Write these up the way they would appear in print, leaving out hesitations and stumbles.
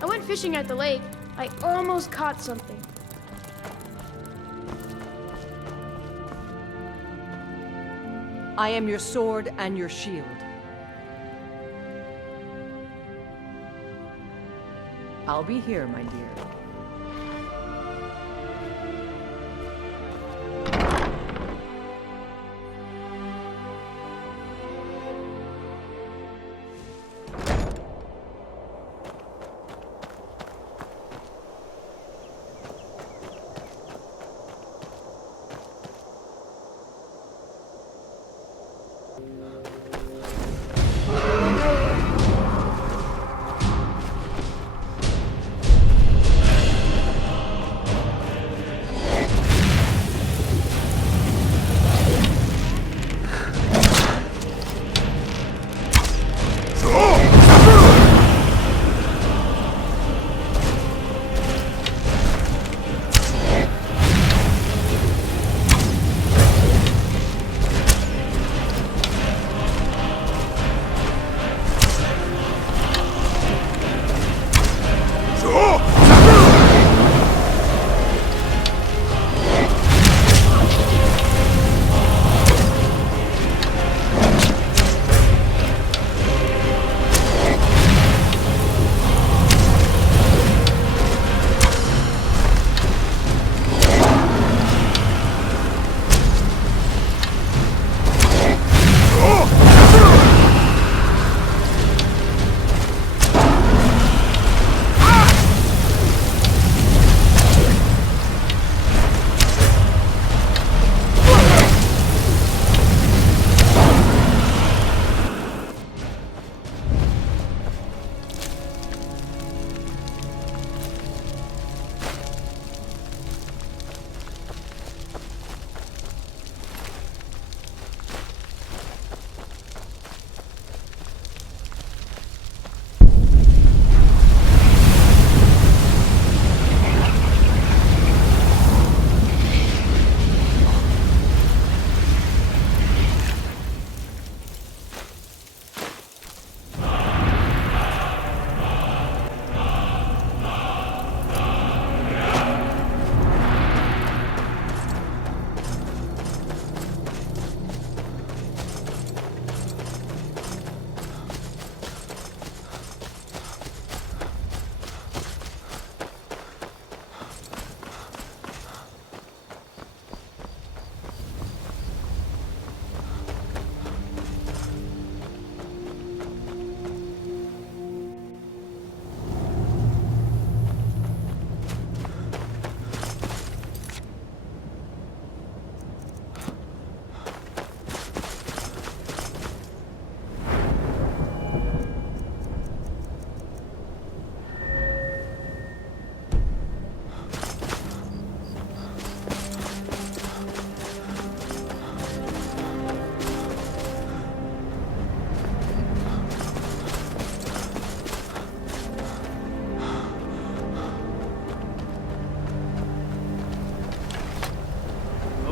I went fishing at the lake. I almost caught something. I am your sword and your shield. I'll be here, my dear.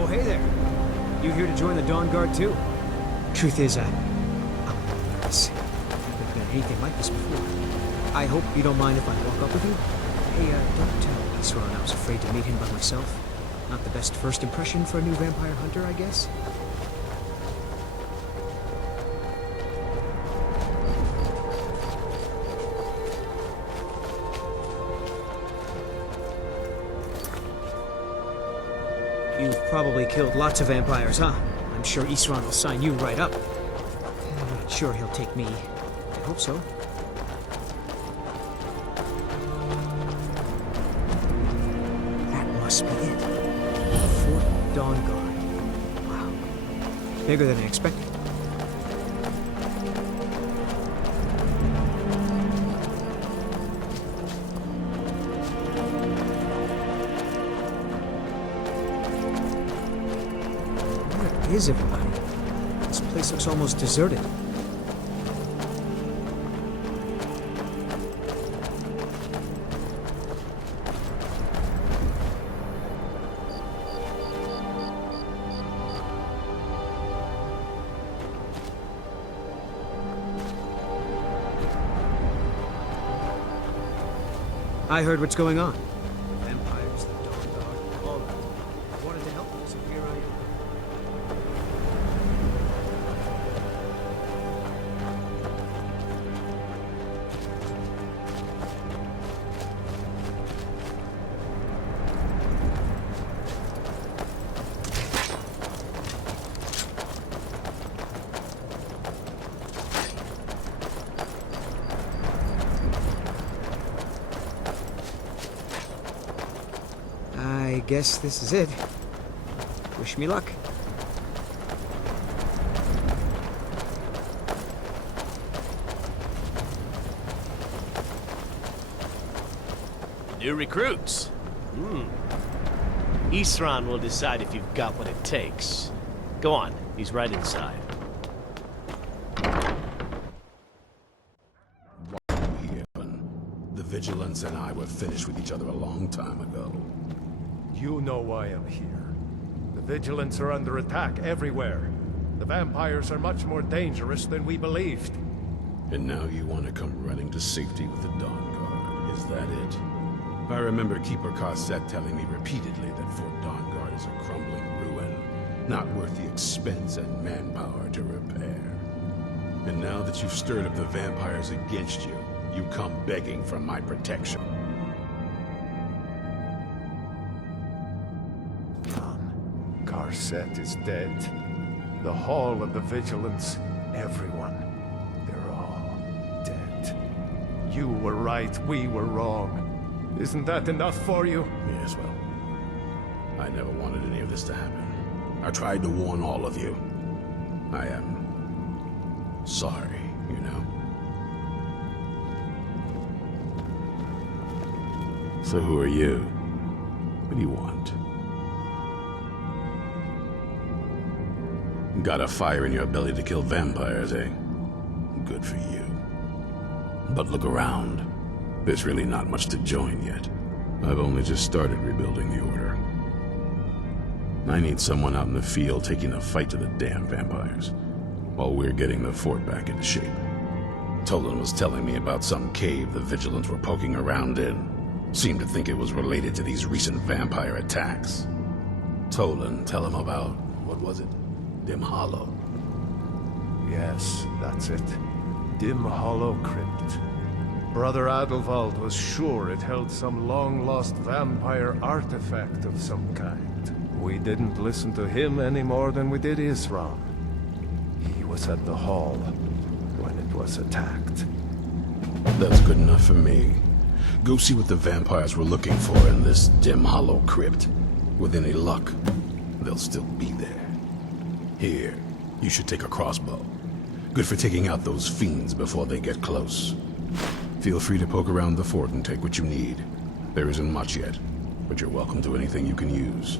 Hey there. You here to join the Dawnguard too? Truth is, I'm nervous. I've never been anything like this before. I hope you don't mind if I walk up with you? Hey, don't tell Isran I was afraid to meet him by myself. Not the best first impression for a new vampire hunter, I guess? You've probably killed lots of vampires, huh? I'm sure Isran will sign you right up. I'm not sure he'll take me. I hope so. That must be it. Fort Dawnguard. Wow. Bigger than I expected. Where is everybody? This place looks almost deserted. I heard what's going on. Vampires, the Dawnguard, all that. I wanted to help you, so here I am. I guess this is it. Wish me luck. New recruits. Isran will decide if you've got what it takes. Go on, he's right inside. The Vigilance and I were finished with each other a long time ago. You know why I'm here. The Vigilants are under attack everywhere. The vampires are much more dangerous than we believed. And now you want to come running to safety with the Dawnguard. Is that it? I remember Keeper Carset telling me repeatedly that Fort Dawnguard is a crumbling ruin, not worth the expense and manpower to repair. And now that you've stirred up the vampires against you, you come begging for my protection. Carset is dead. The Hall of the Vigilance, everyone, they're all dead. You were right, we were wrong. Isn't that enough for you? Yes, well, I never wanted any of this to happen. I tried to warn all of you. I am sorry, you know? So who are you? What do you want? Got a fire in your belly to kill vampires, eh? Good for you. But look around. There's really not much to join yet. I've only just started rebuilding the Order. I need someone out in the field taking the fight to the damn vampires, while we're getting the fort back into shape. Tolan was telling me about some cave the Vigilants were poking around in. Seemed to think it was related to these recent vampire attacks. Tolan, tell him about, what was it? Dim Hollow. Yes, that's it. Dim Hollow Crypt. Brother Adelwald was sure it held some long-lost vampire artifact of some kind. We didn't listen to him any more than we did Isran. He was at the hall when it was attacked. That's good enough for me. Go see what the vampires were looking for in this Dim Hollow Crypt. With any luck, they'll still be there. Here, you should take a crossbow. Good for taking out those fiends before they get close. Feel free to poke around the fort and take what you need. There isn't much yet, but you're welcome to anything you can use.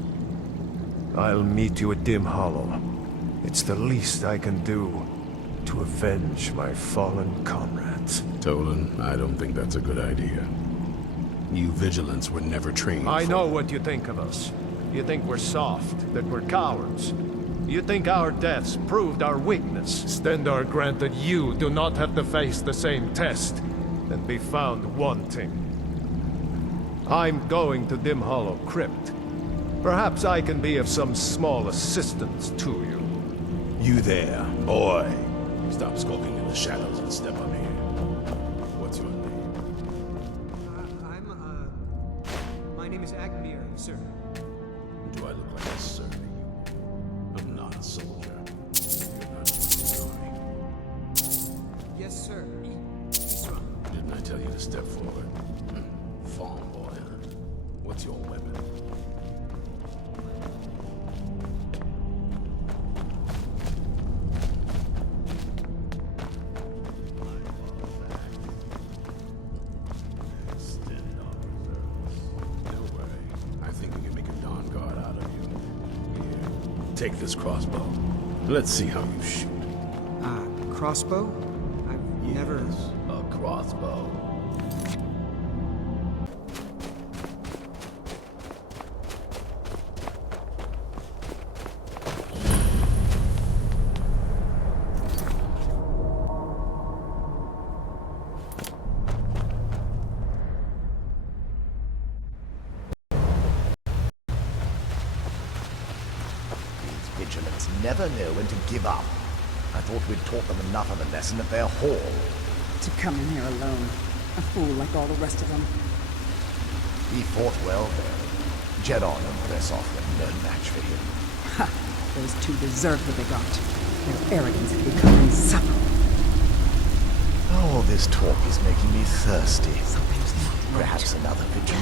I'll meet you at Dim Hollow. It's the least I can do to avenge my fallen comrades. Tolan, I don't think that's a good idea. You Vigilants were never trained I know what you think of us. You think we're soft, that we're cowards. You think our deaths proved our weakness. Stendarr granted you do not have to face the same test and be found wanting. I'm going to Dim Hollow Crypt. Perhaps I can be of some small assistance to you. You there, boy. Stop skulking in the shadows and step up here. What's your name? My name is Agnir, sir. Do I look like a sir to you? I'm not a soldier. You're not sorry. Yes, sir. Isran. Didn't I tell you to step forward? Farm boy, huh? What's your weapon? Take this crossbow. Let's see how you shoot. Crossbow? I've never... A crossbow. never know when to give up. I thought we'd taught them enough of a lesson at their hall. To come in here alone. A fool like all the rest of them. He fought well, though. Jedon and Bressoff were no match for him. Ha! Those two deserve what they got. Their arrogance had become insufferable. All this talk is making me thirsty. Something's not right. Perhaps another vigil.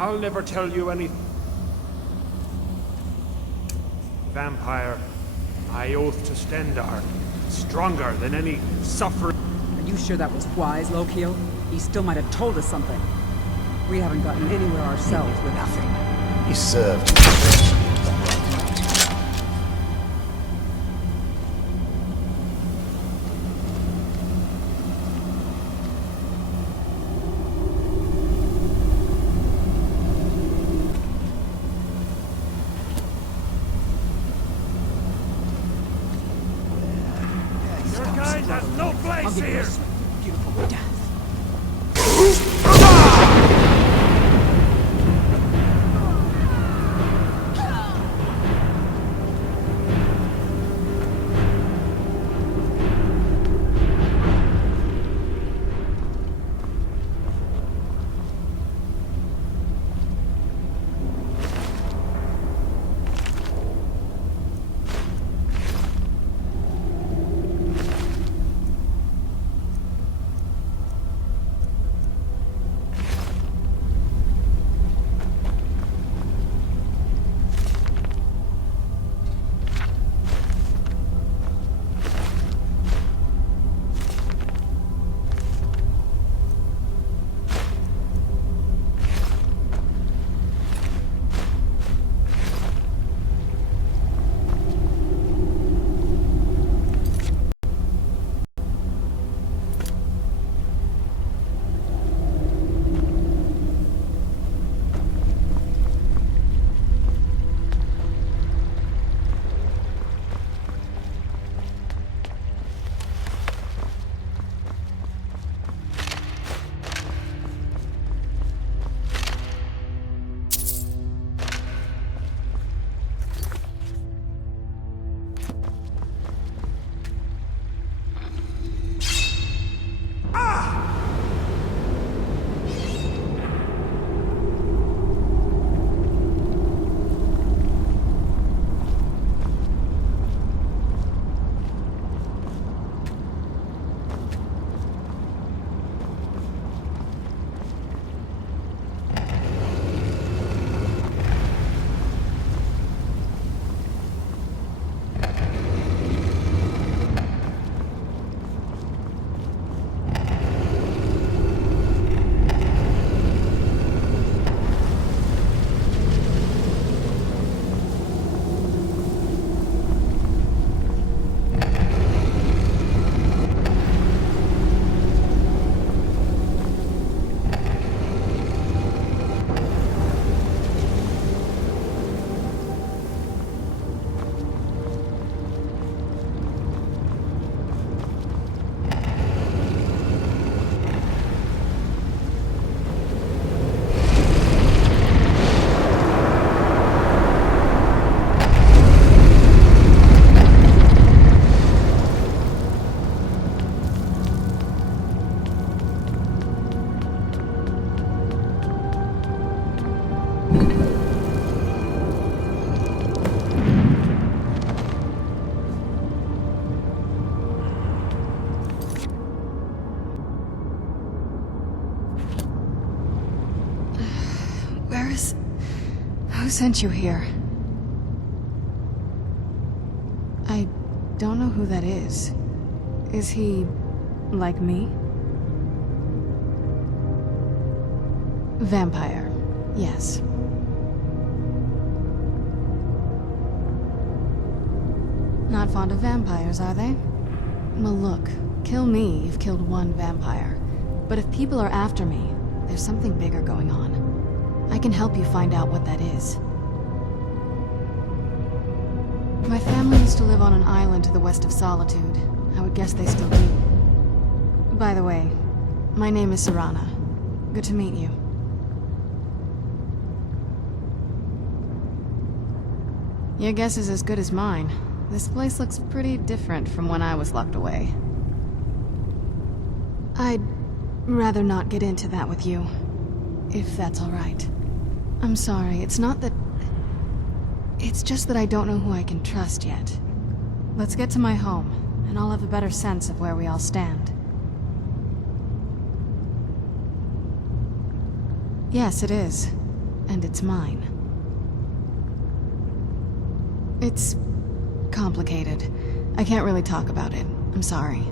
I'll never tell you anything. Vampire, I oath to Stendarr, stronger than any suffering. Are you sure that was wise, Lokiel? He still might have told us something. We haven't gotten anywhere ourselves with Nothing. He served. Your kind has no place here! beautiful death. Who sent you here? I don't know who that is. Is he like me? Vampire, yes. Not fond of vampires, are they? Well, look, kill me, you've killed one vampire. But if people are after me, there's something bigger going on. I can help you find out what that is. My family used to live on an island to the west of Solitude. I would guess they still do. By the way, my name is Serana. Good to meet you. Your guess is as good as mine. This place looks pretty different from when I was locked away. I'd rather not get into that with you, if that's all right. I'm sorry, it's not that... It's just that I don't know who I can trust yet. Let's get to my home, and I'll have a better sense of where we all stand. Yes, it is. and it's mine. It's complicated. I can't really talk about it. I'm sorry.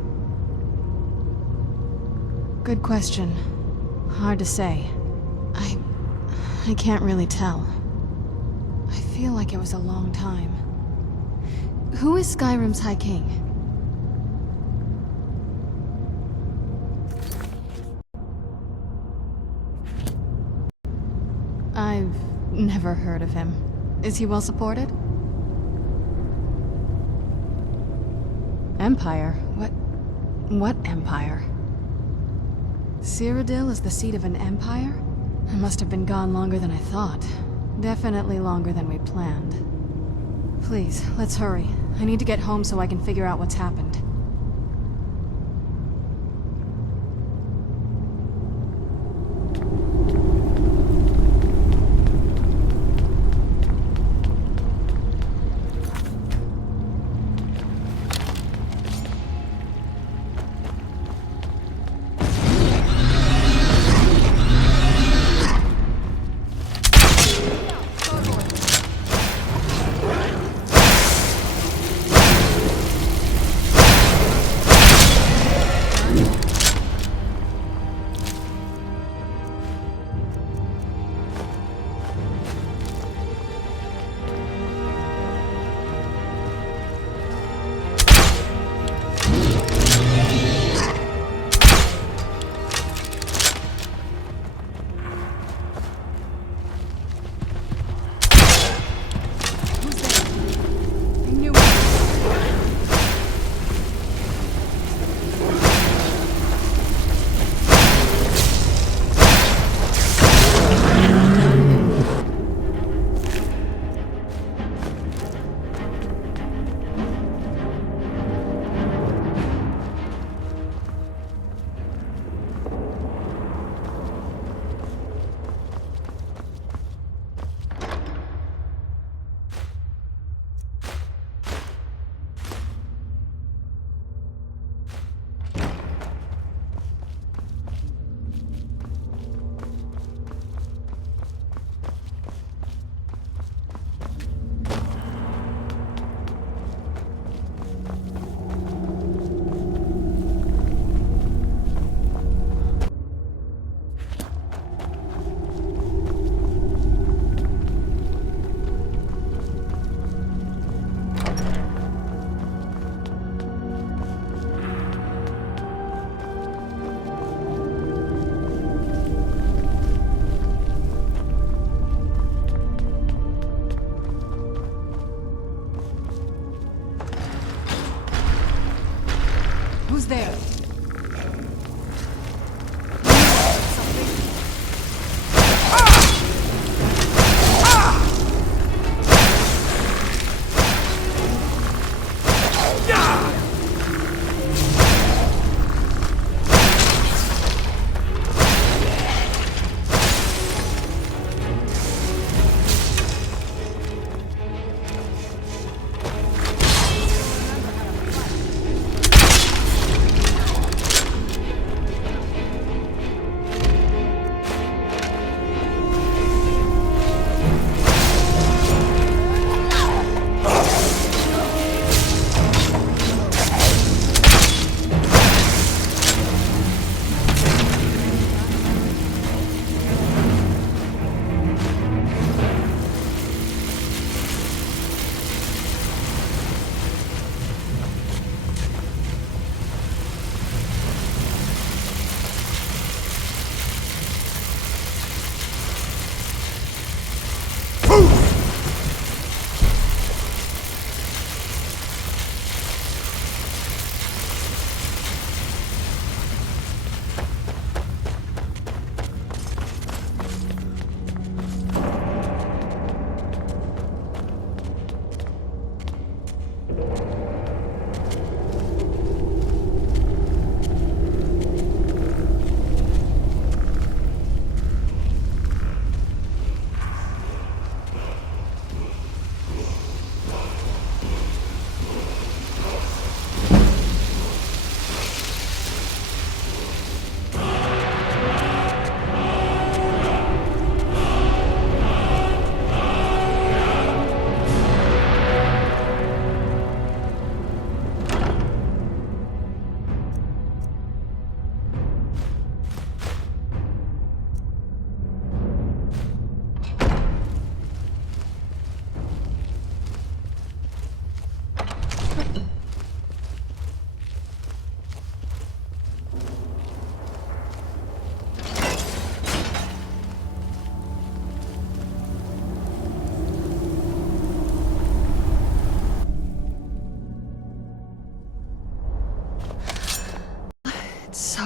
Good question. Hard to say. I can't really tell. I feel like it was a long time. Who is Skyrim's High King? I've never heard of him. Is he well supported? Empire? What empire? Cyrodiil is the seat of an empire? I must have been gone longer than I thought. Definitely longer than we planned. Please, let's hurry. I need to get home so I can figure out what's happened.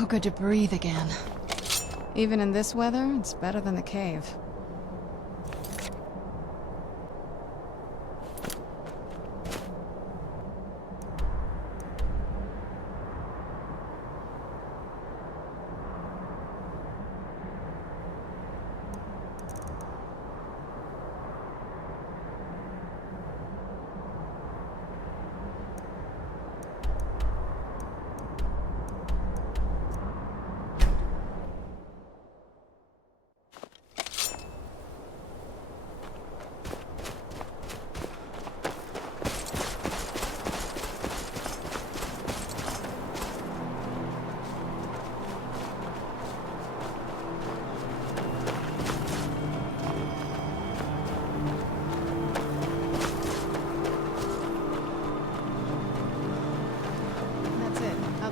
so good to breathe again. Even in this weather, it's better than the cave.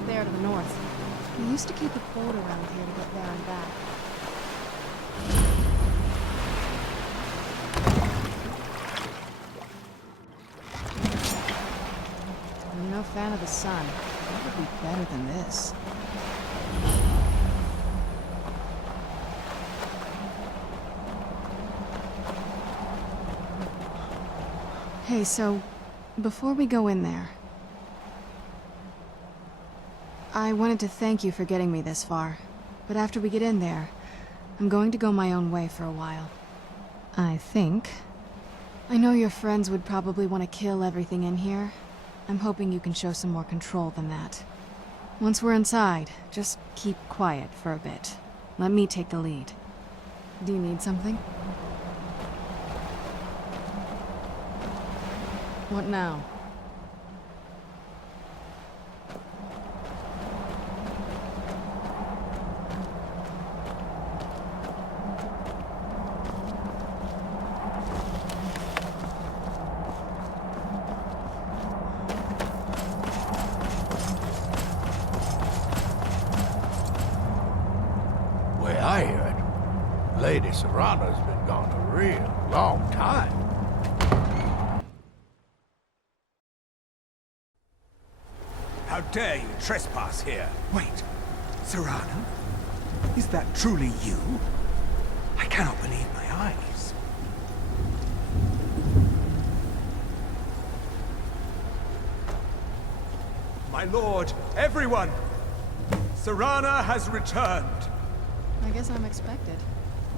There to the north. We used to keep a boat around here to get there and back. I'm no fan of the sun. What would be better than this? Hey, so, before we go in there, I wanted to thank you for getting me this far, but after we get in there, I'm going to go my own way for a while. I think. I know your friends would probably want to kill everything in here. I'm hoping you can show some more control than that. Once we're inside, just keep quiet for a bit. Let me take the lead. Do you need something? What now? I heard, Lady Serrana's been gone a real long time. How dare you trespass here? Wait, Serrana? Is that truly you? I cannot believe my eyes. My lord, everyone! Serrana has returned! I guess I'm expected.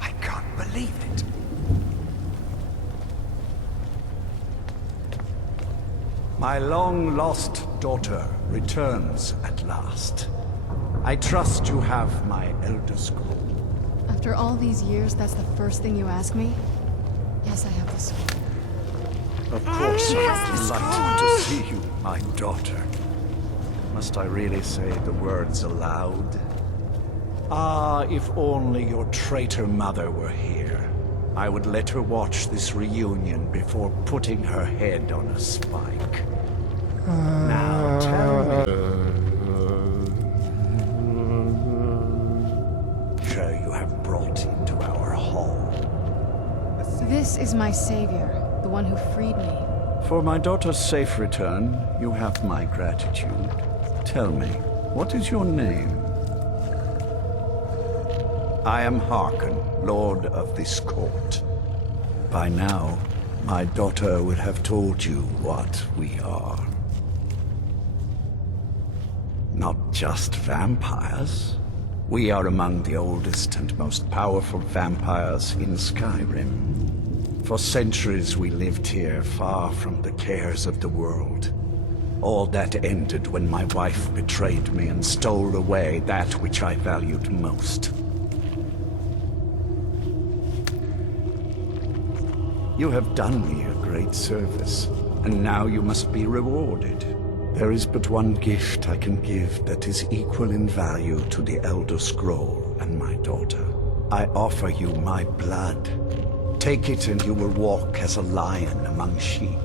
I can't believe it. My long-lost daughter returns at last. I trust you have my Elder Scroll. After all these years, that's the first thing you ask me? Yes, I have the scroll. Of course, I'm delighted to see you, my daughter. Must I really say the words aloud? Ah, if only your traitor mother were here. I would let her watch this reunion before putting her head on a spike. Now tell me... Sure you have brought into our hall. This is my savior, the one who freed me. For my daughter's safe return, you have my gratitude. Tell me, what is your name? I am Harkon, Lord of this court. By now, my daughter would have told you what we are. Not just vampires. We are among the oldest and most powerful vampires in Skyrim. For centuries we lived here, far from the cares of the world. All that ended when my wife betrayed me and stole away that which I valued most. You have done me a great service, and now you must be rewarded. There is but one gift I can give that is equal in value to the Elder Scroll and my daughter. I offer you my blood. Take it and you will walk as a lion among sheep.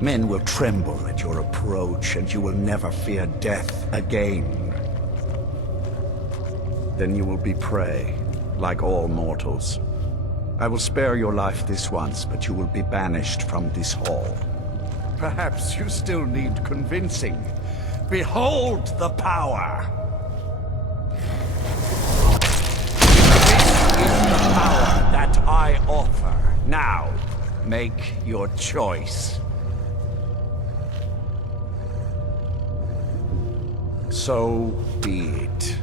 Men will tremble at your approach, and you will never fear death again. Then you will be prey, like all mortals. I will spare your life this once, but you will be banished from this hall. Perhaps you still need convincing. Behold the power! I offer. Now, make your choice. So be it.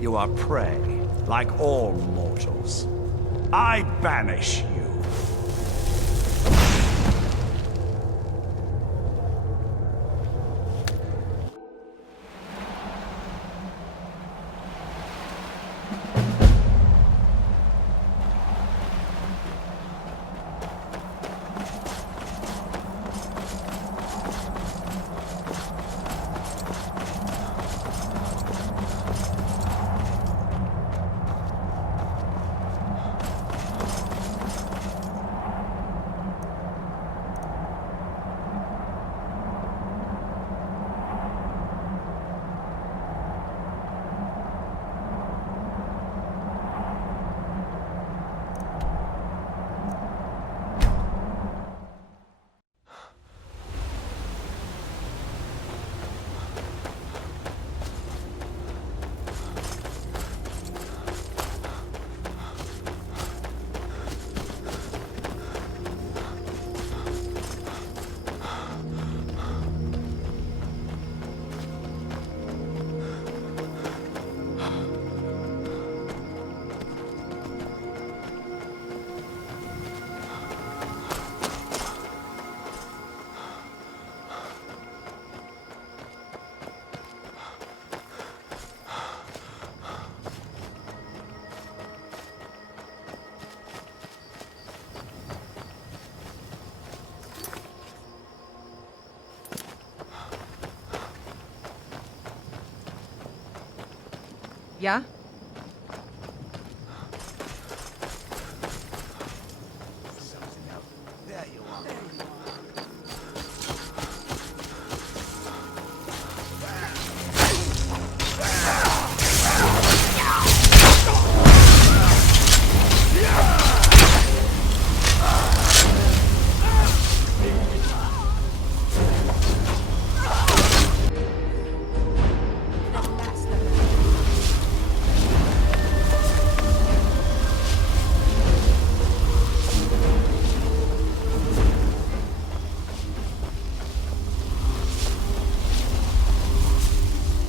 You are prey, like all mortals. I banish you. Yeah?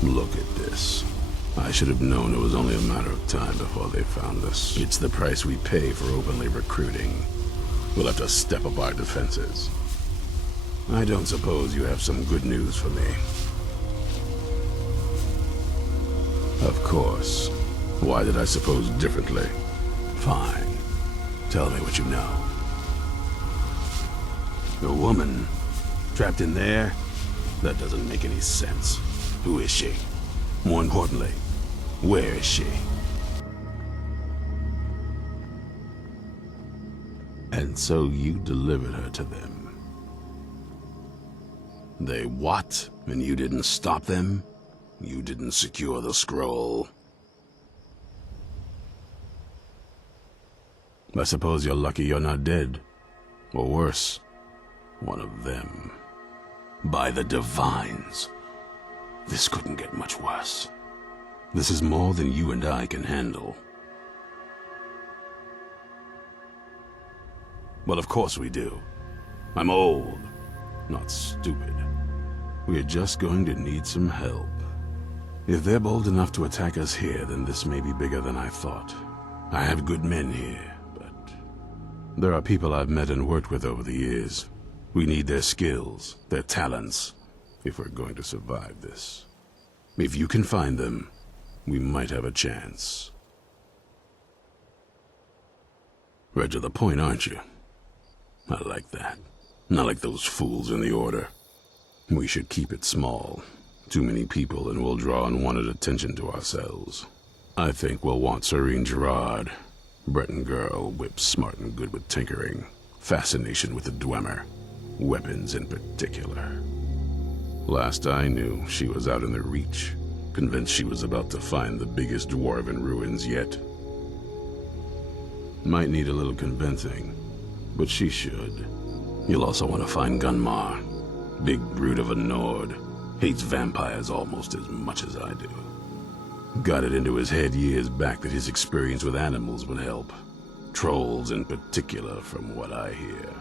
Look at this. I should have known it was only a matter of time before they found us. It's the price we pay for openly recruiting. We'll have to step up our defenses. I don't suppose you have some good news for me. Of course. Why did I suppose differently? Fine. Tell me what you know. A woman? Trapped in there? That doesn't make any sense. Who is she? More importantly, where is she? And so you delivered her to them. They what? And you didn't stop them? You didn't secure the scroll? I suppose you're lucky you're not dead. Or worse, one of them. By the Divines. This couldn't get much worse. This is more than you and I can handle. Well, of course we do. I'm old, not stupid. We're just going to need some help. If they're bold enough to attack us here, then this may be bigger than I thought. I have good men here, but there are people I've met and worked with over the years. We need their skills, their talents, if we're going to survive this. If you can find them, we might have a chance. Right to the point, aren't you? I like that. Not like those fools in the Order. We should keep it small. Too many people and we'll draw unwanted attention to ourselves. I think we'll want Serene Gerard. Breton girl, whip smart and good with tinkering. Fascination with the Dwemer. Weapons in particular. Last I knew, she was out in the Reach, convinced she was about to find the biggest dwarven ruins yet. Might need a little convincing, but she should. You'll also want to find Gunmar. Big brute of a Nord. Hates vampires almost as much as I do. Got it into his head years back that his experience with animals would help. Trolls in particular, from what I hear.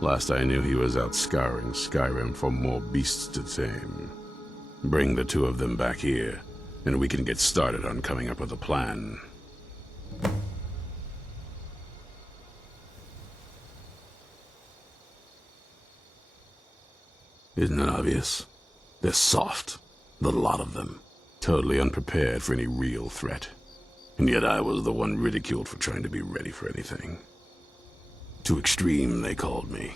Last I knew, he was out scouring Skyrim for more beasts to tame. Bring the two of them back here, and we can get started on coming up with a plan. Isn't it obvious? They're soft, the lot of them. Totally unprepared for any real threat. And yet I was the one ridiculed for trying to be ready for anything. Too extreme, they called me.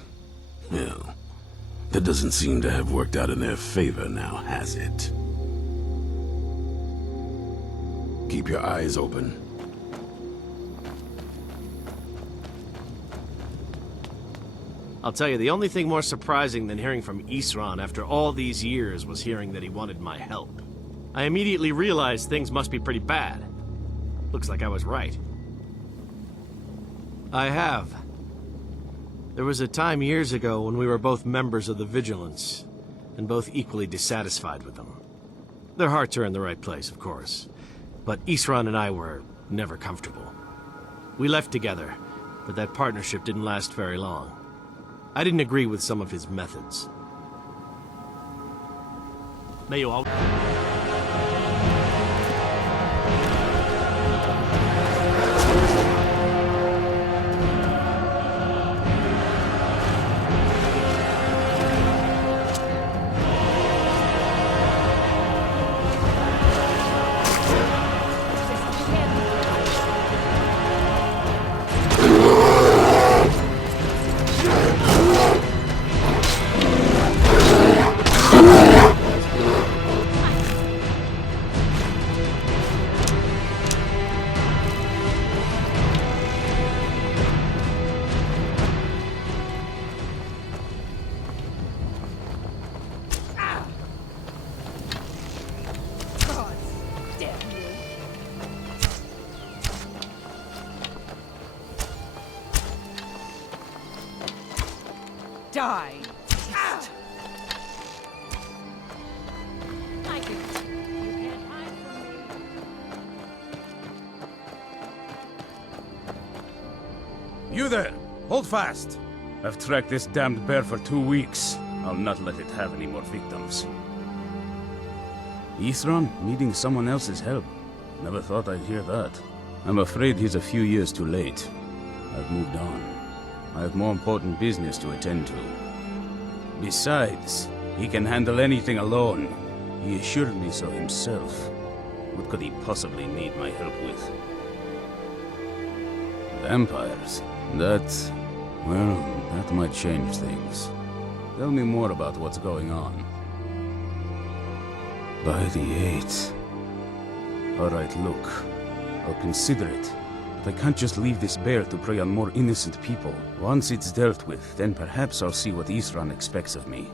Well, that doesn't seem to have worked out in their favor now, has it? Keep your eyes open. I'll tell you, the only thing more surprising than hearing from Isran after all these years was hearing that he wanted my help. I immediately realized things must be pretty bad. Looks like I was right. I have. There was a time years ago when we were both members of the Vigilance, and both equally dissatisfied with them. Their hearts are in the right place, of course, but Isran and I were never comfortable. We left together, but that partnership didn't last very long. I didn't agree with some of his methods. May you all... Die! You there! Hold fast! I've tracked this damned bear for 2 weeks. I'll not let it have any more victims. Isran needing someone else's help. Never thought I'd hear that. I'm afraid he's a few years too late. I've moved on. I have more important business to attend to. Besides, he can handle anything alone. He assured me so himself. What could he possibly need my help with? Vampires? Well, that might change things. Tell me more about what's going on. By the 8th. Alright, look. I'll consider it. But I can't just leave this bear to prey on more innocent people. Once it's dealt with, then perhaps I'll see what Isran expects of me.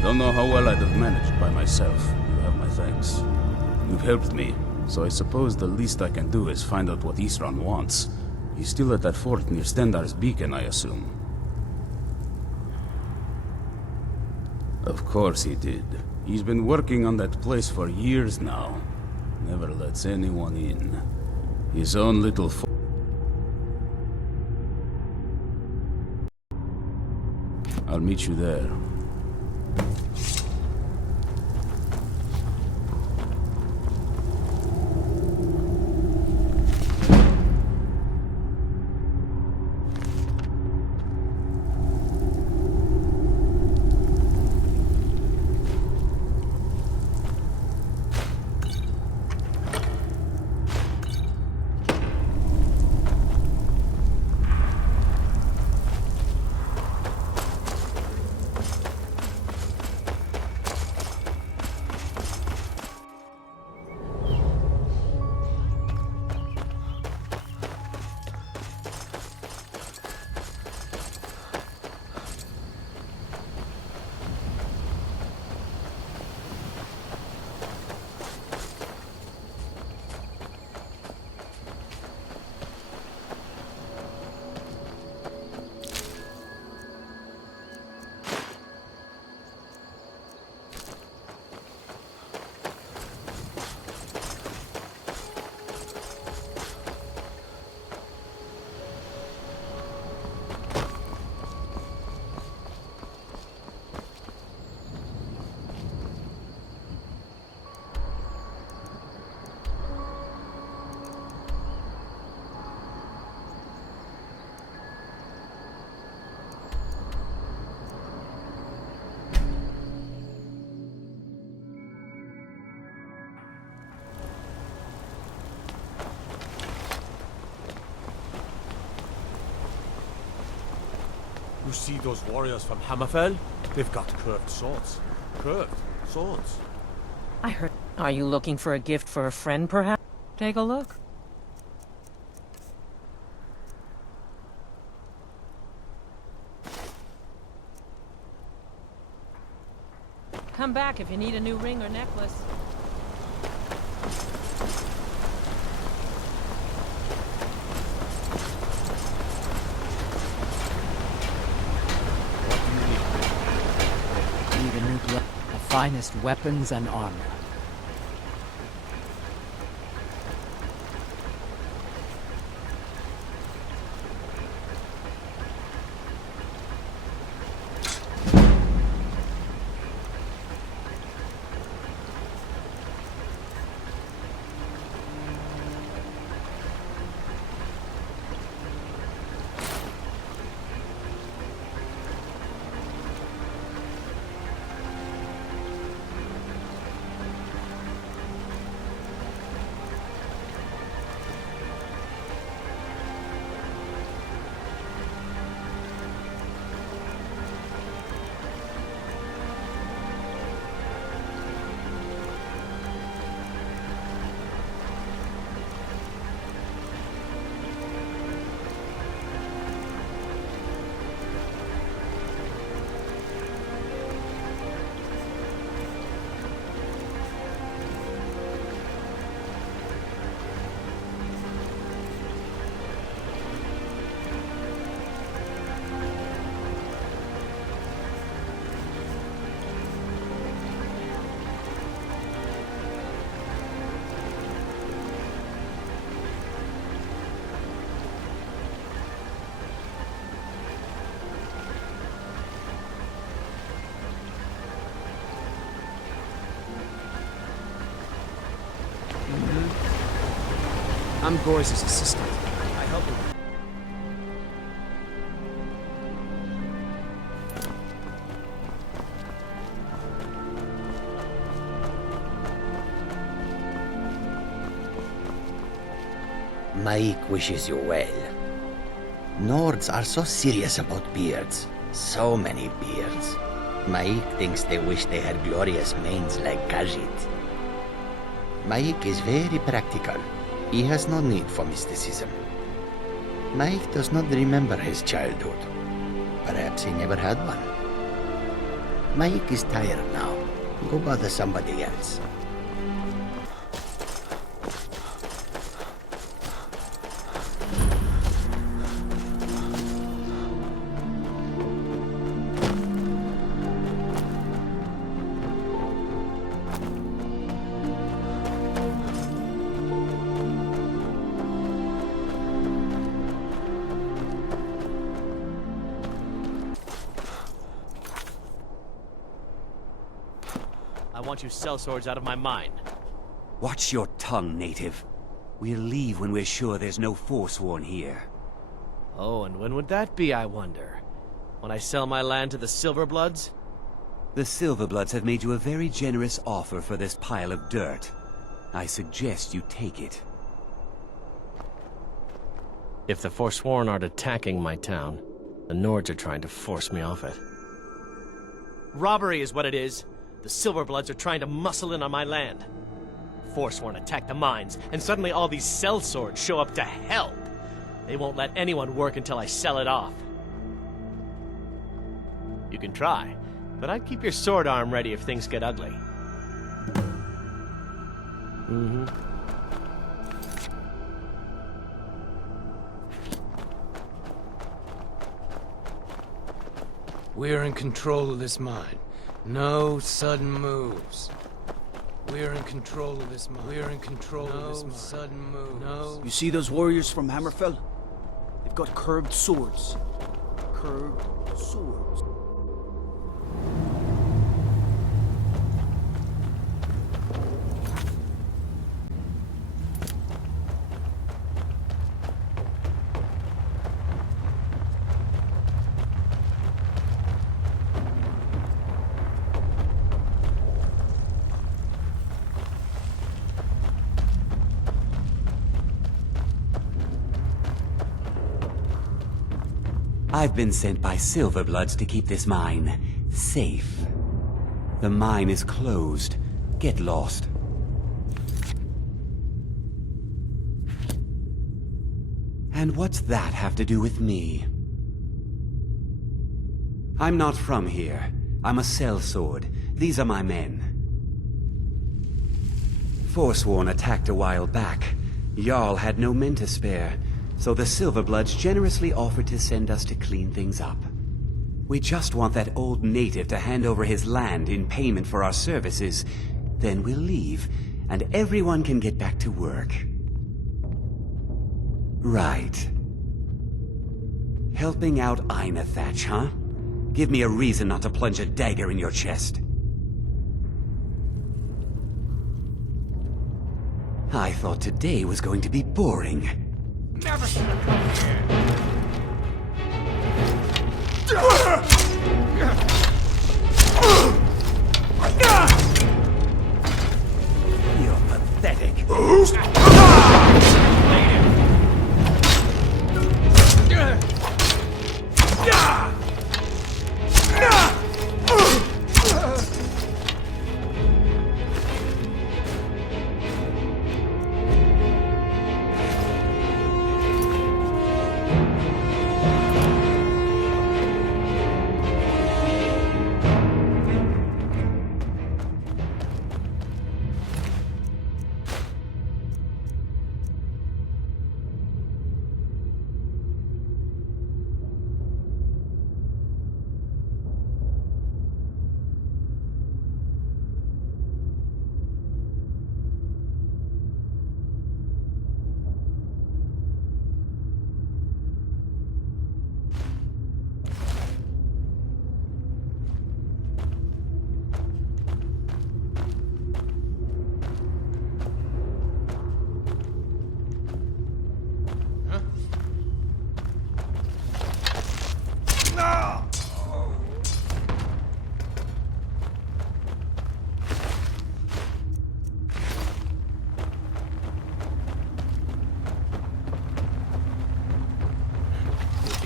Don't know how well I'd have managed by myself. You have my thanks. You've helped me, so I suppose the least I can do is find out what Isran wants. He's still at that fort near Stendar's beacon, I assume. Of course he did. He's been working on that place for years now. Never lets anyone in. His own little I'll meet you there. You see those warriors from Hammerfell? They've got curved swords. Curved swords. I heard. Are you looking for a gift for a friend, perhaps? Take a look. Come back if you need a new ring or necklace. The finest weapons and armor. I'm Gore's assistant. I help him. Maik wishes you well. Nords are so serious about beards. So many beards. Maik thinks they wish they had glorious manes like Khajiit. Maik is very practical. He has no need for mysticism. Maik does not remember his childhood. Perhaps he never had one. Mike is tired now. Go bother somebody else. I want you sellswords out of my mind. Watch your tongue, native. We'll leave when we're sure there's no Forsworn here. Oh, and when would that be, I wonder? When I sell my land to the Silverbloods? The Silverbloods have made you a very generous offer for this pile of dirt. I suggest you take it. If the Forsworn aren't attacking my town, the Nords are trying to force me off it. Robbery is what it is. The Silverbloods are trying to muscle in on my land. Forsworn attack the mines, and suddenly all these sellswords show up to help. They won't let anyone work until I sell it off. You can try, but I'd keep your sword arm ready if things get ugly. We're in control of this mine. No sudden moves. We're in control of this mine. We're in control of this mine. No sudden moves. No. You see those warriors from Hammerfell? They've got curved swords. Curved swords. I've been sent by Silverbloods to keep this mine safe. The mine is closed. Get lost. And what's that have to do with me? I'm not from here. I'm a sellsword. These are my men. Forsworn attacked a while back. Jarl had no men to spare, so the Silverbloods generously offered to send us to clean things up. We just want that old native to hand over his land in payment for our services. Then we'll leave, and everyone can get back to work. Right. Helping out Einethach, huh? Give me a reason not to plunge a dagger in your chest. I thought today was going to be boring. Never should have come here. You're pathetic.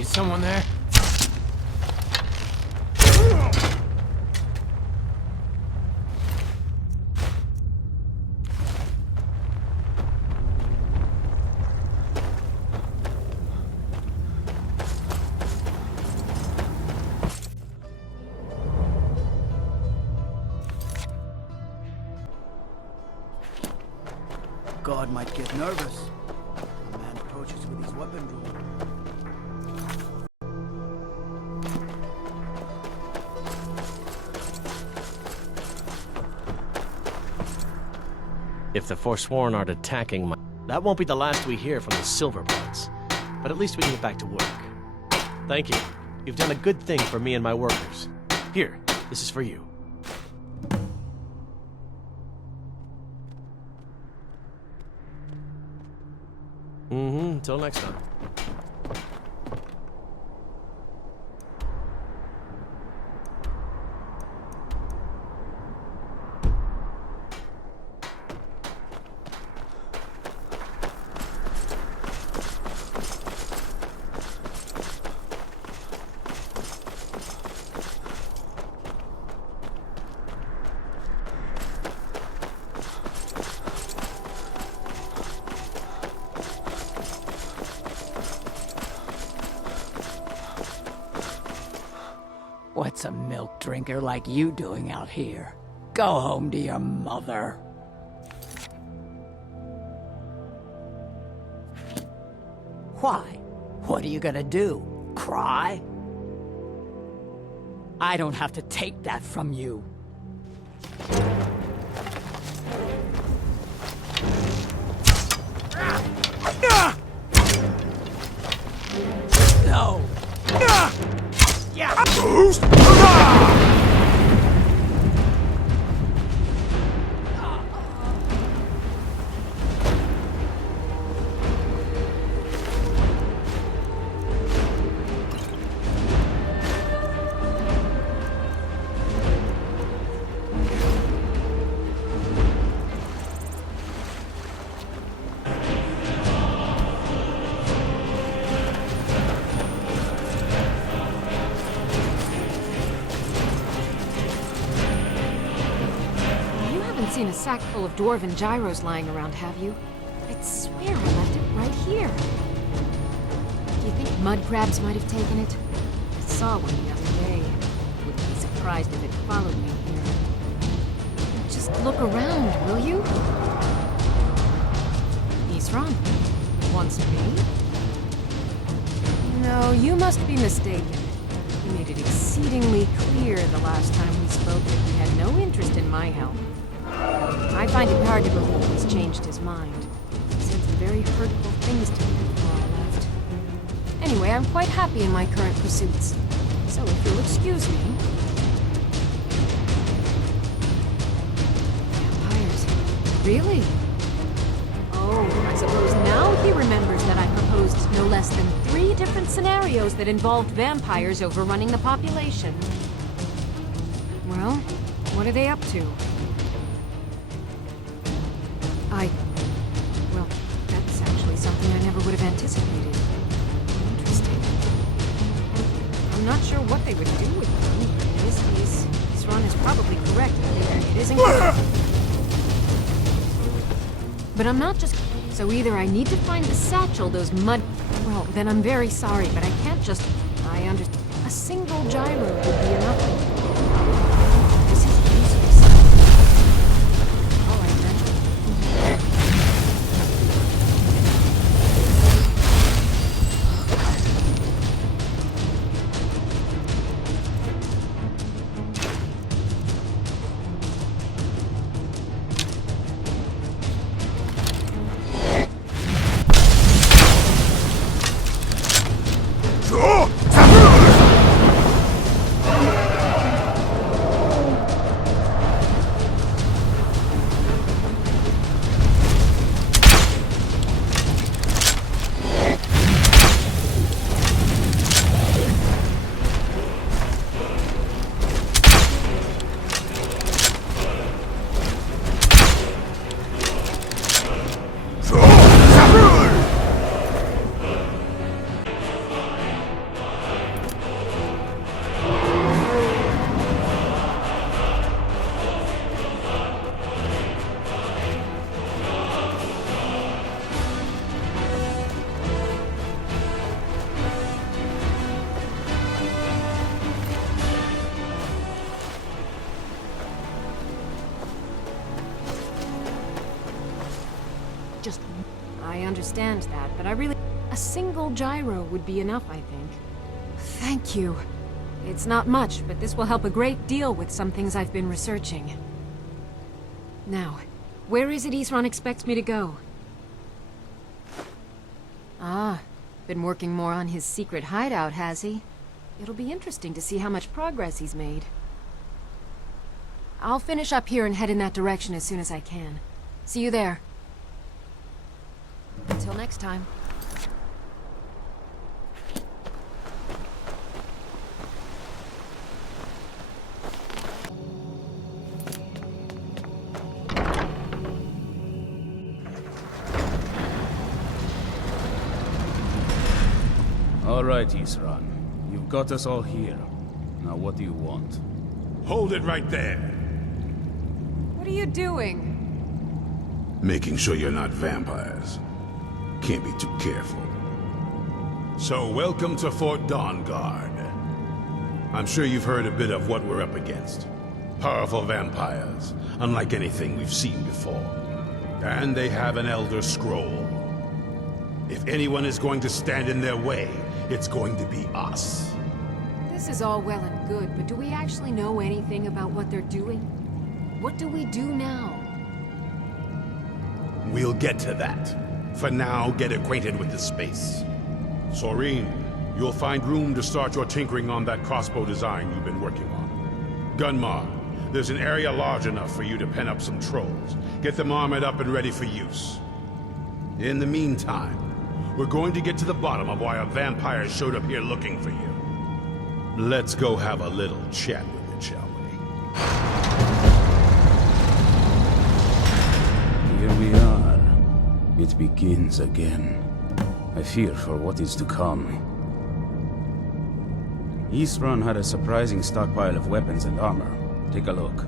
Is someone there? guard might get nervous. A man approaches with his weapon drawn. If the Forsworn aren't attacking my... That won't be the last we hear from the Silverbloods. But at least we can get back to work. Thank you. You've done a good thing for me and my workers. Here, this is for you. Until next time. What's a milk drinker like you doing out here? Go home to your mother. Why? What are you gonna do? Cry? I don't have to take that from you. No! Yeah! Seen a sack full of dwarven gyros lying around, have you? I'd swear I left it right here. Do you think mud crabs might have taken it? I saw one the other day. Wouldn't be surprised if it followed me here. Just look around, will you? Isran, wants me? No, you must be mistaken. He made it exceedingly clear the last time we spoke that he had no interest in my help. I find it hard to believe he's changed his mind. He said some very hurtful things to me before I left. Anyway, I'm quite happy in my current pursuits. So if you'll excuse me... Vampires. Really? Oh, I suppose now he remembers that I proposed no less than 3 different scenarios that involved vampires overrunning the population. Well, what are they up to? Well, that's actually something I never would have anticipated. Interesting. I'm not sure what they would do with me, but in this case, Isran is probably correct. It isn't good. But I'm not just... So either I need to find the satchel, those mud... Well, then I'm very sorry, but I can't just... I understand. A single gyro would be enough. This is useless. All right, then. just... I understand that, but I really... A single gyro would be enough, I think. Thank you. It's not much, but this will help a great deal with some things I've been researching. Now, where is it Isran expects me to go? Ah, been working more on his secret hideout, has he? It'll be interesting to see how much progress he's made. I'll finish up here and head in that direction as soon as I can. See you there. Until next time. All right, Isran. You've got us all here. Now what do you want? Hold it right there. What are you doing? Making sure you're not vampires. Can't be too careful. So, welcome to Fort Dawnguard. I'm sure you've heard a bit of what we're up against. Powerful vampires, unlike anything we've seen before. And they have an Elder Scroll. If anyone is going to stand in their way, it's going to be us. This is all well and good, but do we actually know anything about what they're doing? What do we do now? We'll get to that. For now, get acquainted with the space. Soreen, you'll find room to start your tinkering on that crossbow design you've been working on. Gunmar, there's an area large enough for you to pen up some trolls. Get them armored up and ready for use. In the meantime, we're going to get to the bottom of why a vampire showed up here looking for you. Let's go have a little chat with it, shall we? Here we are. It begins again. I fear for what is to come. Isran had a surprising stockpile of weapons and armor. Take a look.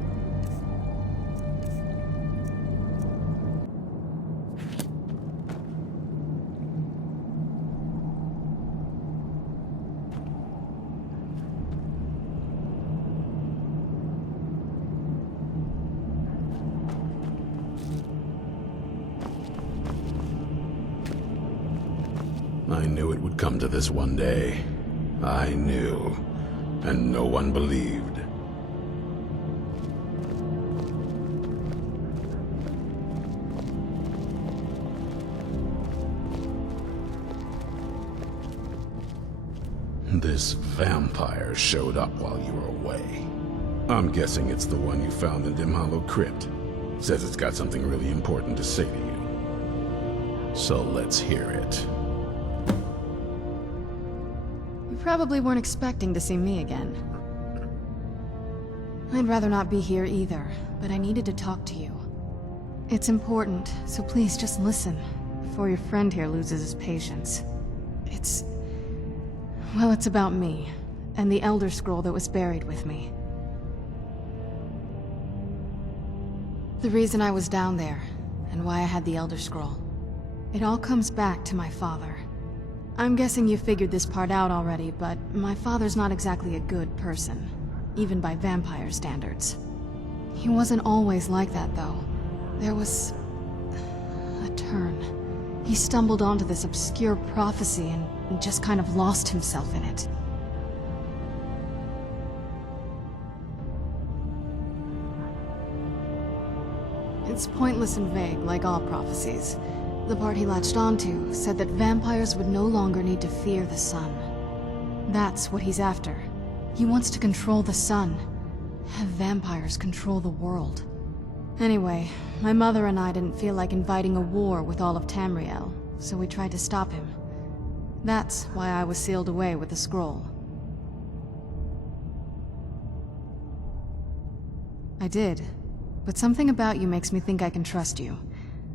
I knew it would come to this one day. I knew. And no one believed. This vampire showed up while you were away. I'm guessing it's the one you found in Dim Hollow Crypt. Says it's got something really important to say to you. So let's hear it. You probably weren't expecting to see me again. I'd rather not be here either, but I needed to talk to you. It's important, so please just listen, before your friend here loses his patience. Well, it's about me, and the Elder Scroll that was buried with me. The reason I was down there, and why I had the Elder Scroll. It all comes back to my father. I'm guessing you figured this part out already, but my father's not exactly a good person, even by vampire standards. He wasn't always like that, though. There was a turn. He stumbled onto this obscure prophecy and just kind of lost himself in it. It's pointless and vague, like all prophecies. The part he latched onto said that vampires would no longer need to fear the sun. That's what he's after. He wants to control the sun. Have vampires control the world. Anyway, my mother and I didn't feel like inviting a war with all of Tamriel, so we tried to stop him. That's why I was sealed away with the scroll. I did, but something about you makes me think I can trust you.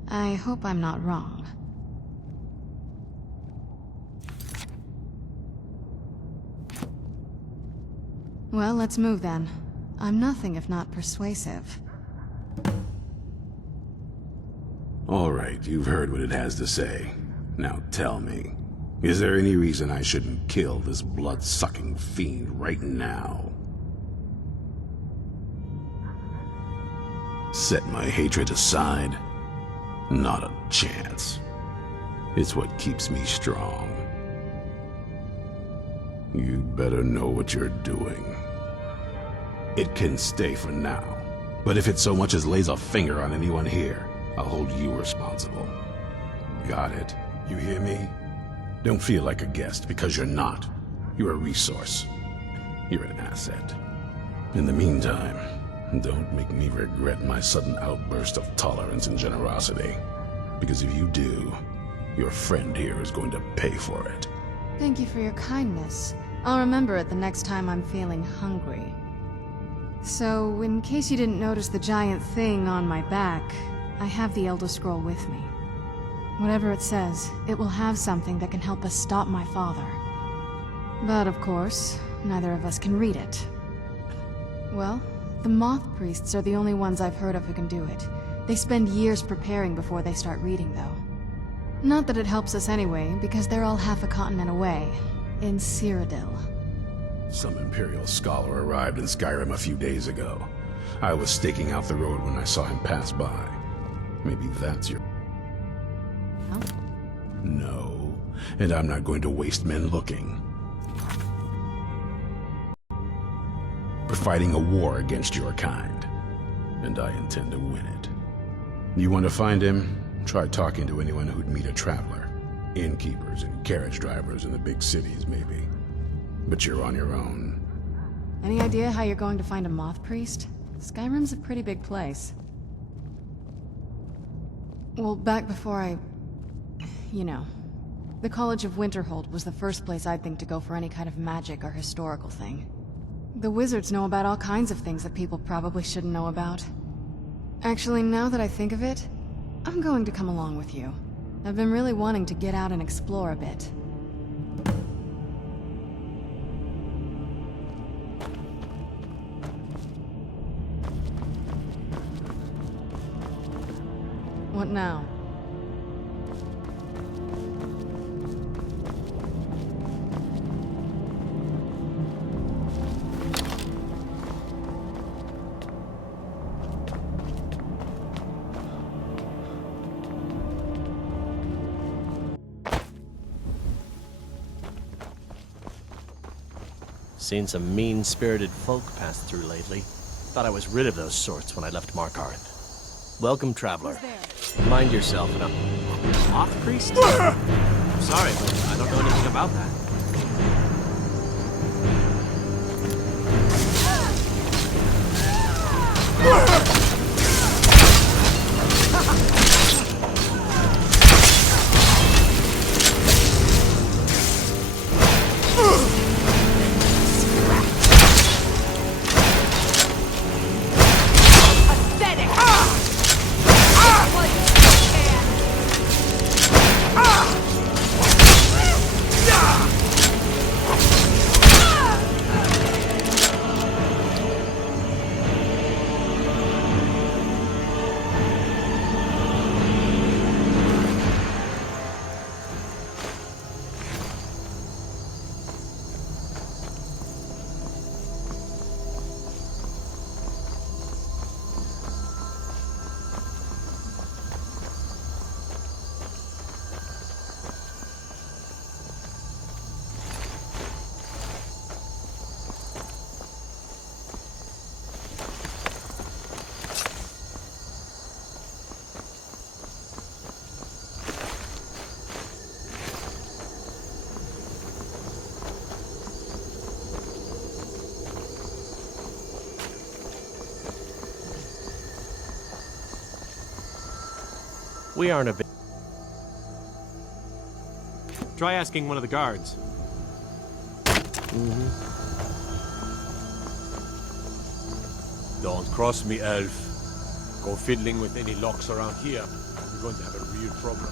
I hope I'm not wrong. Well, let's move then. I'm nothing if not persuasive. All right, you've heard what it has to say. Now tell me, is there any reason I shouldn't kill this blood-sucking fiend right now? Set my hatred aside? Not a chance. It's what keeps me strong. You better know what you're doing. It can stay for now, but if it so much as lays a finger on anyone here, I'll hold you responsible. Got it? You hear me? Don't feel like a guest, because you're not. You're a resource. You're an asset. In the meantime, don't make me regret my sudden outburst of tolerance and generosity. Because if you do, your friend here is going to pay for it. Thank you for your kindness. I'll remember it the next time I'm feeling hungry. So, in case you didn't notice the giant thing on my back, I have the Elder Scroll with me. Whatever it says, it will have something that can help us stop my father. But of course, neither of us can read it. Well, the Moth Priests are the only ones I've heard of who can do it. They spend years preparing before they start reading, though. Not that it helps us anyway, because they're all half a continent away, in Cyrodiil. Some Imperial scholar arrived in Skyrim a few days ago. I was staking out the road when I saw him pass by. Maybe that's your... Oh? No, and I'm not going to waste men looking. We're fighting a war against your kind, and I intend to win it. You want to find him? Try talking to anyone who'd meet a traveler. Innkeepers and carriage drivers in the big cities, maybe. But you're on your own. Any idea how you're going to find a Moth Priest? Skyrim's a pretty big place. Well, back before you know. The College of Winterhold was the first place I'd think to go for any kind of magic or historical thing. The wizards know about all kinds of things that people probably shouldn't know about. Actually, now that I think of it, I'm going to come along with you. I've been really wanting to get out and explore a bit. What now? Seen some mean-spirited folk pass through lately. Thought I was rid of those sorts when I left Markarth. Welcome, traveler. Mind yourself and a Moth Priest? I'm sorry, but I don't know anything about that. We aren't a bit. Try asking one of the guards. Don't cross me, elf. Go fiddling with any locks around here. You're going to have a real problem.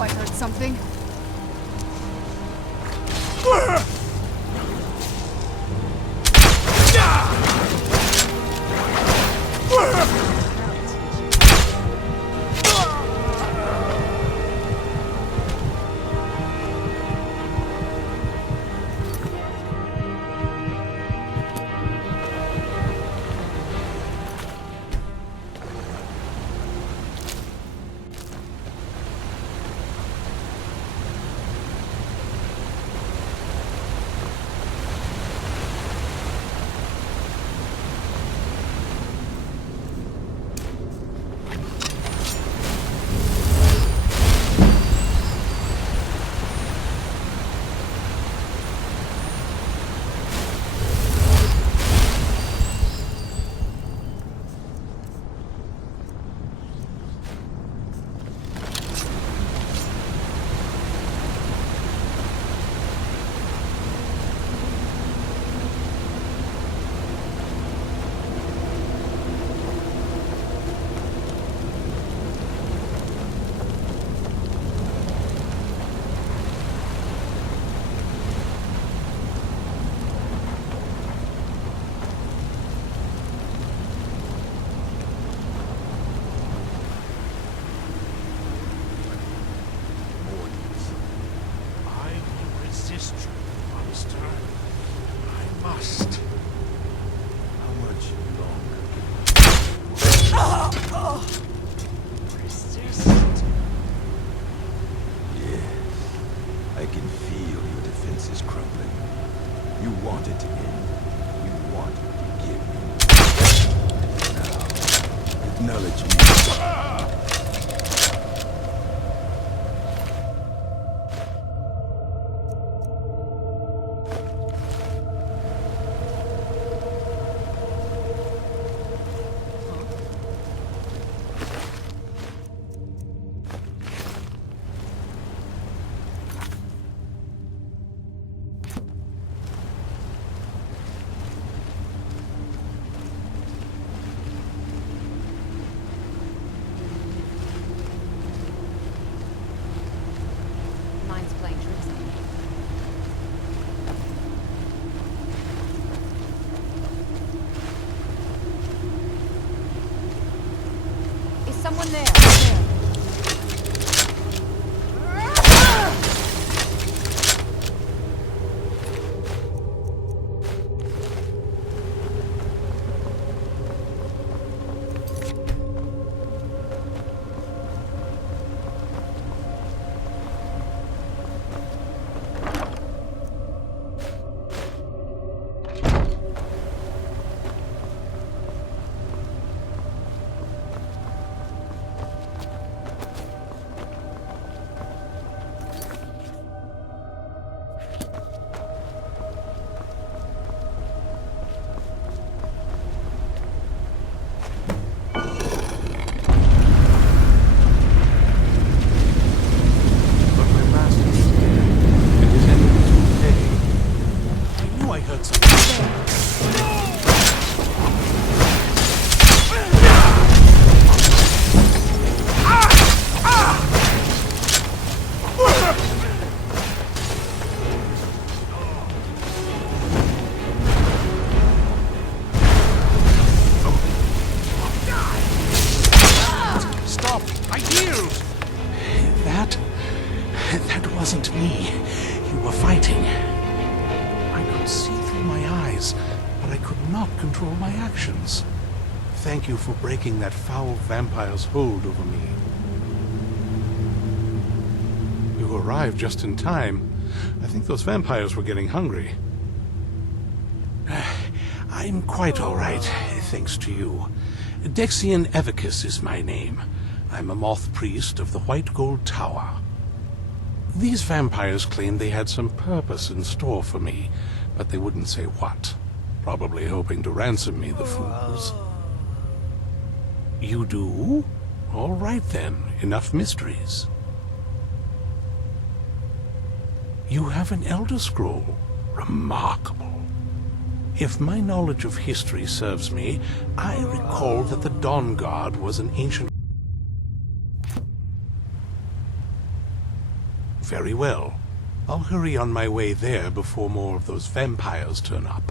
I heard something. Someone there. That wasn't me. You were fighting. I could see through my eyes, but I could not control my actions. Thank you for breaking that foul vampire's hold over me. You arrived just in time. I think those vampires were getting hungry. I'm quite all right, thanks to you. Dexian Evicus is my name. I'm a moth priest of the White Gold Tower. These vampires claimed they had some purpose in store for me, but they wouldn't say what. Probably hoping to ransom me, the fools. You do? All right then, enough mysteries. You have an Elder Scroll. Remarkable. If my knowledge of history serves me, I recall that the Dawnguard was an ancient... Very well. I'll hurry on my way there before more of those vampires turn up.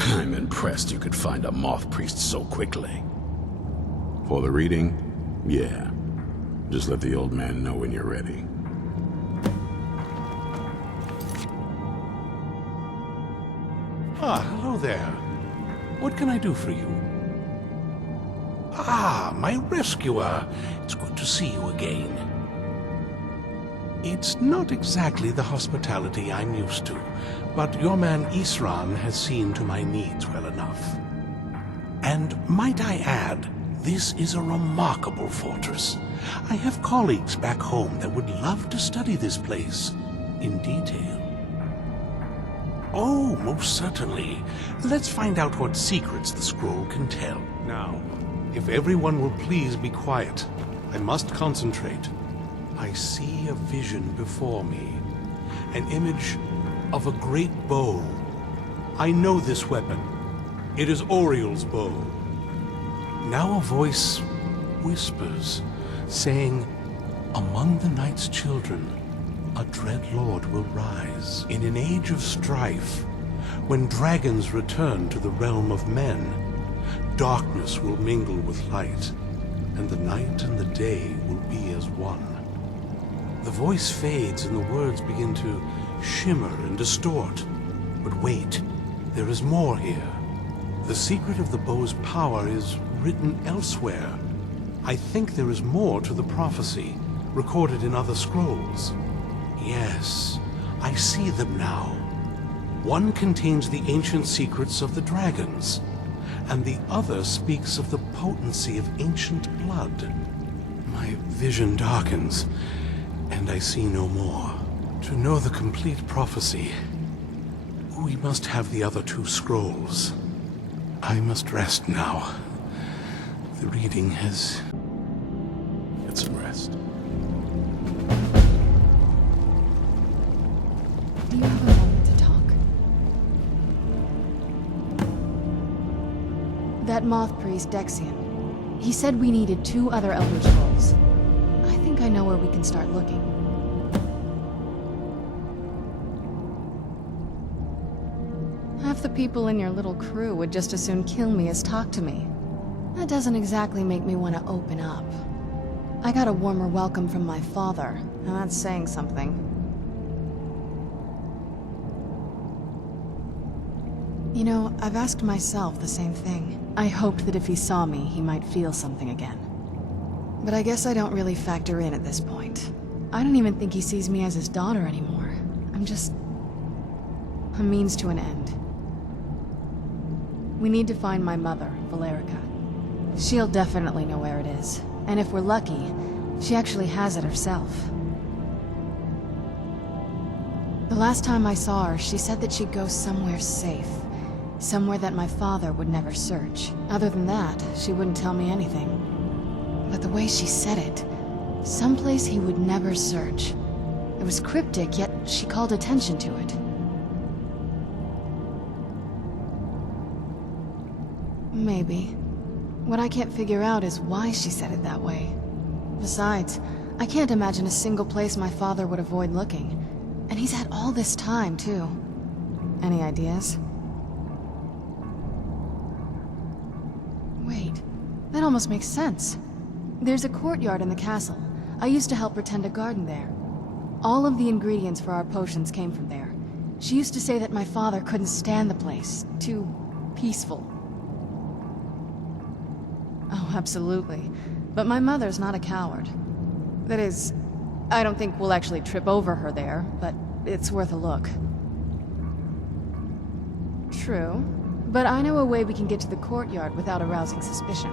I'm impressed you could find a moth priest so quickly. For the reading? Yeah. Just let the old man know when you're ready. Ah, hello there. What can I do for you? Ah, my rescuer. It's good to see you again. It's not exactly the hospitality I'm used to, but your man Isran has seen to my needs well enough. And might I add, this is a remarkable fortress. I have colleagues back home that would love to study this place in detail. Oh, most certainly. Let's find out what secrets the scroll can tell. Now, if everyone will please be quiet, I must concentrate. I see a vision before me, an image of a great bow. I know this weapon. It is Oriel's bow. Now a voice whispers, saying, "Among the night's children, a dread lord will rise. In an age of strife, when dragons return to the realm of men, darkness will mingle with light, and the night and the day will be as one." The voice fades and the words begin to shimmer and distort. But wait, there is more here. The secret of the bow's power is written elsewhere. I think there is more to the prophecy, recorded in other scrolls. Yes, I see them now. One contains the ancient secrets of the dragons, and the other speaks of the potency of ancient blood. My vision darkens, and I see no more. To know the complete prophecy, we must have the other two scrolls. I must rest now. The reading has... Get some rest. Do you have a moment to talk? That moth priest, Dexian, he said we needed 2 other Elder Scrolls. I think I know where we can start looking. Half the people in your little crew would just as soon kill me as talk to me. That doesn't exactly make me want to open up. I got a warmer welcome from my father, and that's saying something. You know, I've asked myself the same thing. I hoped that if he saw me, he might feel something again. But I guess I don't really factor in at this point. I don't even think he sees me as his daughter anymore. I'm just... a means to an end. We need to find my mother, Valerica. She'll definitely know where it is. And if we're lucky, she actually has it herself. The last time I saw her, she said that she'd go somewhere safe. Somewhere that my father would never search. Other than that, she wouldn't tell me anything. But the way she said it, someplace he would never search. It was cryptic, yet she called attention to it. Maybe. What I can't figure out is why she said it that way. Besides, I can't imagine a single place my father would avoid looking. And he's had all this time, too. Any ideas? Wait, that almost makes sense. There's a courtyard in the castle. I used to help her tend a garden there. All of the ingredients for our potions came from there. She used to say that my father couldn't stand the place. Too peaceful. Oh, absolutely. But my mother's not a coward. That is, I don't think we'll actually trip over her there, but it's worth a look. True, but I know a way we can get to the courtyard without arousing suspicion.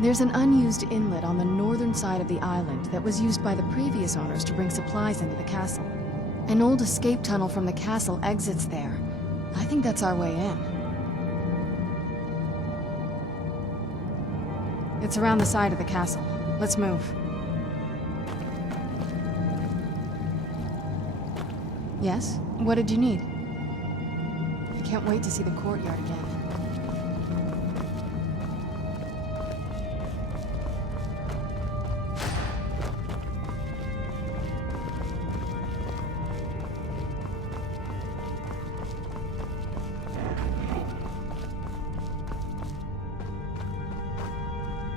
There's an unused inlet on the northern side of the island that was used by the previous owners to bring supplies into the castle. An old escape tunnel from the castle exits there. I think that's our way in. It's around the side of the castle. Let's move. Yes? What did you need? I can't wait to see the courtyard again.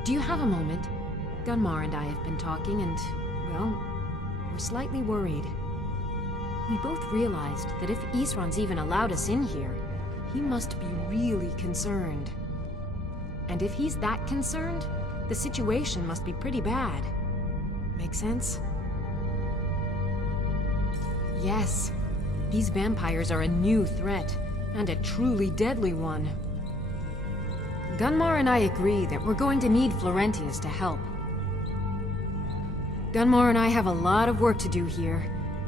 Do you have a moment? Gunmar and I have been talking and, well, we're slightly worried. We both realized that if Isran's even allowed us in here, he must be really concerned. And if he's that concerned, the situation must be pretty bad. Make sense? Yes. These vampires are a new threat, and a truly deadly one. Gunmar and I agree that we're going to need Florentius to help. Gunmar and I have a lot of work to do here,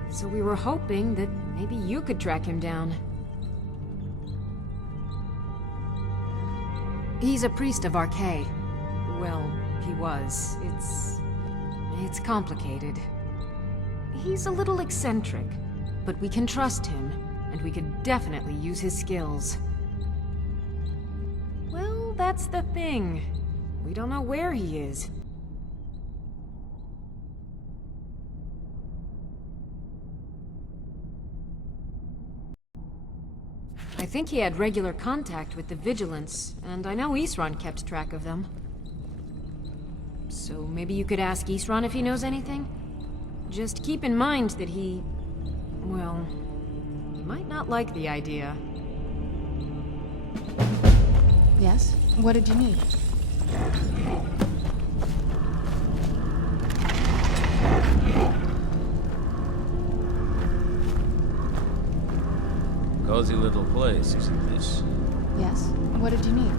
so we were hoping that maybe you could track him down. He's a priest of Archay. Well, he was. It's complicated. He's a little eccentric, but we can trust him, and we could definitely use his skills. Well, that's the thing. We don't know where he is. I think he had regular contact with the Vigilance, and I know Isran kept track of them. So maybe you could ask Isran if he knows anything? Just keep in mind that he... well, he might not like the idea. Yes? What did you need? Cozy little place, isn't this? Yes? What did you need?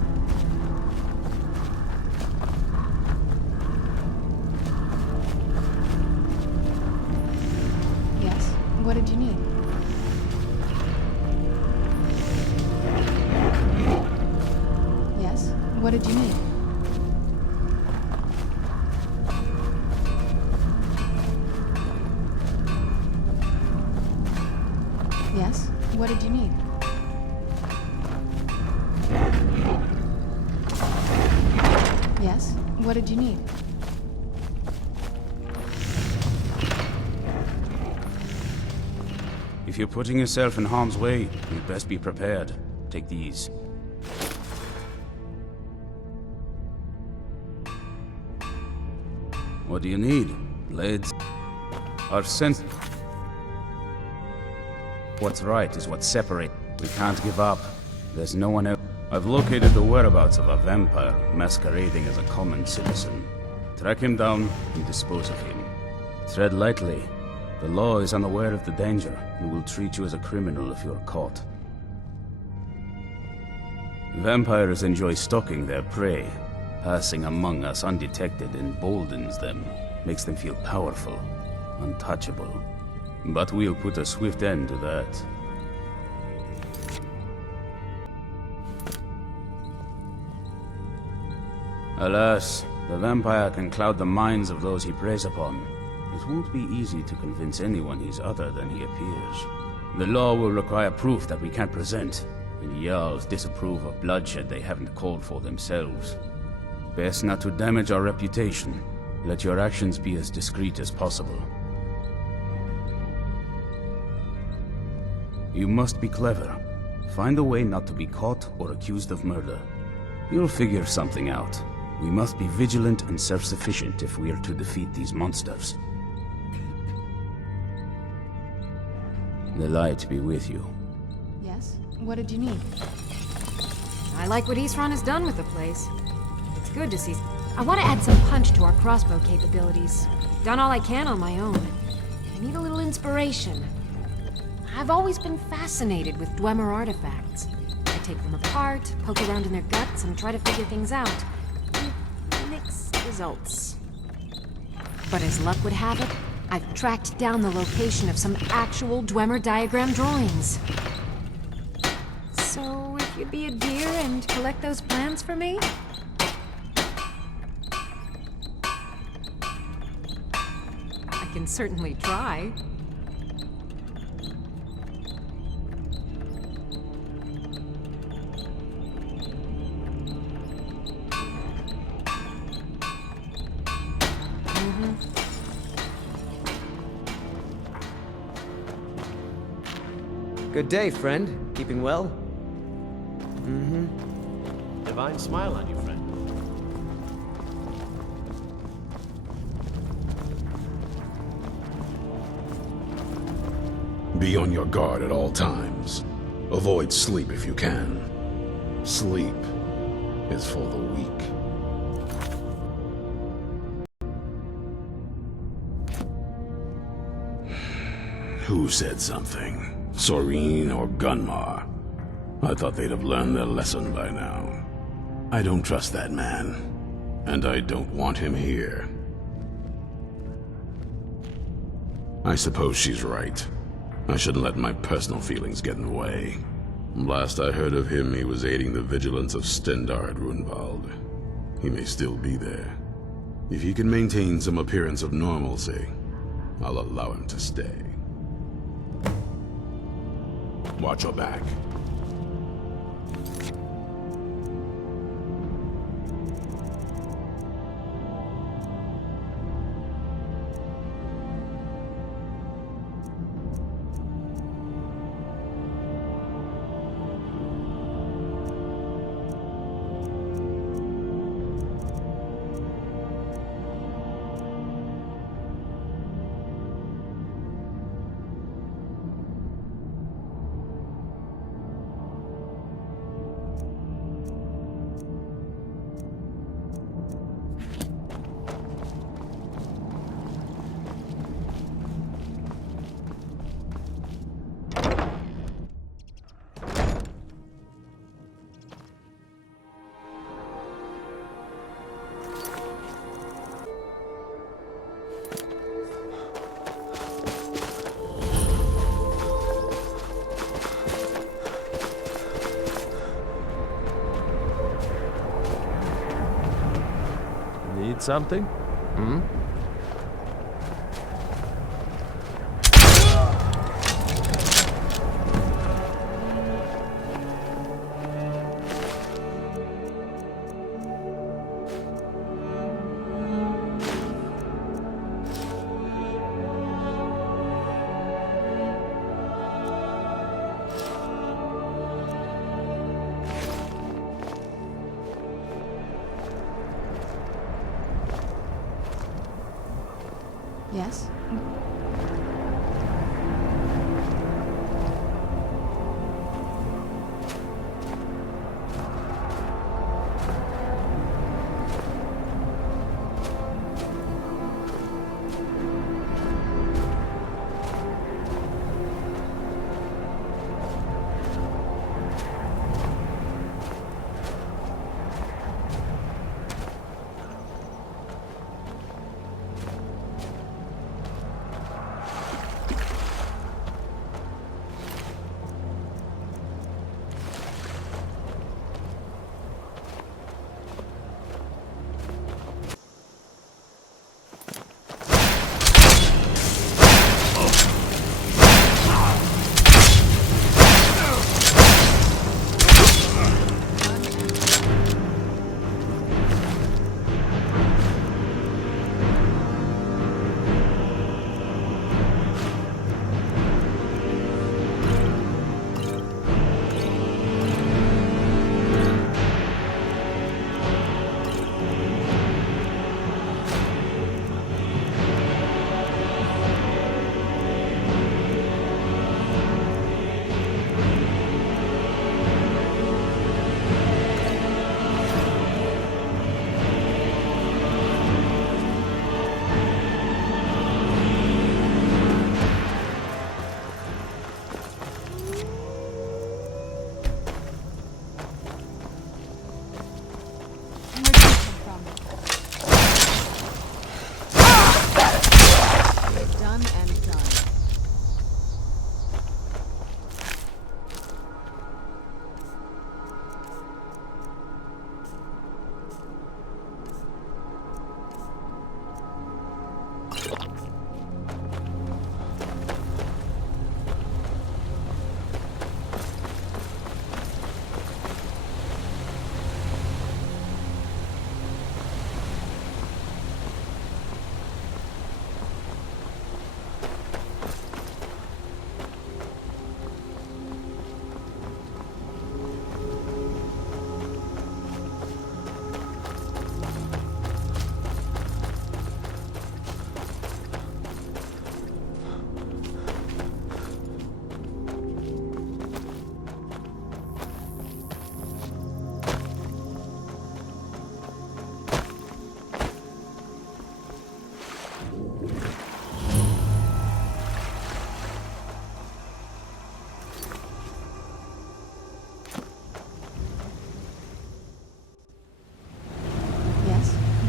Yes? What did you need? Yes? What did you need? Yes? What did you need? Yes? What did you need? If you're putting yourself in harm's way, you'd best be prepared. Take these. What do you need? Blades? Our sense... What's right is what separates. We can't give up. There's no one else. I've located the whereabouts of a vampire masquerading as a common citizen. Track him down and dispose of him. Tread lightly. The law is unaware of the danger and will treat you as a criminal if you're caught. Vampires enjoy stalking their prey. Passing among us undetected emboldens them, makes them feel powerful, untouchable. But we'll put a swift end to that. Alas, the vampire can cloud the minds of those he preys upon. It won't be easy to convince anyone he's other than he appears. The law will require proof that we can't present, and Jarls disapprove of bloodshed they haven't called for themselves. Best not to damage our reputation. Let your actions be as discreet as possible. You must be clever. Find a way not to be caught or accused of murder. You'll figure something out. We must be vigilant and self-sufficient if we are to defeat these monsters. The light be with you. Yes? What did you need? I like what Isran has done with the place. It's good to see. I want to add some punch to our crossbow capabilities. Done all I can on my own. I need a little inspiration. I've always been fascinated with Dwemer artifacts. I take them apart, poke around in their guts, and try to figure things out. Mixed results. But as luck would have it, I've tracked down the location of some actual Dwemer diagram drawings. So, if you'd be a dear and collect those plans for me? I can certainly try. Good day, friend. Keeping well? Divine smile on you, friend. Be on your guard at all times. Avoid sleep if you can. Sleep is for the weak. Who said something? Soreen or Gunmar? I thought they'd have learned their lesson by now. I don't trust that man, and I don't want him here. I suppose she's right. I shouldn't let my personal feelings get in the way. Last I heard of him, he was aiding the vigilance of Stendarr at Runvald. He may still be there. If he can maintain some appearance of normalcy, I'll allow him to stay. Watch your back. Need something? Yes?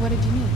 What did you need?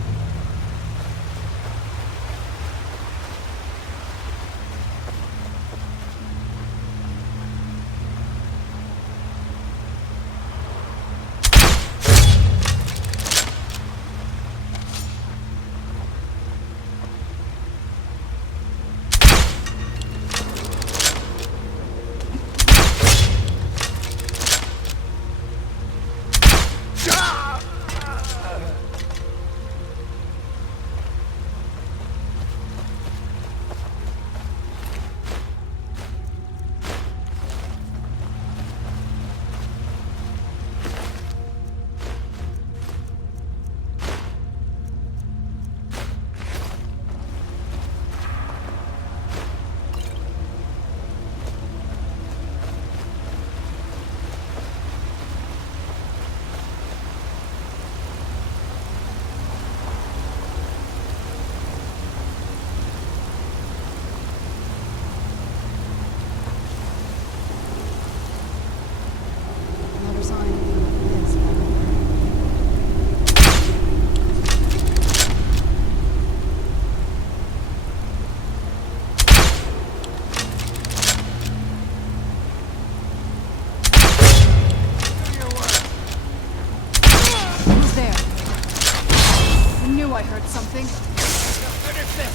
I heard something. Finish this!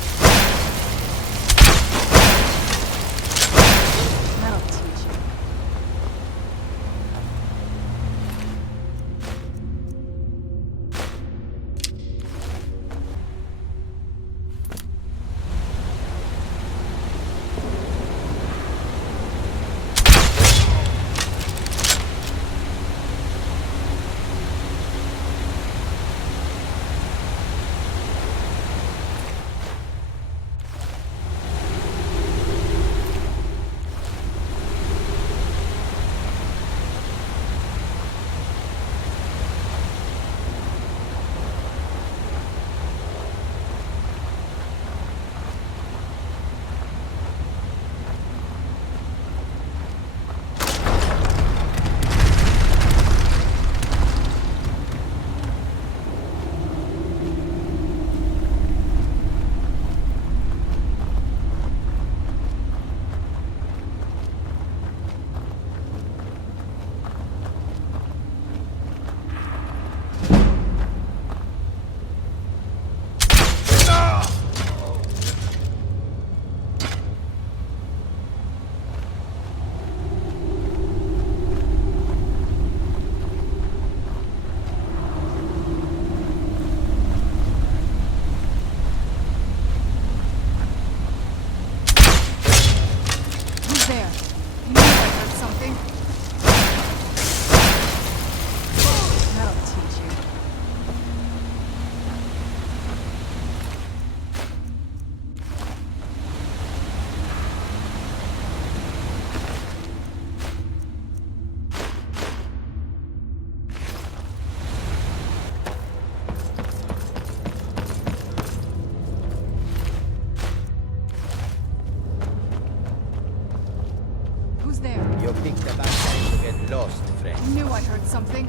That'll teach you. You picked a bad time to get lost, friend. I knew I heard something.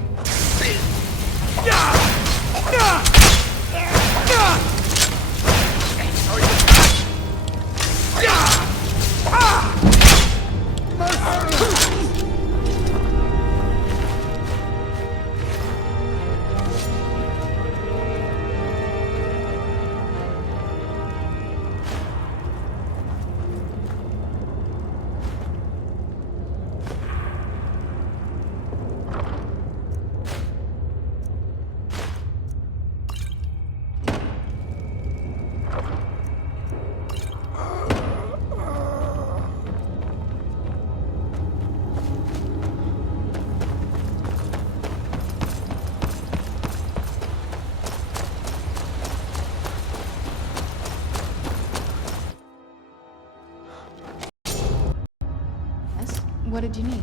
What did you need?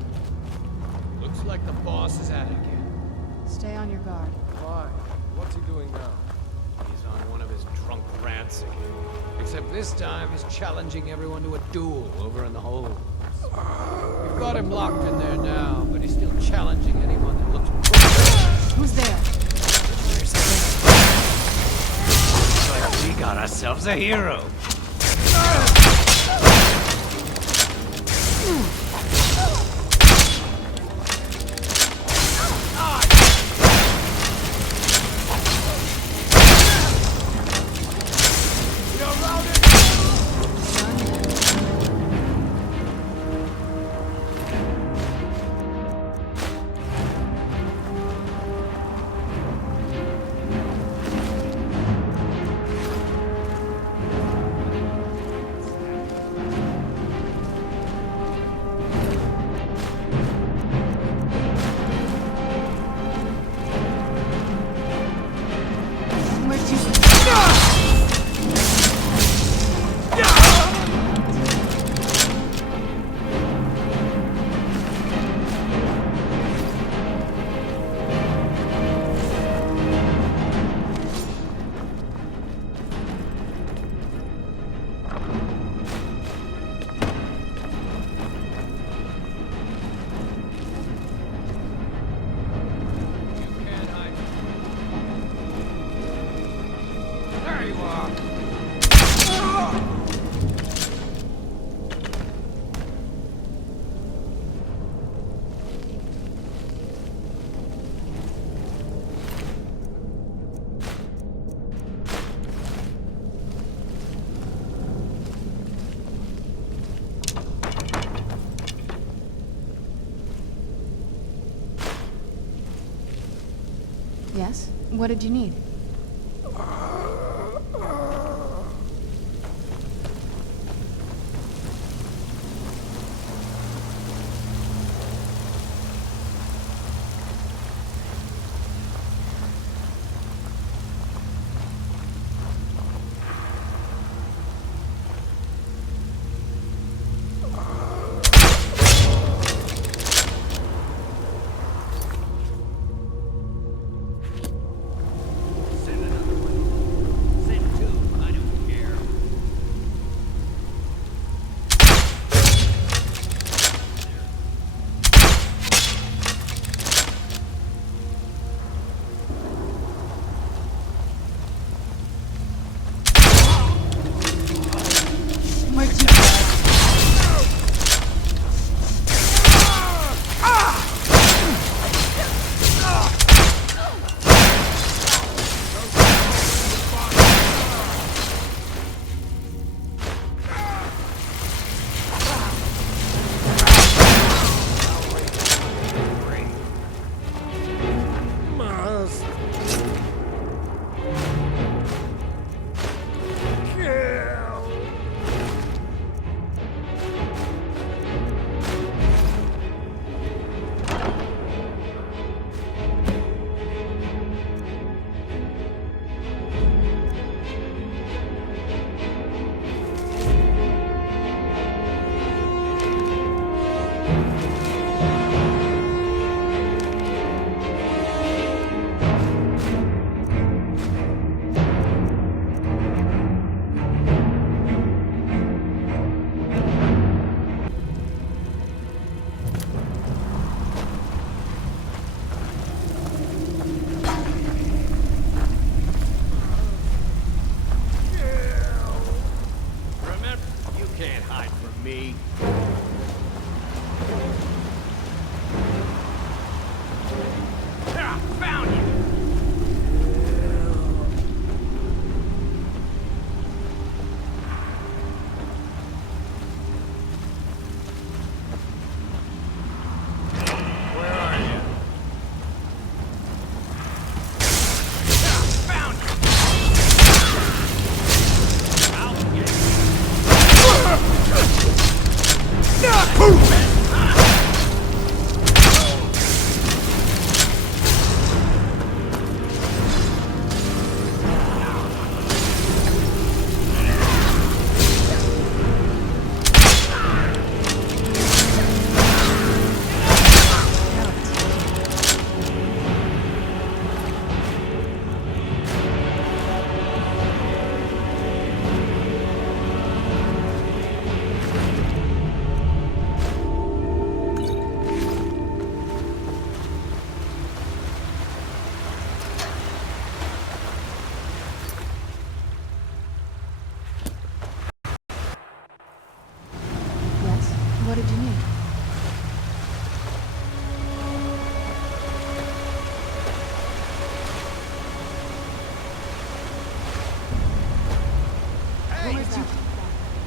Looks like the boss is at it again. Stay on your guard. Why? What's he doing now? He's on one of his drunk rants again. Except this time he's challenging everyone to a duel over in the hold. We've got him locked in there now, but he's still challenging anyone that looks... Who's there? There's something. yourselves a hero. Yes? What did you need?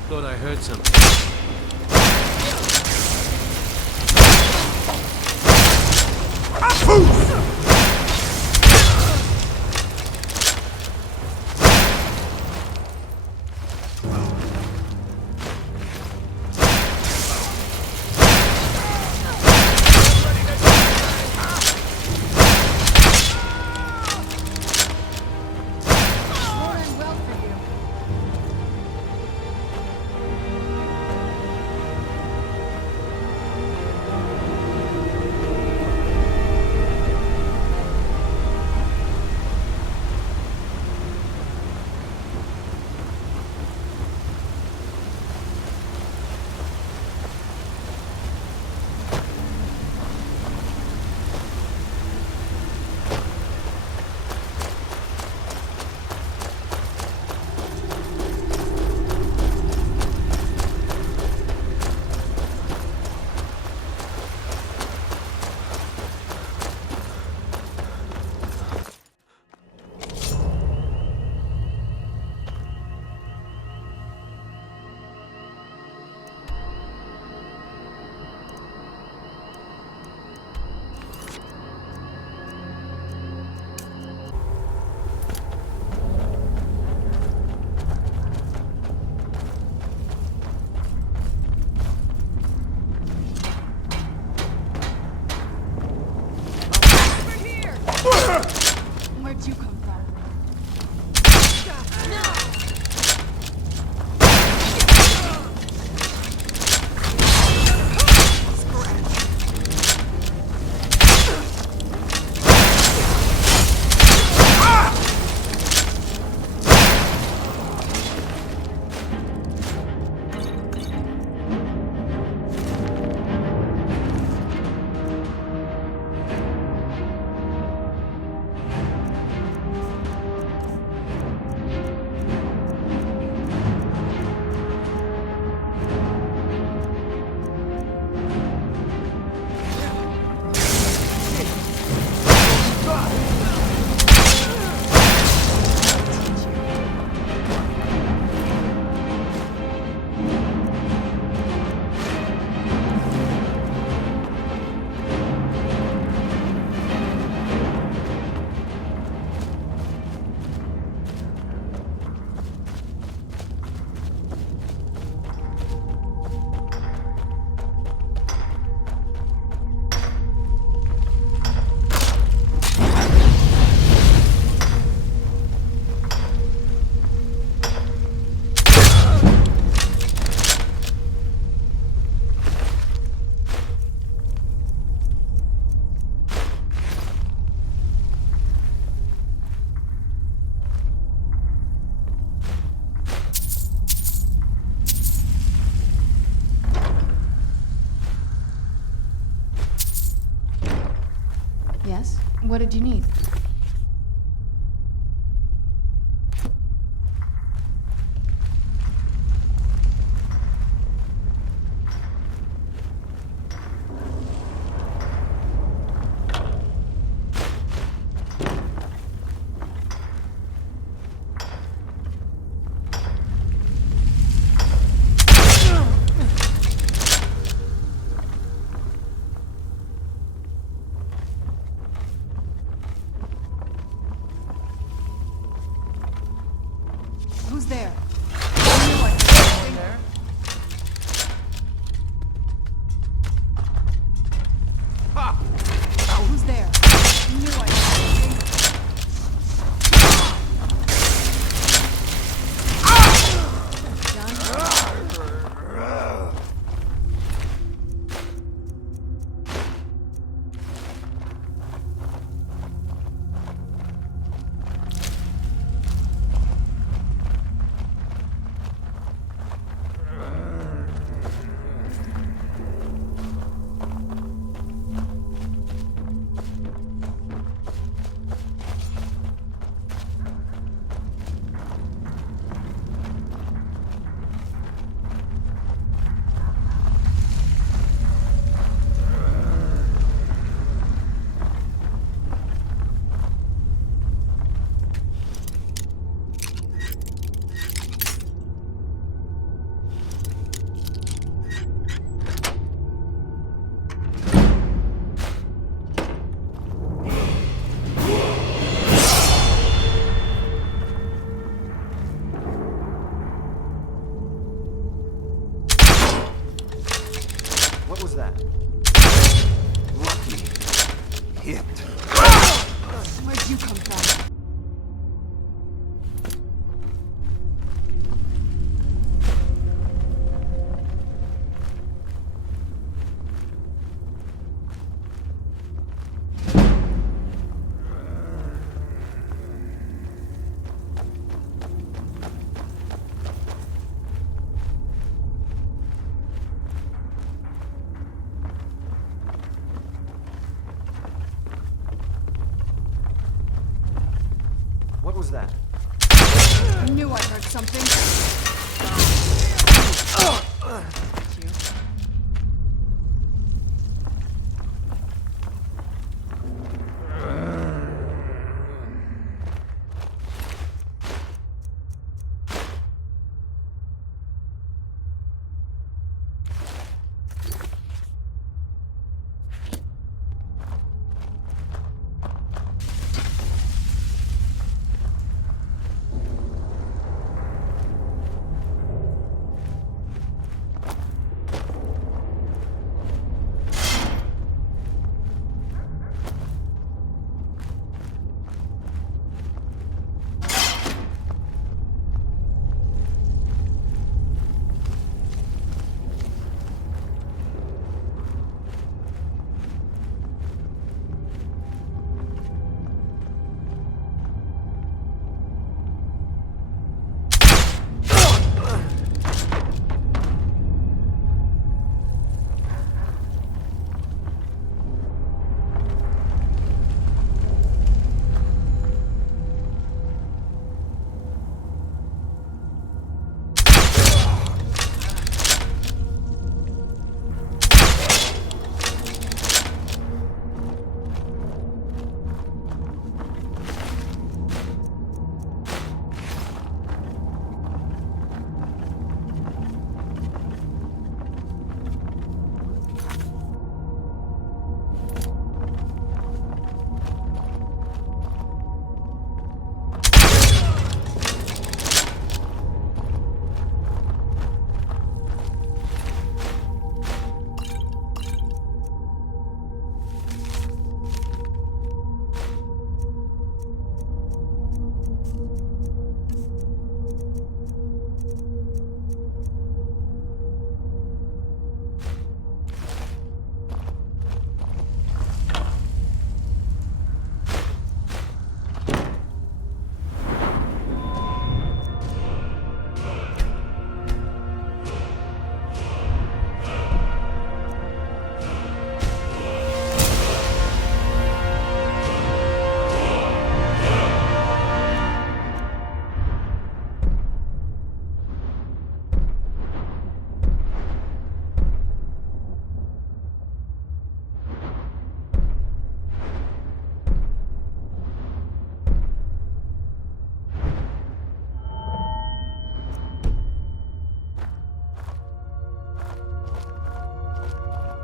Thought I heard something. Where'd you come from? Yes? What did you need? Who's there? Who's there? You knew I was What was that? I knew I heard something.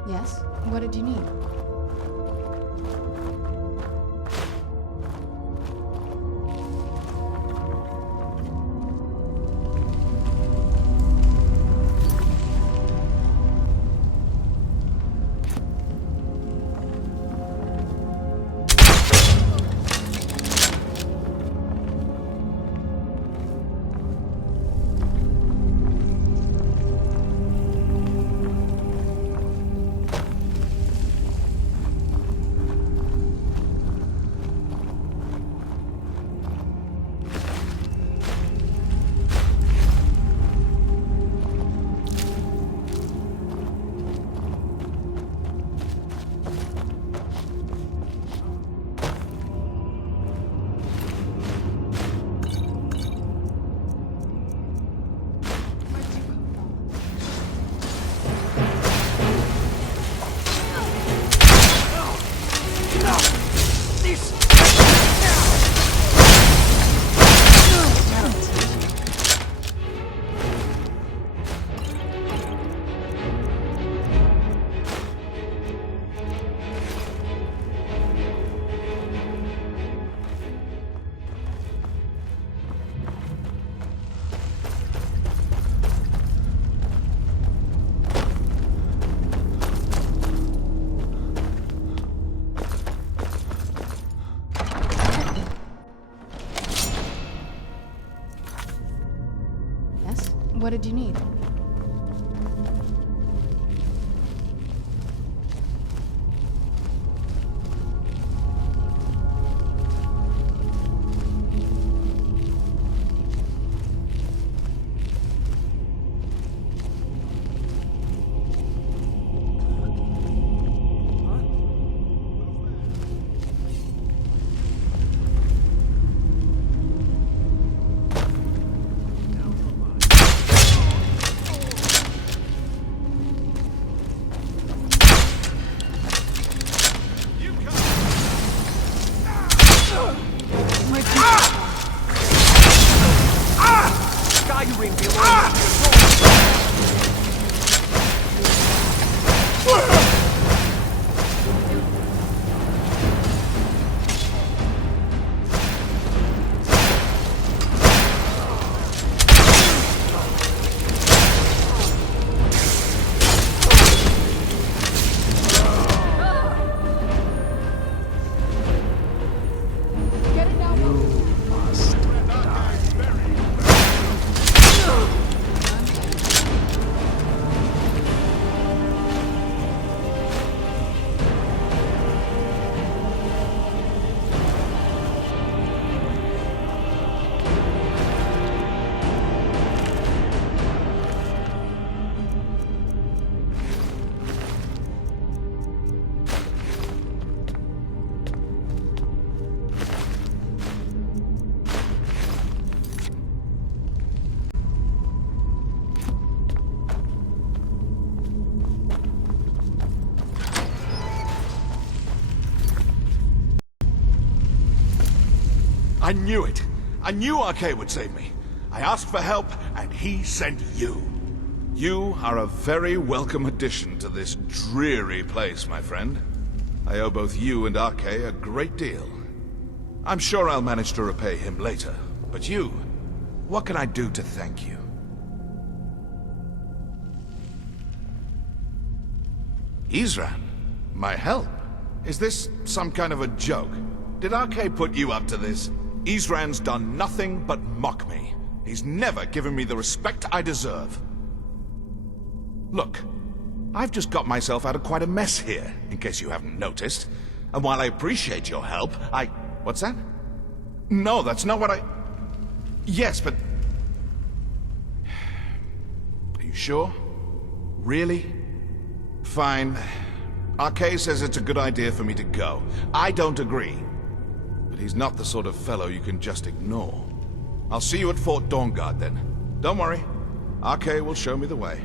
Yes? What did you need? What did you need? swing below. I knew it. I knew Arcade would save me. I asked for help, and he sent you. You are a very welcome addition to this dreary place, my friend. I owe both you and Arcade a great deal. I'm sure I'll manage to repay him later. But you, what can I do to thank you? Isran, my help? Is this some kind of a joke? Did Arcade put you up to this? Isran's done nothing but mock me. He's never given me the respect I deserve. Look, I've just got myself out of quite a mess here, in case you haven't noticed. And while I appreciate your help, What's that? No, that's not what I... Yes, but... Are you sure? Really? Fine. Arcade says it's a good idea for me to go. I don't agree. But he's not the sort of fellow you can just ignore. I'll see you at Fort Dawnguard then. Don't worry. Arcade will show me the way.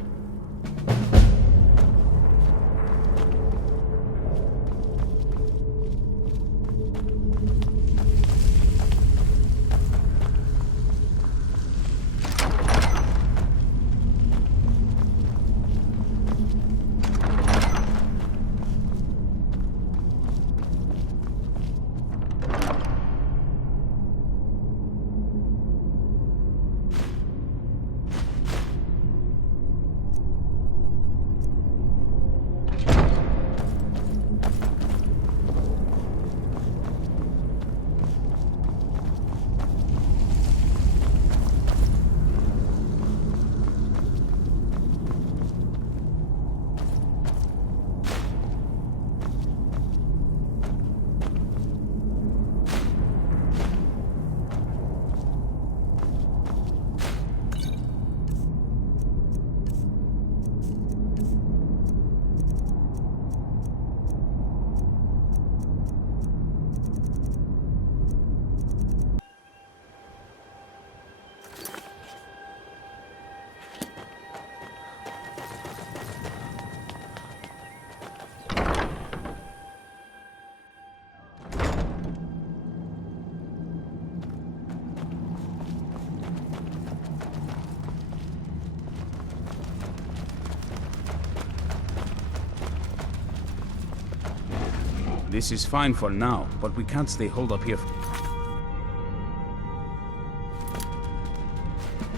This is fine for now, but we can't stay holed up here.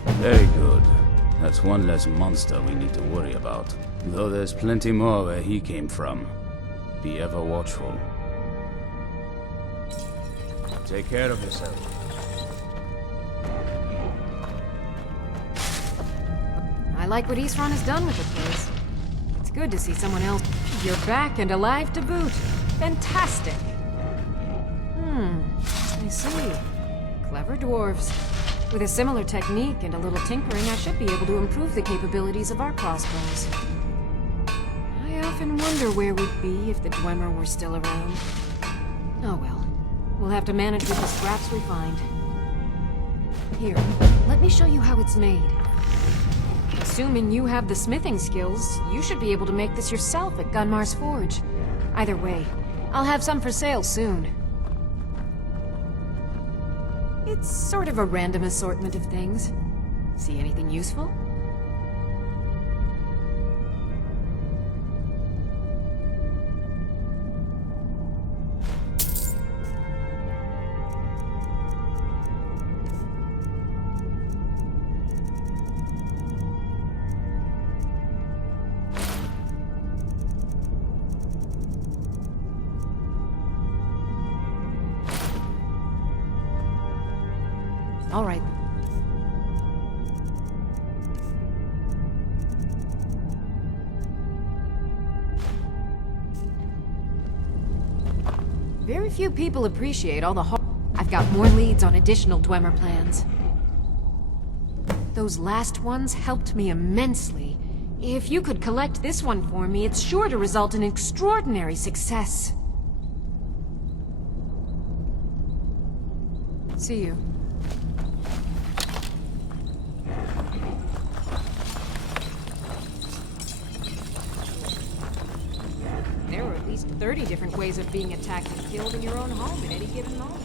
Very good. That's one less monster we need to worry about. Though there's plenty more where he came from. Be ever watchful. Take care of yourself. I like what Isran has done with the place. It's good to see someone else. You're back and alive to boot. Fantastic. I see. Clever dwarves. With a similar technique and a little tinkering, I should be able to improve the capabilities of our crossbows. I often wonder where we'd be if the Dwemer were still around. Oh well. We'll have to manage with the scraps we find. Here, let me show you how it's made. Assuming you have the smithing skills, you should be able to make this yourself at Gunmar's Forge. Either way, I'll have some for sale soon. It's sort of a random assortment of things. See anything useful? All right. Very few people appreciate all the hard... I've got more leads on additional Dwemer plans. Those last ones helped me immensely. If you could collect this one for me, it's sure to result in extraordinary success. See you. There are at least 30 different ways of being attacked and killed in your own home at any given moment.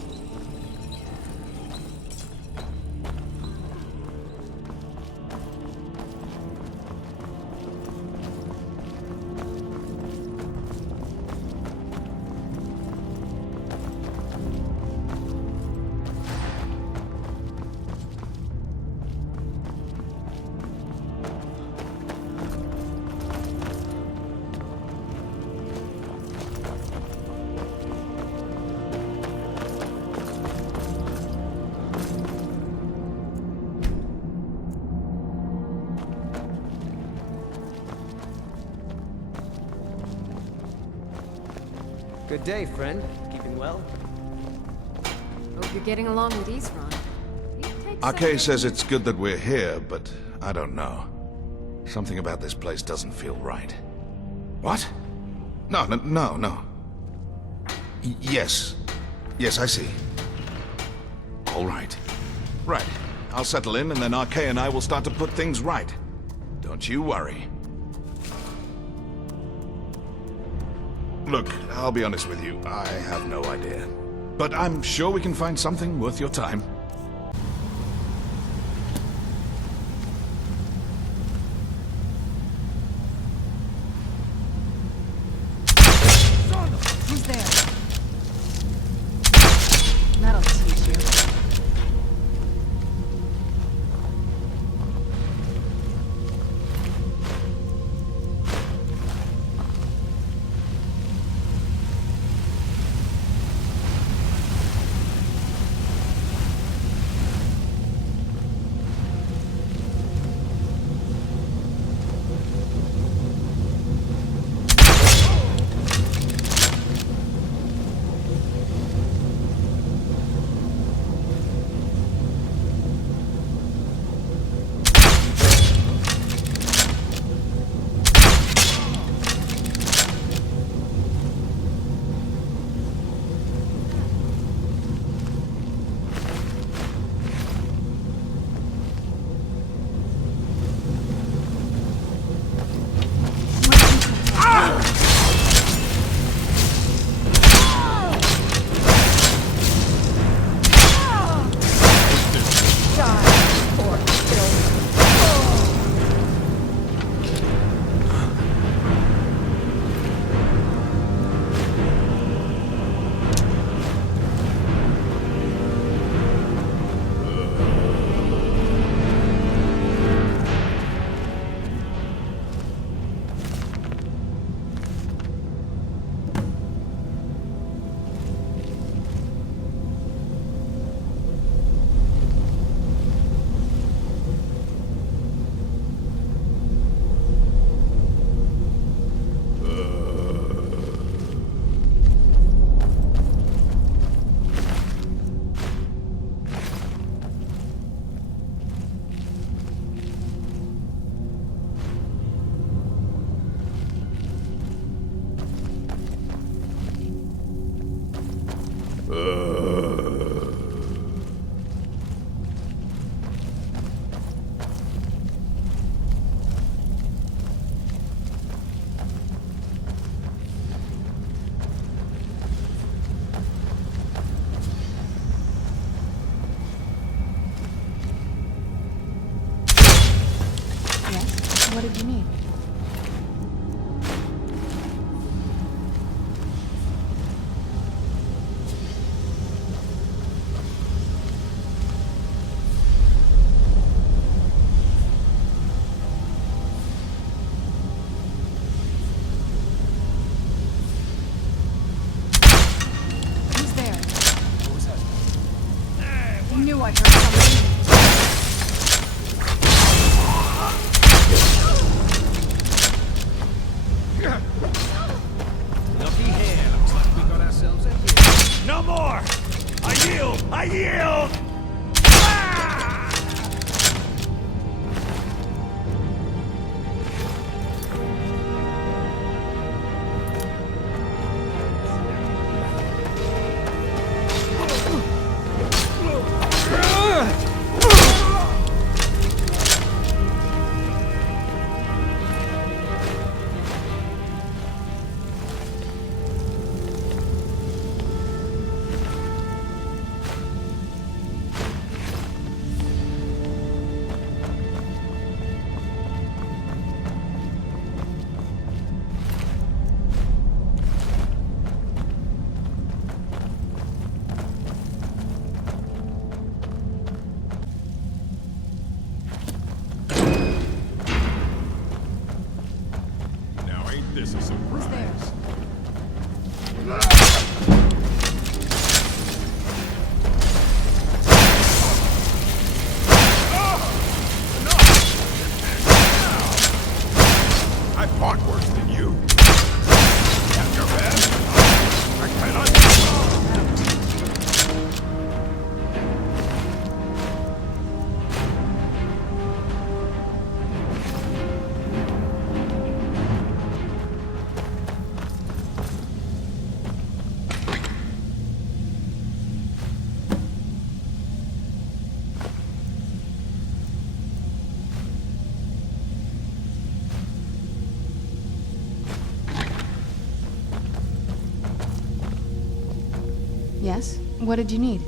Good day, friend. Keeping well? Hope you're getting along with Isran. Arcay says it's good that we're here, but I don't know. Something about this place doesn't feel right. What? No. Yes. Yes, I see. All right. Right. I'll settle in, and then Arcay and I will start to put things right. Don't you worry. Look, I'll be honest with you. I have no idea. But I'm sure we can find something worth your time. Who's there? That'll teach you. What did you need? Who's there? What was that? I knew I heard something. Looky here, looks like we got ourselves a hero. No more! I yield! I yield! This is a surprise. Who's there? I fought worse than you. At your best, I cannot. Yes? What did you need?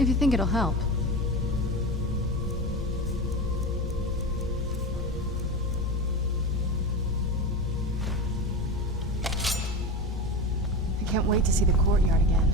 If you think it'll help. I can't wait to see the courtyard again.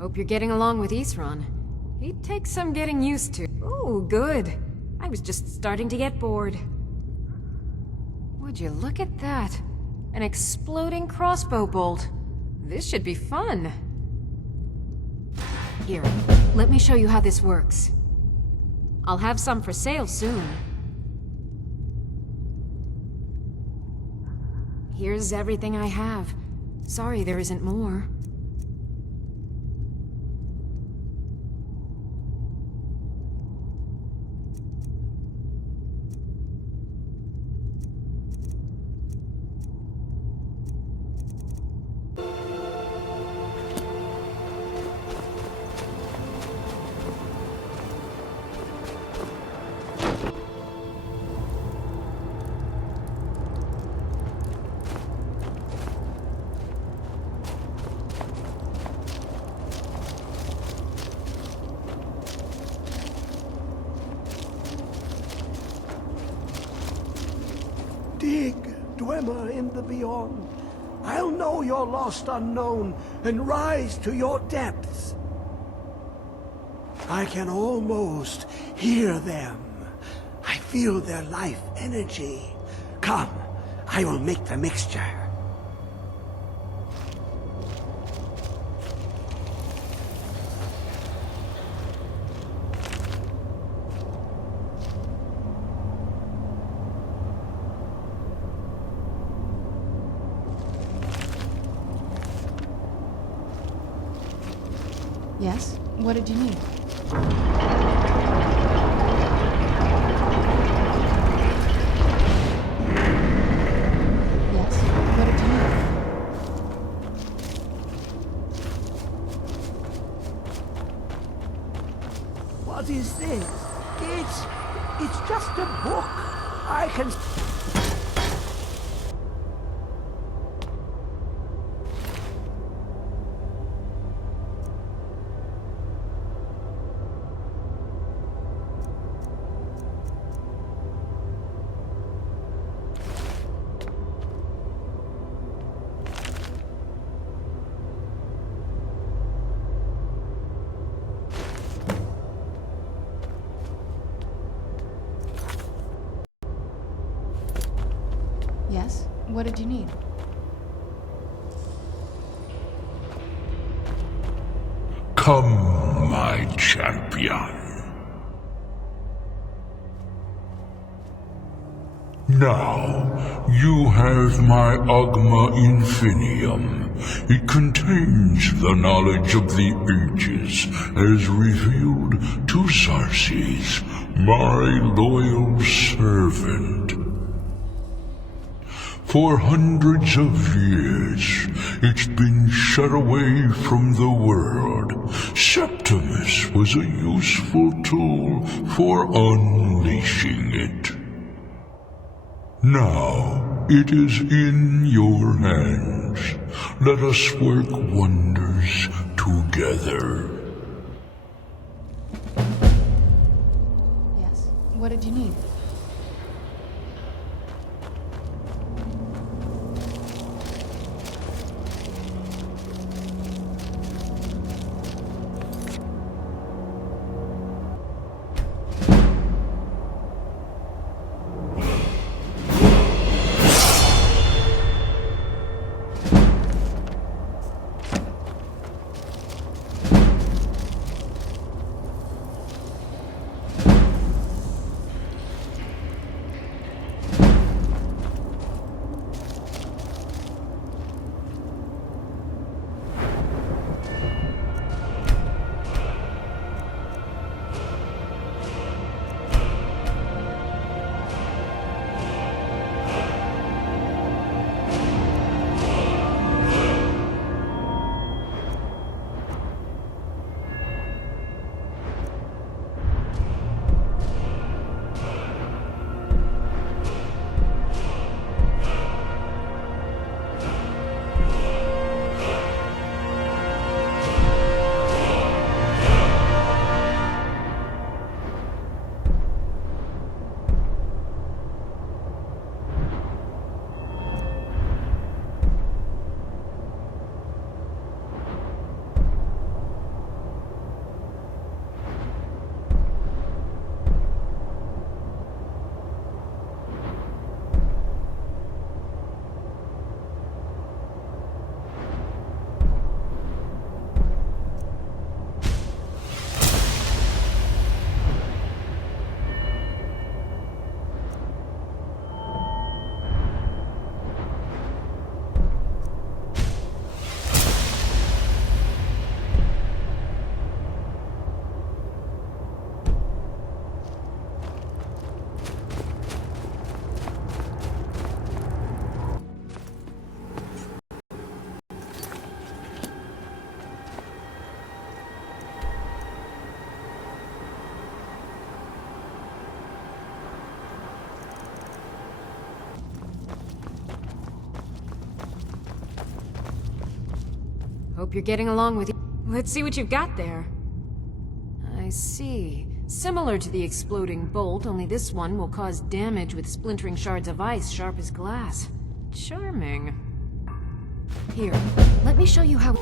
Hope you're getting along with Isran. He'd take some getting used to. Ooh, good. I was just starting to get bored. Would you look at that? An exploding crossbow bolt. This should be fun. Here, let me show you how this works. I'll have some for sale soon. Here's everything I have. Sorry there isn't more. Dig, Dwemer in the beyond. I'll know your lost unknown and rise to your depths. I can almost hear them. I feel their life energy. Come, I will make the mixture. Yes? What did you need? Yes? What did you need? What is this? It's just a book. I can... Yes? What did you need? Come, my champion. Now, you have my Agma Infinium. It contains the knowledge of the ages, as revealed to Xarxes, my loyal servant. For hundreds of years, it's been shut away from the world. Septimus was a useful tool for unleashing it. Now, it is in your hands. Let us work wonders together. Yes? What did you need? Hope you're getting along with it. Let's see what you've got there. I see. Similar to the exploding bolt, only this one will cause damage with splintering shards of ice sharp as glass. Charming. Here, let me show you how...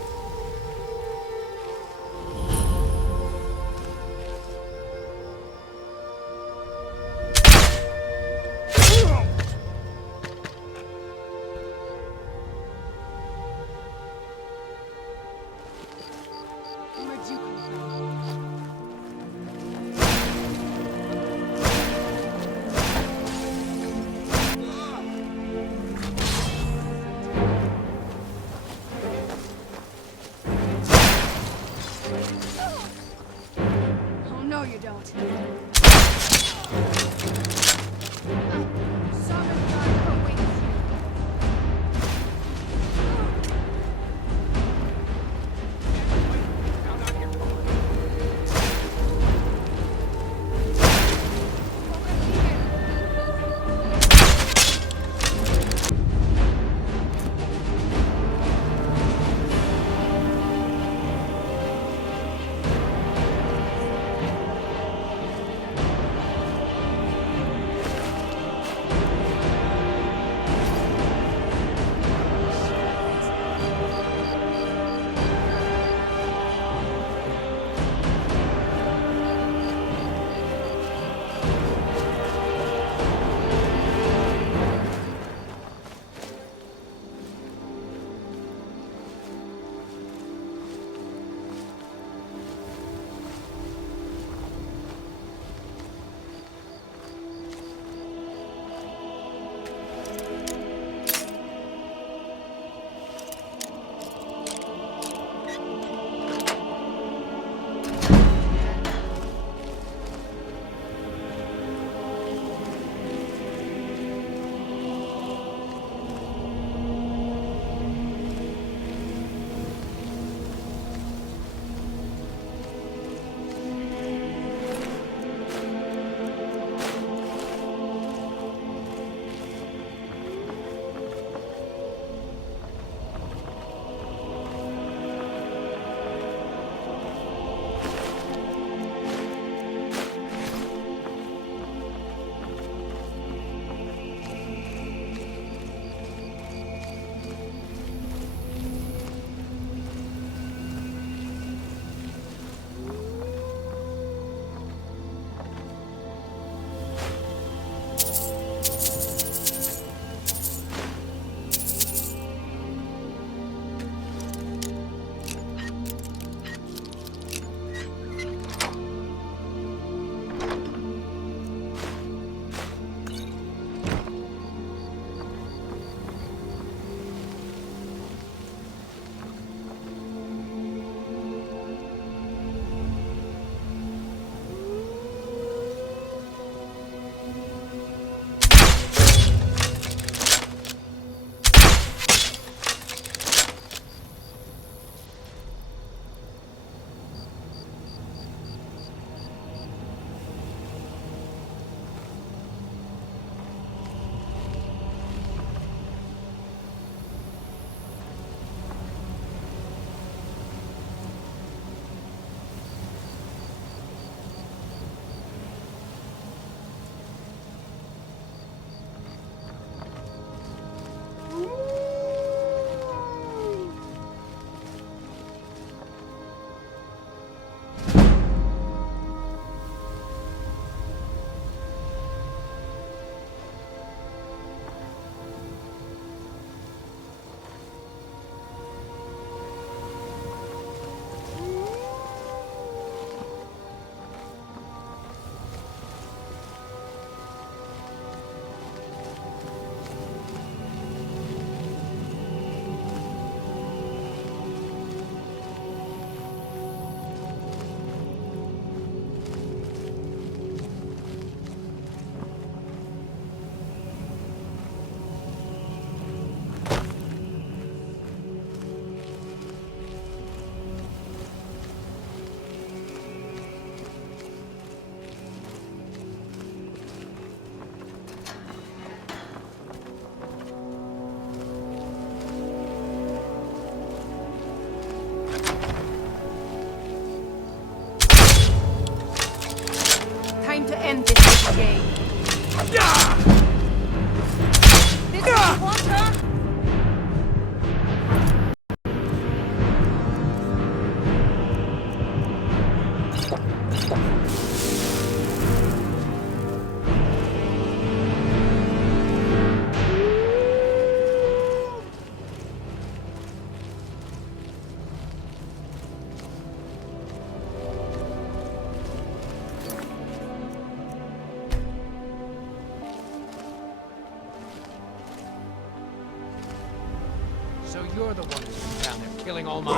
So you're the one who's down there killing all my...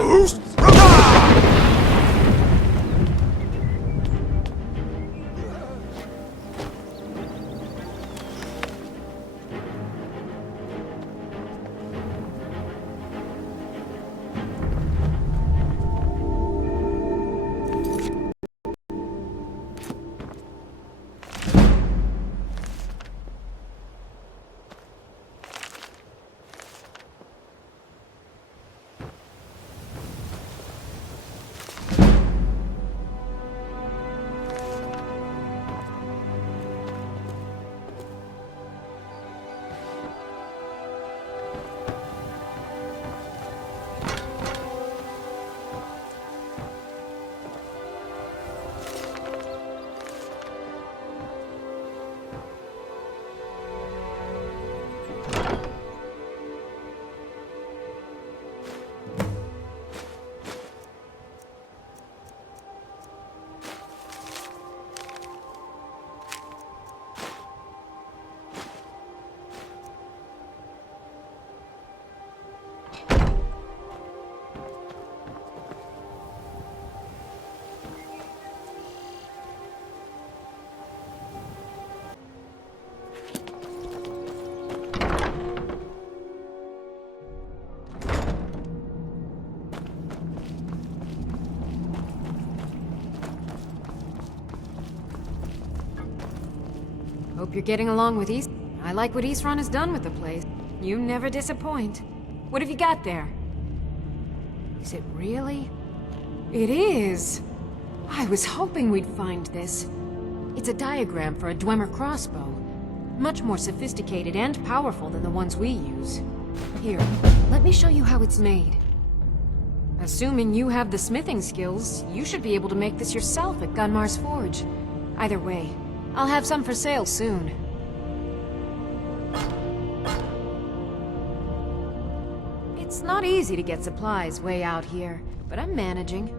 Hope you're getting along with East. I like what Eastron has done with the place. You never disappoint. What have you got there? Is it really? It is! I was hoping we'd find this. It's a diagram for a Dwemer crossbow. Much more sophisticated and powerful than the ones we use. Here, let me show you how it's made. Assuming you have the smithing skills, you should be able to make this yourself at Gunmar's Forge. Either way, I'll have some for sale soon. It's not easy to get supplies way out here, but I'm managing.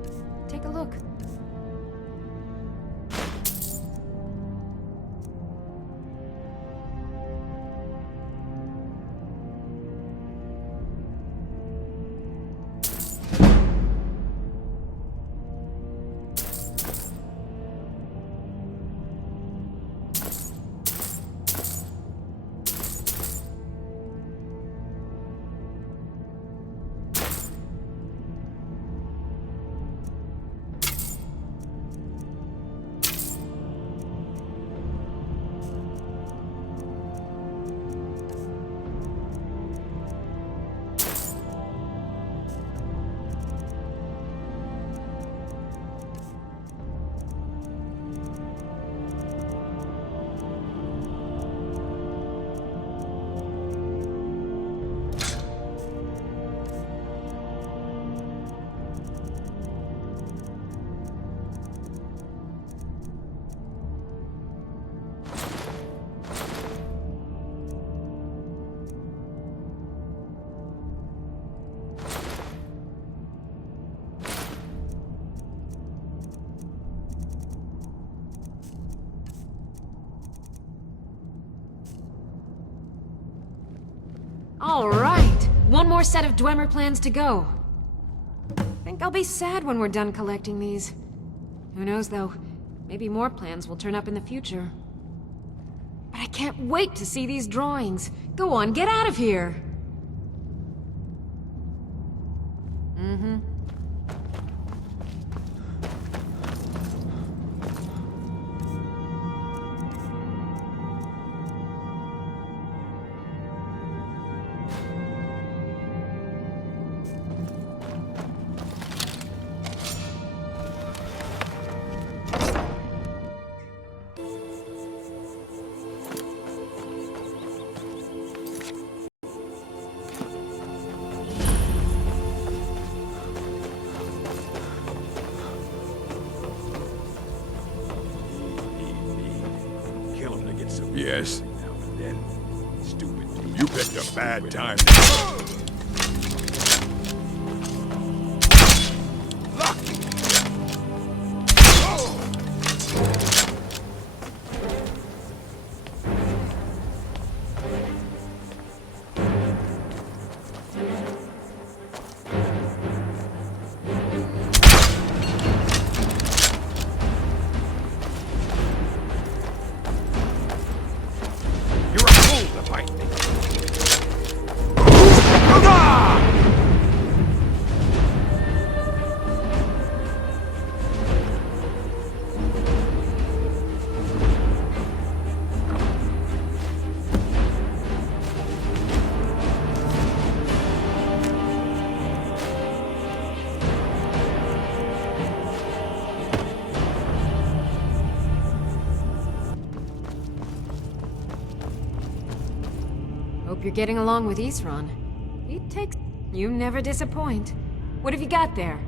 Take a look. All right, one more set of Dwemer plans to go. Think I'll be sad when we're done collecting these. Who knows, though? Maybe more plans will turn up in the future. But I can't wait to see these drawings. Go on, get out of here! Mm-hmm. Yes. Now and then. Stupid. You picked a bad time. Hope you're getting along with Isran. He takes... You never disappoint. What have you got there?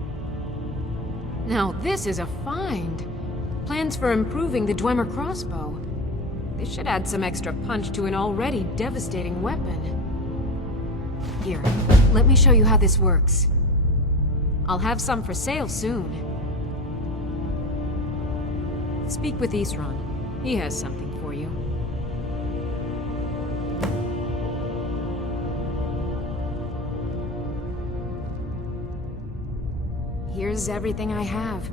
Now, this is a find. Plans for improving the Dwemer crossbow. This should add some extra punch to an already devastating weapon. Here, let me show you how this works. I'll have some for sale soon. Speak with Isran. He has something for you. Here's everything I have.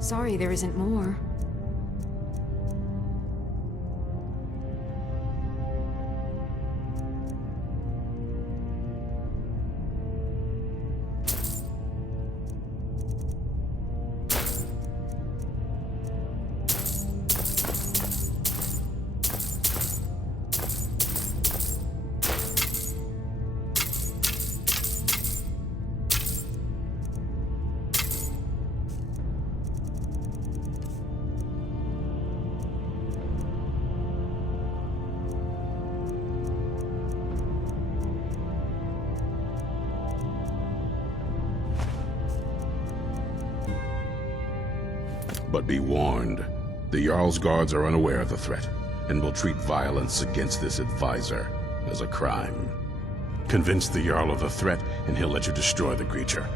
Sorry there isn't more. But be warned, the Jarl's guards are unaware of the threat, and will treat violence against this advisor as a crime. Convince the Jarl of the threat, and he'll let you destroy the creature.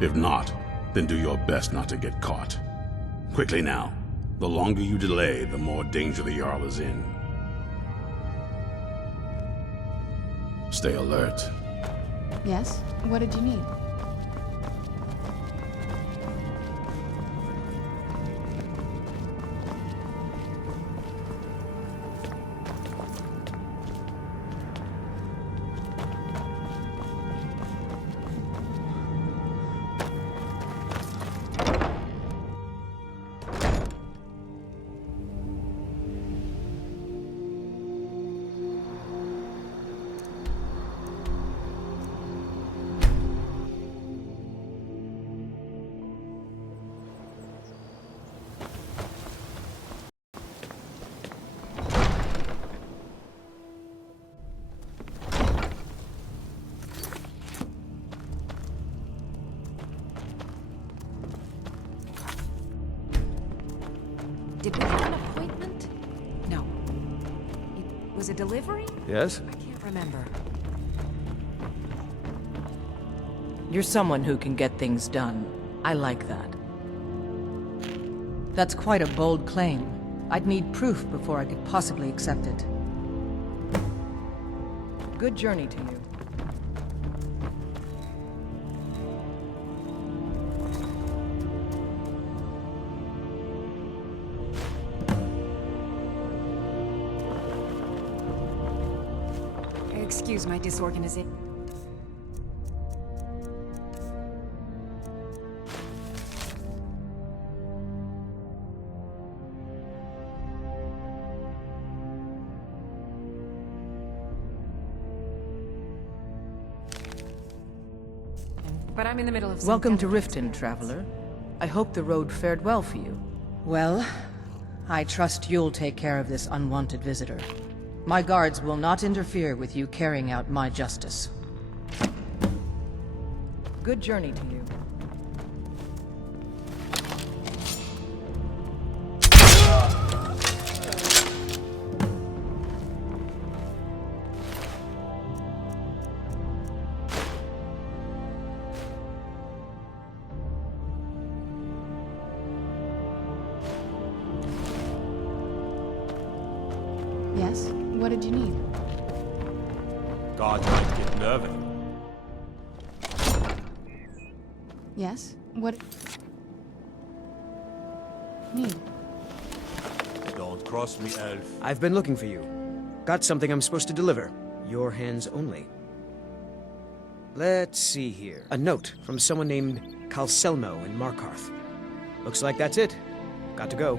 If not, then do your best not to get caught. Quickly now. The longer you delay, the more danger the Jarl is in. Stay alert. Yes? What did you need? Did we have an appointment? No. It was a delivery? Yes? I can't remember. You're someone who can get things done. I like that. That's quite a bold claim. I'd need proof before I could possibly accept it. Good journey to you. Excuse my disorganization. But I'm in the middle of Welcome to Riften, traveler. I hope the road fared well for you. Well, I trust you'll take care of this unwanted visitor. My guards will not interfere with you carrying out my justice. Good journey to you. Yes? What did you need? God might get nervous. Yes? What... need? Don't cross me, elf. I've been looking for you. Got something I'm supposed to deliver. Your hands only. Let's see here. A note from someone named Calselmo in Markarth. Looks like that's it. Got to go.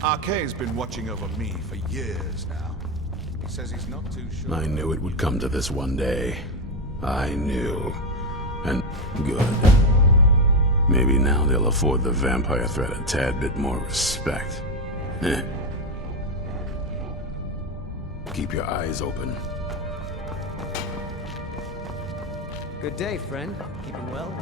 Arkay's been watching over me for years now. He says he's not too sure. I knew it would come to this one day. I knew. And good. Maybe now they'll afford the vampire threat a tad bit more respect. Keep your eyes open. Good day, friend. Keeping well?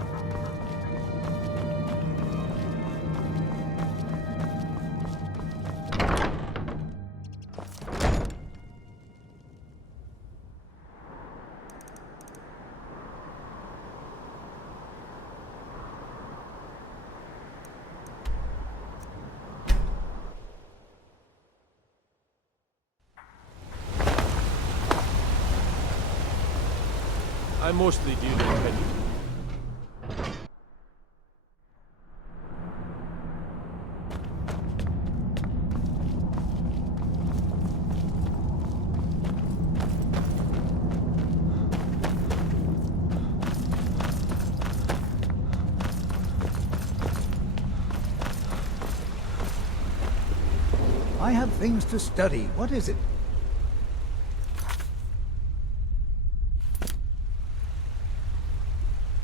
I mostly deal in petty. I have things to study. What is it?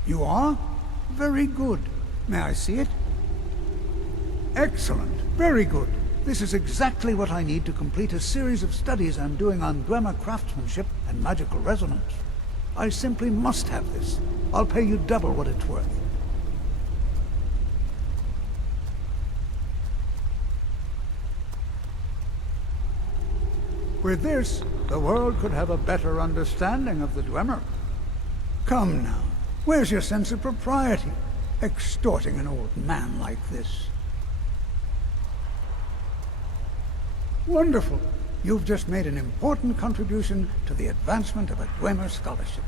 You are? Very good. May I see it? Excellent. Very good. This is exactly what I need to complete a series of studies I'm doing on Dwemer craftsmanship and magical resonance. I simply must have this. I'll pay you double what it's worth. With this, the world could have a better understanding of the Dwemer. Come now. Where's your sense of propriety? Extorting an old man like this. Wonderful. You've just made an important contribution to the advancement of a Dwemer scholarship.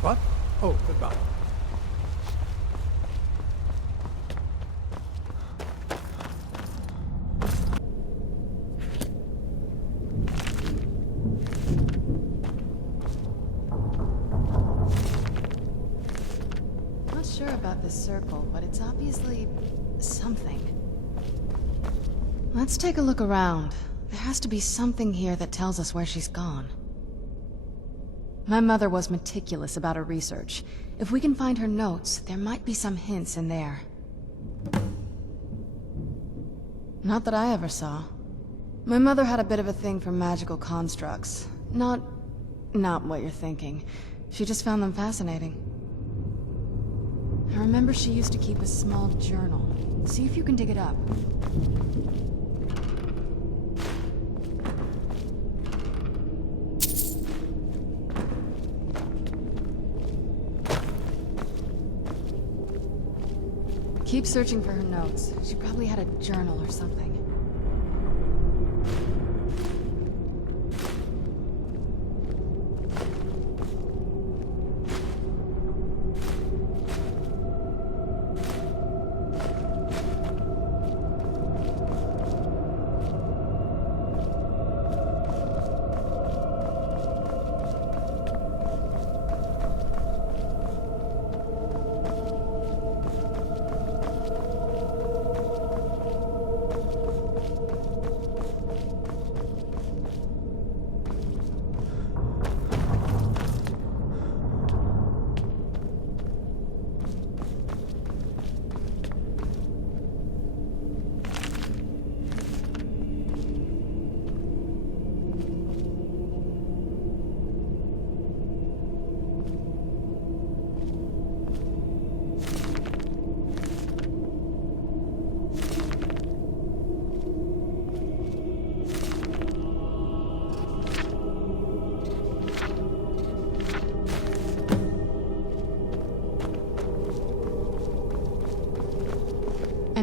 What? Oh, goodbye. Sure about this circle, but it's obviously something. Let's take a look around. There has to be something here that tells us where she's gone. My mother was meticulous about her research. If we can find her notes, there might be some hints in there. Not that I ever saw. My mother had a bit of a thing for magical constructs. Not what you're thinking. She just found them fascinating. I remember she used to keep a small journal. See if you can dig it up. Keep searching for her notes. She probably had a journal or something.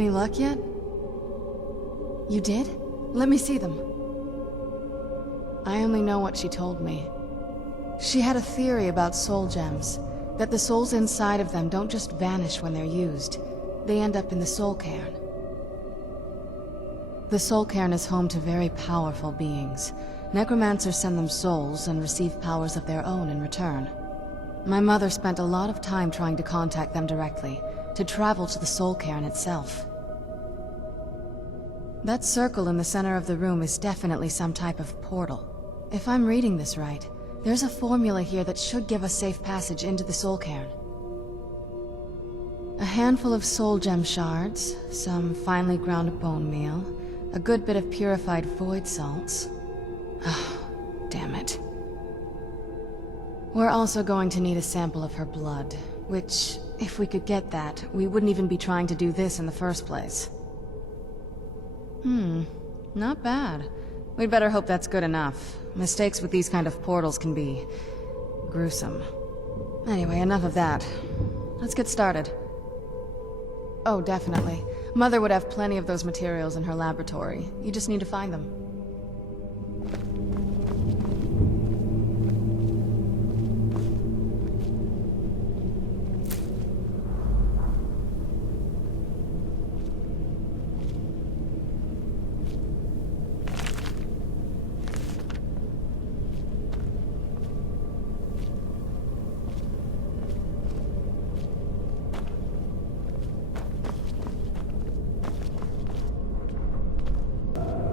Any luck yet? You did? Let me see them. I only know what she told me. She had a theory about soul gems, that the souls inside of them don't just vanish when they're used. They end up in the soul cairn. The soul cairn is home to very powerful beings. Necromancers send them souls and receive powers of their own in return. My mother spent a lot of time trying to contact them directly, to travel to the soul cairn itself. That circle in the center of the room is definitely some type of portal. If I'm reading this right, there's a formula here that should give us safe passage into the soul cairn. A handful of soul gem shards, some finely ground bone meal, a good bit of purified void salts. Oh, damn it. We're also going to need a sample of her blood, which, if we could get that, we wouldn't even be trying to do this in the first place. Not bad. We'd better hope that's good enough. Mistakes with these kind of portals can be gruesome. Anyway, enough of that. Let's get started. Oh, definitely. Mother would have plenty of those materials in her laboratory. You just need to find them.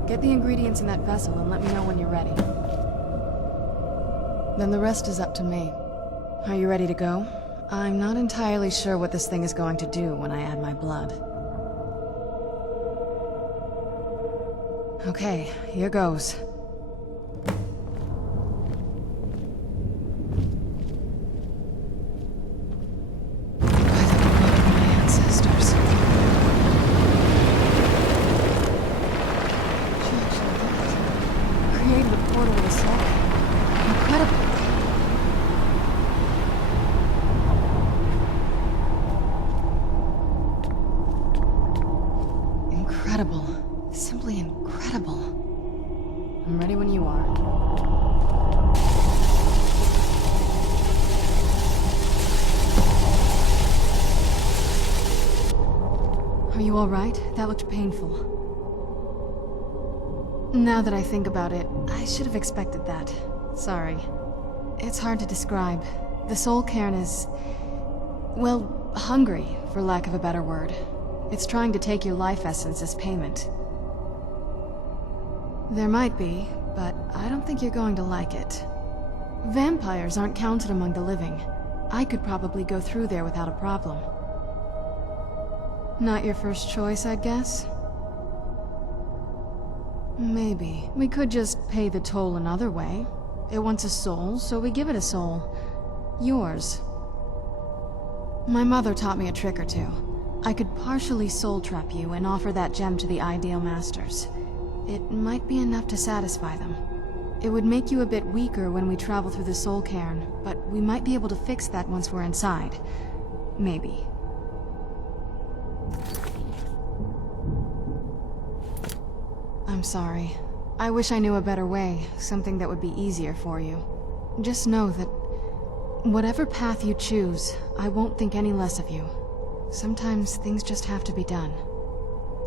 Get the ingredients in that vessel and let me know when you're ready. Then the rest is up to me. Are you ready to go? I'm not entirely sure what this thing is going to do when I add my blood. Okay, here goes. Incredible. Simply incredible. I'm ready when you are. Are you all right? That looked painful. Now that I think about it, I should have expected that. Sorry. It's hard to describe. The soul cairn is, well, hungry, for lack of a better word. It's trying to take your life essence as payment. There might be, but I don't think you're going to like it. Vampires aren't counted among the living. I could probably go through there without a problem. Not your first choice, I'd guess? Maybe. We could just pay the toll another way. It wants a soul, so we give it a soul. Yours. My mother taught me a trick or two. I could partially soul trap you and offer that gem to the ideal masters. It might be enough to satisfy them. It would make you a bit weaker when we travel through the soul cairn, but we might be able to fix that once we're inside. Maybe. I'm sorry. I wish I knew a better way, something that would be easier for you. Just know that whatever path you choose, I won't think any less of you. Sometimes things just have to be done.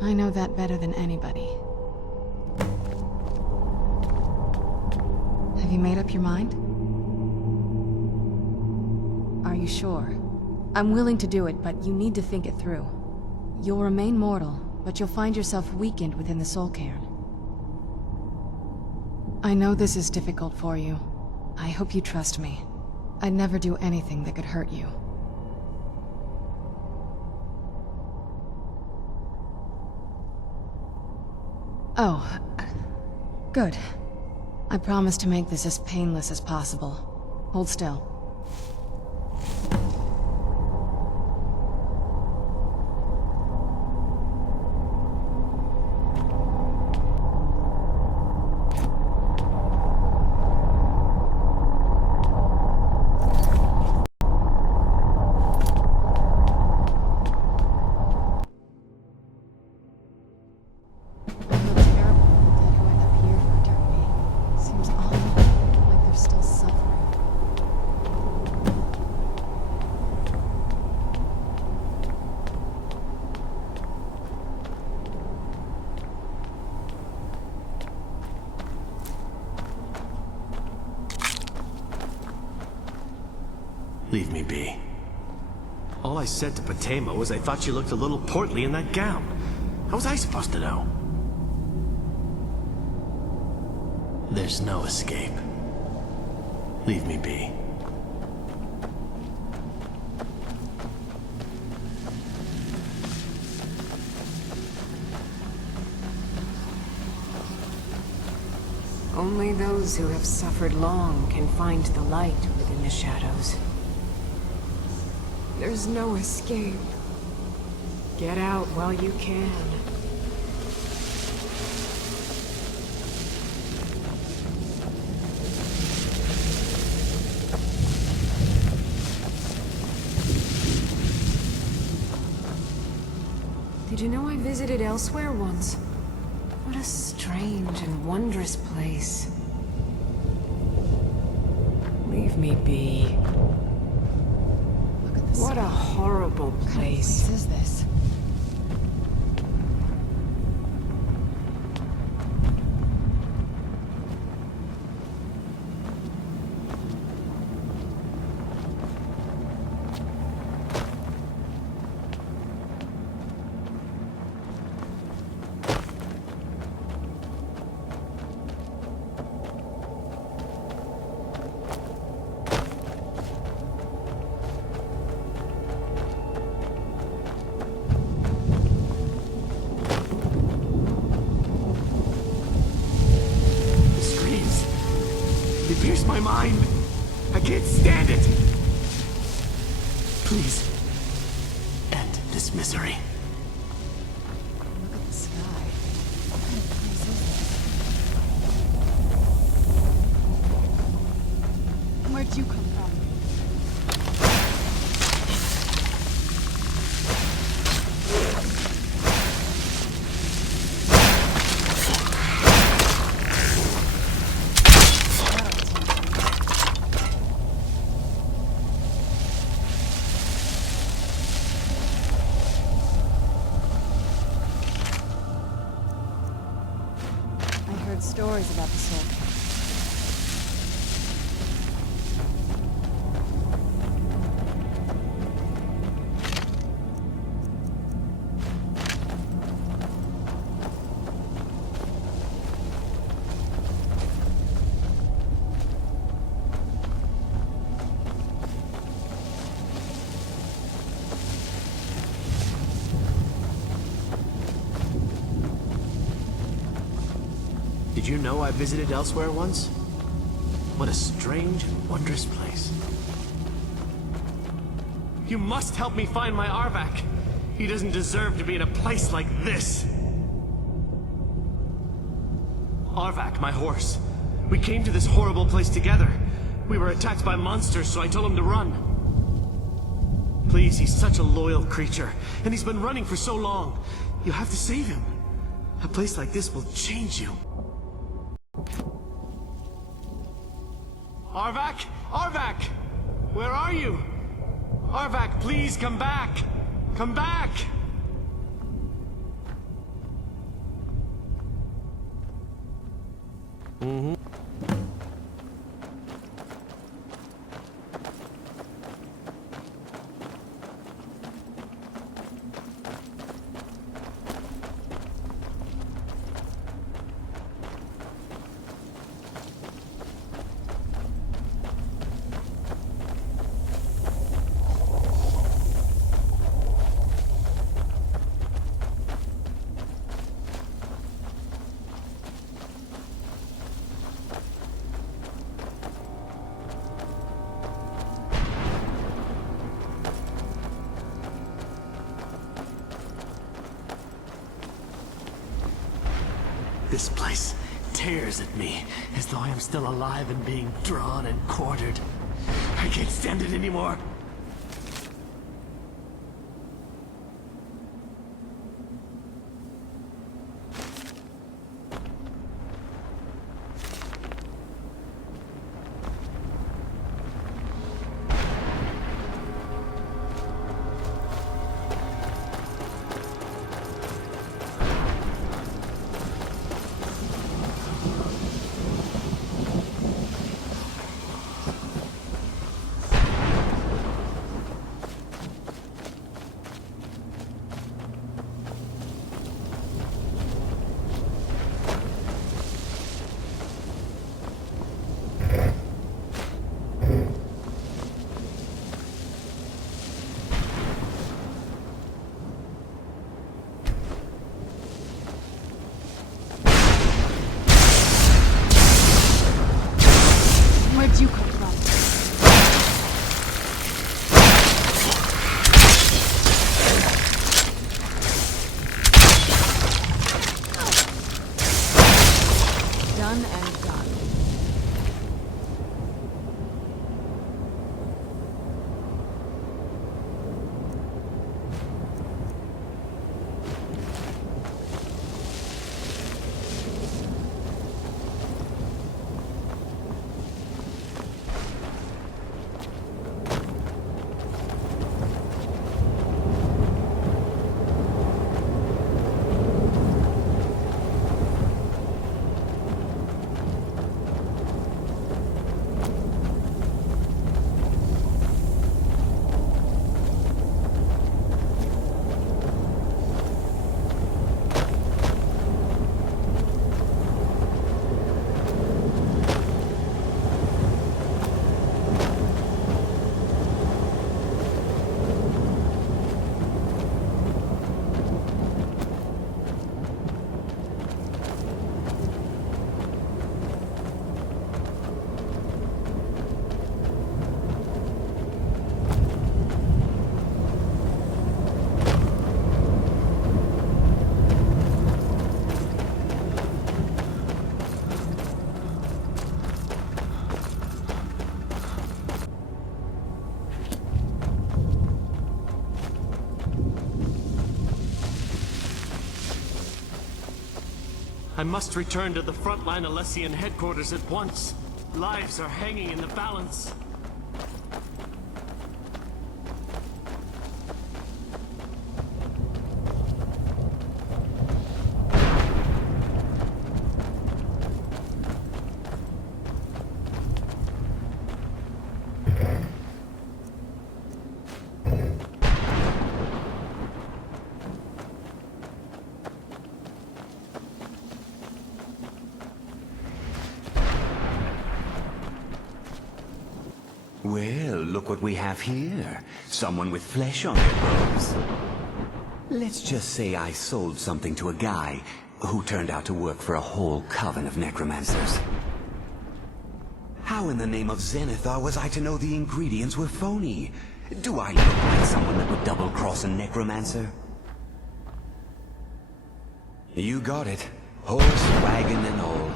I know that better than anybody. Have you made up your mind? Are you sure? I'm willing to do it, but you need to think it through. You'll remain mortal, but you'll find yourself weakened within the soul cairn. I know this is difficult for you. I hope you trust me. I'd never do anything that could hurt you. Oh, good. I promise to make this as painless as possible. Hold still. Leave me be. All I said to Patema was I thought she looked a little portly in that gown. How was I supposed to know? There's no escape. Leave me be. Only those who have suffered long can find the light within the shadows. There's no escape. Get out while you can. Did you know I visited elsewhere once? What a strange and wondrous place. Leave me be. Look at this. What a horrible place. What is this? Pierce my mind. I can't stand it. Please, end this misery. Look at the sky. What kind of place is this? Where'd you come from? Stories about the Soul Cat. Did you know I visited elsewhere once? What a strange and wondrous place. You must help me find my Arvak. He doesn't deserve to be in a place like this. Arvak, my horse. We came to this horrible place together. We were attacked by monsters, so I told him to run. Please, he's such a loyal creature, and he's been running for so long. You have to save him. A place like this will change you. Arvak! Arvak! Where are you? Arvak, please come back! Come back! Mm-hmm. This place tears at me, as though I am still alive and being drawn and quartered. I can't stand it anymore. I must return to the frontline Alessian headquarters at once. Lives are hanging in the balance. Well, look what we have here. Someone with flesh on their bones. Let's just say I sold something to a guy who turned out to work for a whole coven of necromancers. How in the name of Zenithar was I to know the ingredients were phony? Do I look like someone that would double-cross a necromancer? You got it. Horse, wagon, and all.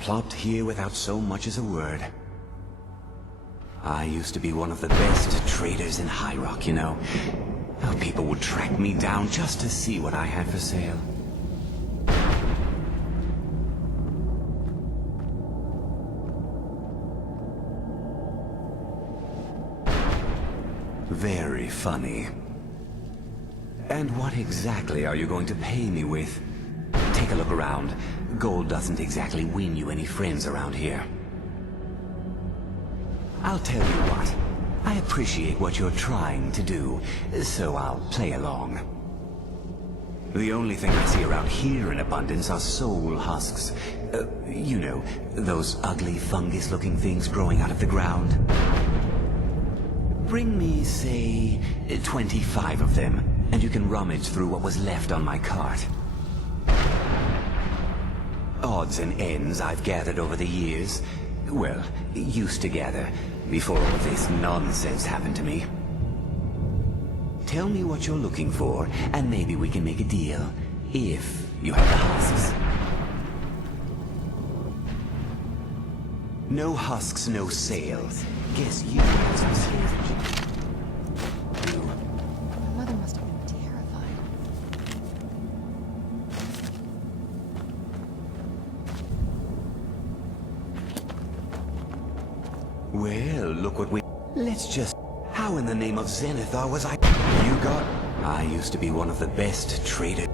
Plopped here without so much as a word. I used to be one of the best traders in High Rock, you know. How people would track me down just to see what I had for sale. Very funny. And what exactly are you going to pay me with? Take a look around. Gold doesn't exactly win you any friends around here. I'll tell you what. I appreciate what you're trying to do, so I'll play along. The only thing I see around here in abundance are soul husks. You know, those ugly fungus-looking things growing out of the ground. Bring me, say, 25 of them, and you can rummage through what was left on my cart. Odds and ends I've gathered over the years. Well, used to gather, before all of this nonsense happened to me. Tell me what you're looking for, and maybe we can make a deal, if you have the husks. No husks, no sale. Guess you have some scavenging. My mother must have been terrified. Well, look what we... Let's just... How in the name of Zenithar was I... You got... I used to be one of the best traders.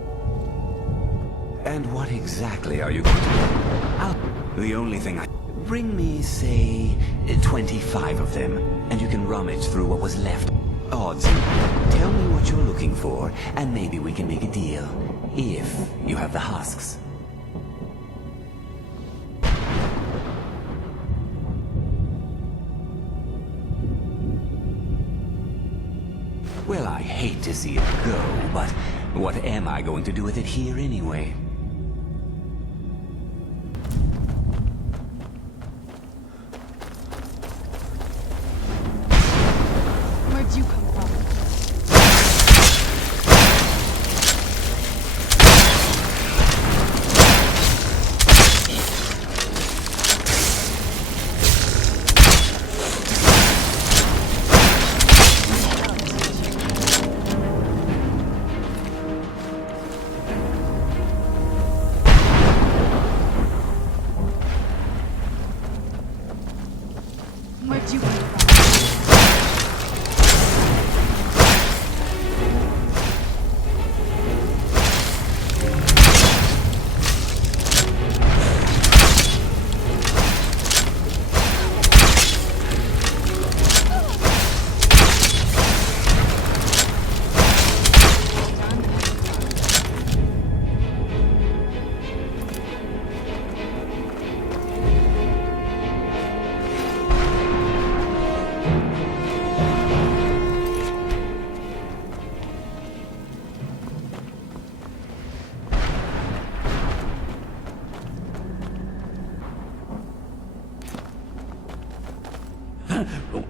And what exactly are you going to... The only thing I... Bring me, say, 25 of them, and you can rummage through what was left. Odds. Tell me what you're looking for, and maybe we can make a deal, if you have the husks. Well, I hate to see it go, but what am I going to do with it here anyway? Where'd you come from? Where'd you come from?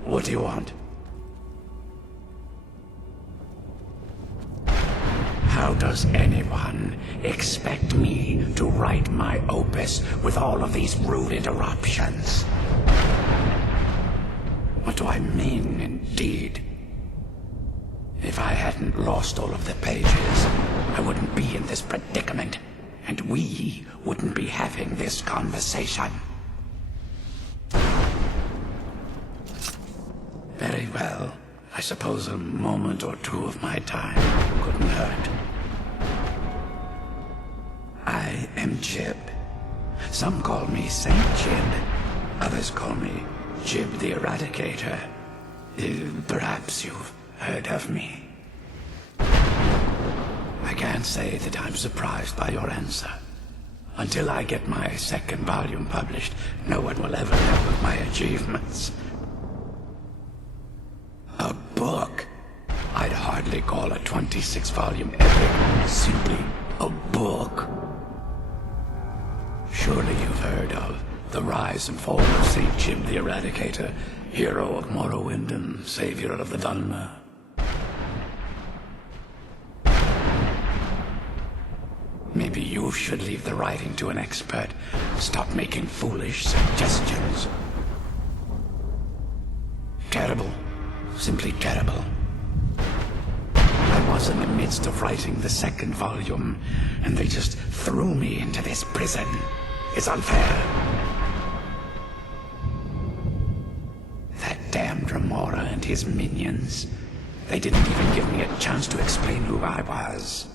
What do you want? How does anyone expect me to write my opus with all of these rude interruptions? What do I mean, indeed? If I hadn't lost all of the pages, I wouldn't be in this predicament, and we wouldn't be having this conversation. Very well. I suppose a moment or two of my time couldn't hurt. I am Jib. Some call me Saint Jib. Others call me Jib the Eradicator. Perhaps you've heard of me. I can't say that I'm surprised by your answer. Until I get my second volume published, no one will ever know of my achievements. A book? I'd hardly call a 26-volume epic simply a book. Surely you've heard of the rise and fall of St. Jib the Eradicator, hero of Morrowind and savior of the Dhalma. Maybe you should leave the writing to an expert. Stop making foolish suggestions. Terrible. Simply terrible. I was in the midst of writing the second volume, and they just threw me into this prison. It's unfair. That damned Remora and his minions. They didn't even give me a chance to explain who I was.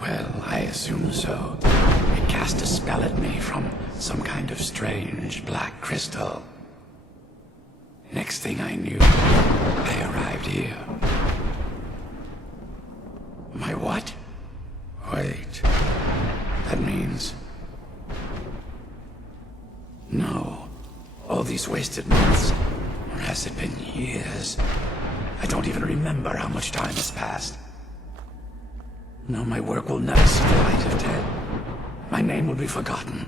Well, I assume so. It cast a spell at me from some kind of strange black crystal. Next thing I knew, I arrived here. My what? Wait. That means... No. All these wasted months. Or has it been years? I don't even remember how much time has passed. No, my work will never see the light of day. My name will be forgotten.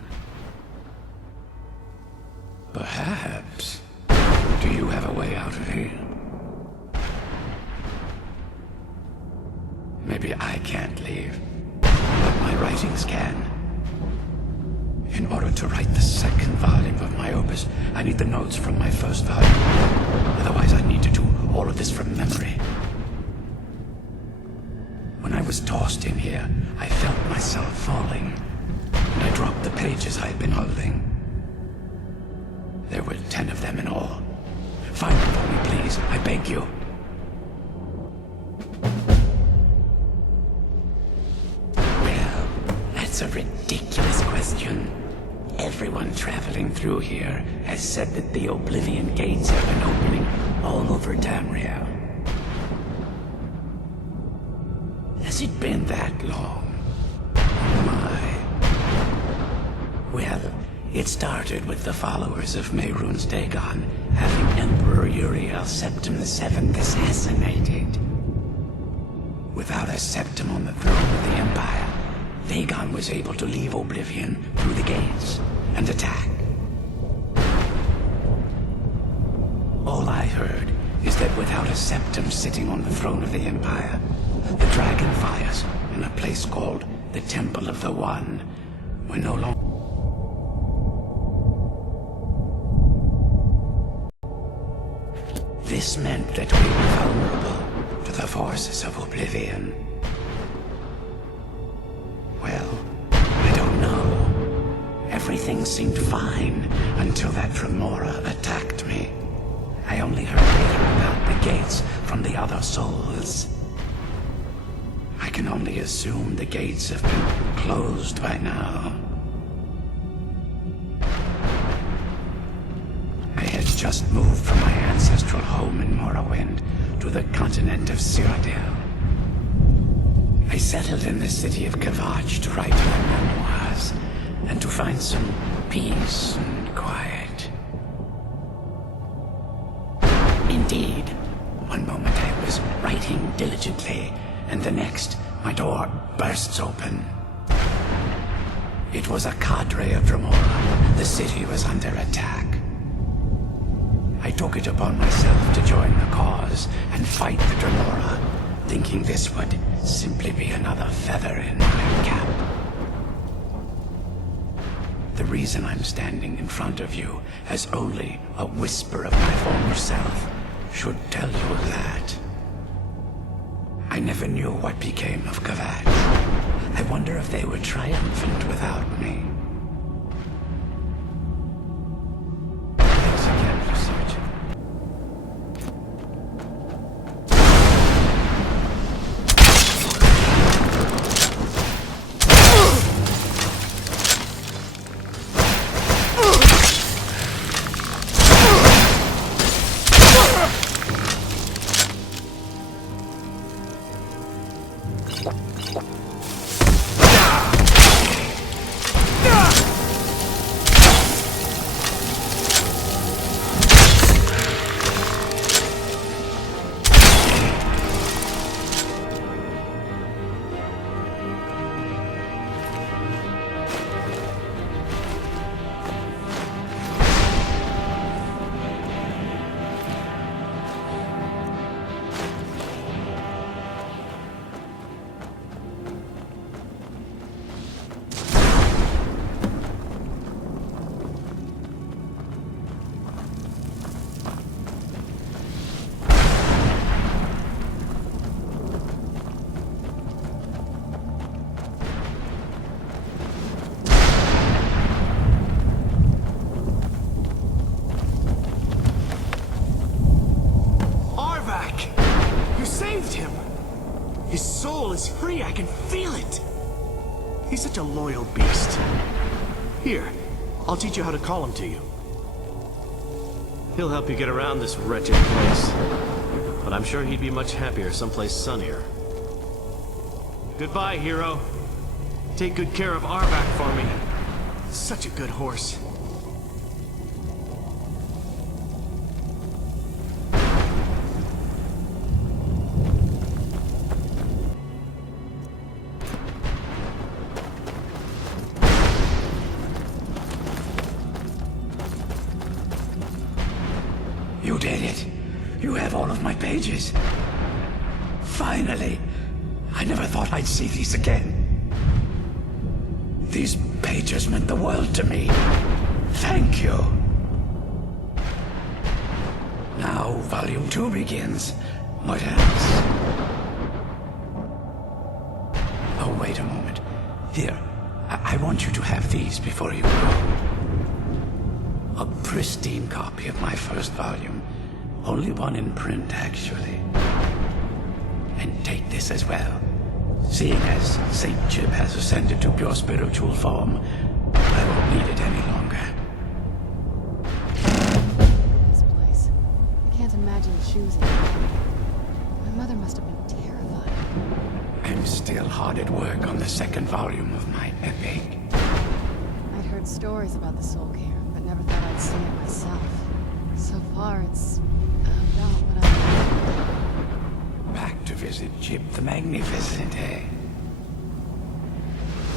Perhaps... Do you have a way out of here? Maybe I can't leave, but my writings can. In order to write the second volume of my opus, I need the notes from my first volume. Otherwise, I need to do all of this from memory. When I was tossed in here, I felt myself falling, and I dropped the pages I had been holding. There were 10 of them in all. Find them for me, please. I beg you. Well, that's a ridiculous question. Everyone traveling through here has said that the Oblivion Gates have been opening all over Tamriel. Has it been that long? My. Well, it started with the followers of Mehrunes Dagon having Emperor Uriel Septim VII assassinated. Without a septim on the throne of the Empire, Dagon was able to leave Oblivion through the gates and attack. All I heard is that without a septim sitting on the throne of the Empire, the dragon fires in a place called the Temple of the One were no longer. This meant that we were vulnerable to the forces of Oblivion. Well, I don't know. Everything seemed fine until that Remora attacked me. I only heard later about the gates from the other souls. I can only assume the gates have been closed by now. I had just moved from my ancestral home in Morrowind to the continent of Cyrodiil. I settled in the city of Kavach to write my memoirs and to find some peace and quiet. Indeed, one moment I was writing diligently, and the next, my door bursts open. It was a cadre of Dremora. The city was under attack. I took it upon myself to join the cause and fight the Dremora, thinking this would simply be another feather in my cap. The reason I'm standing in front of you as only a whisper of my former self should tell you that. I never knew what became of Kavach. wonder if they were triumphant without me. Thanks again for searching. His soul is free, I can feel it. He's such a loyal beast. Here, I'll teach you how to call him to you. He'll help you get around this wretched place. But I'm sure he'd be much happier someplace sunnier. Goodbye, hero. Take good care of Arvak for me. Such a good horse. You did it. You have all of my pages. Finally. I never thought I'd see these again. These pages meant the world to me. Thank you. Now, Volume 2 begins. What else? Oh, wait a moment. Here, I want you to have these before you go. A pristine copy of my first volume. Only one in print, actually. And take this as well. Seeing as St. Jib has ascended to pure spiritual form, I won't need it any longer. This place. I can't imagine shoes there. My mother must have been terrified. I'm still hard at work on the second volume of my epic. I'd heard stories about the Soul Care, but never thought I'd see it myself. So far, it's about what I... Back to visit Jib the Magnificent, eh?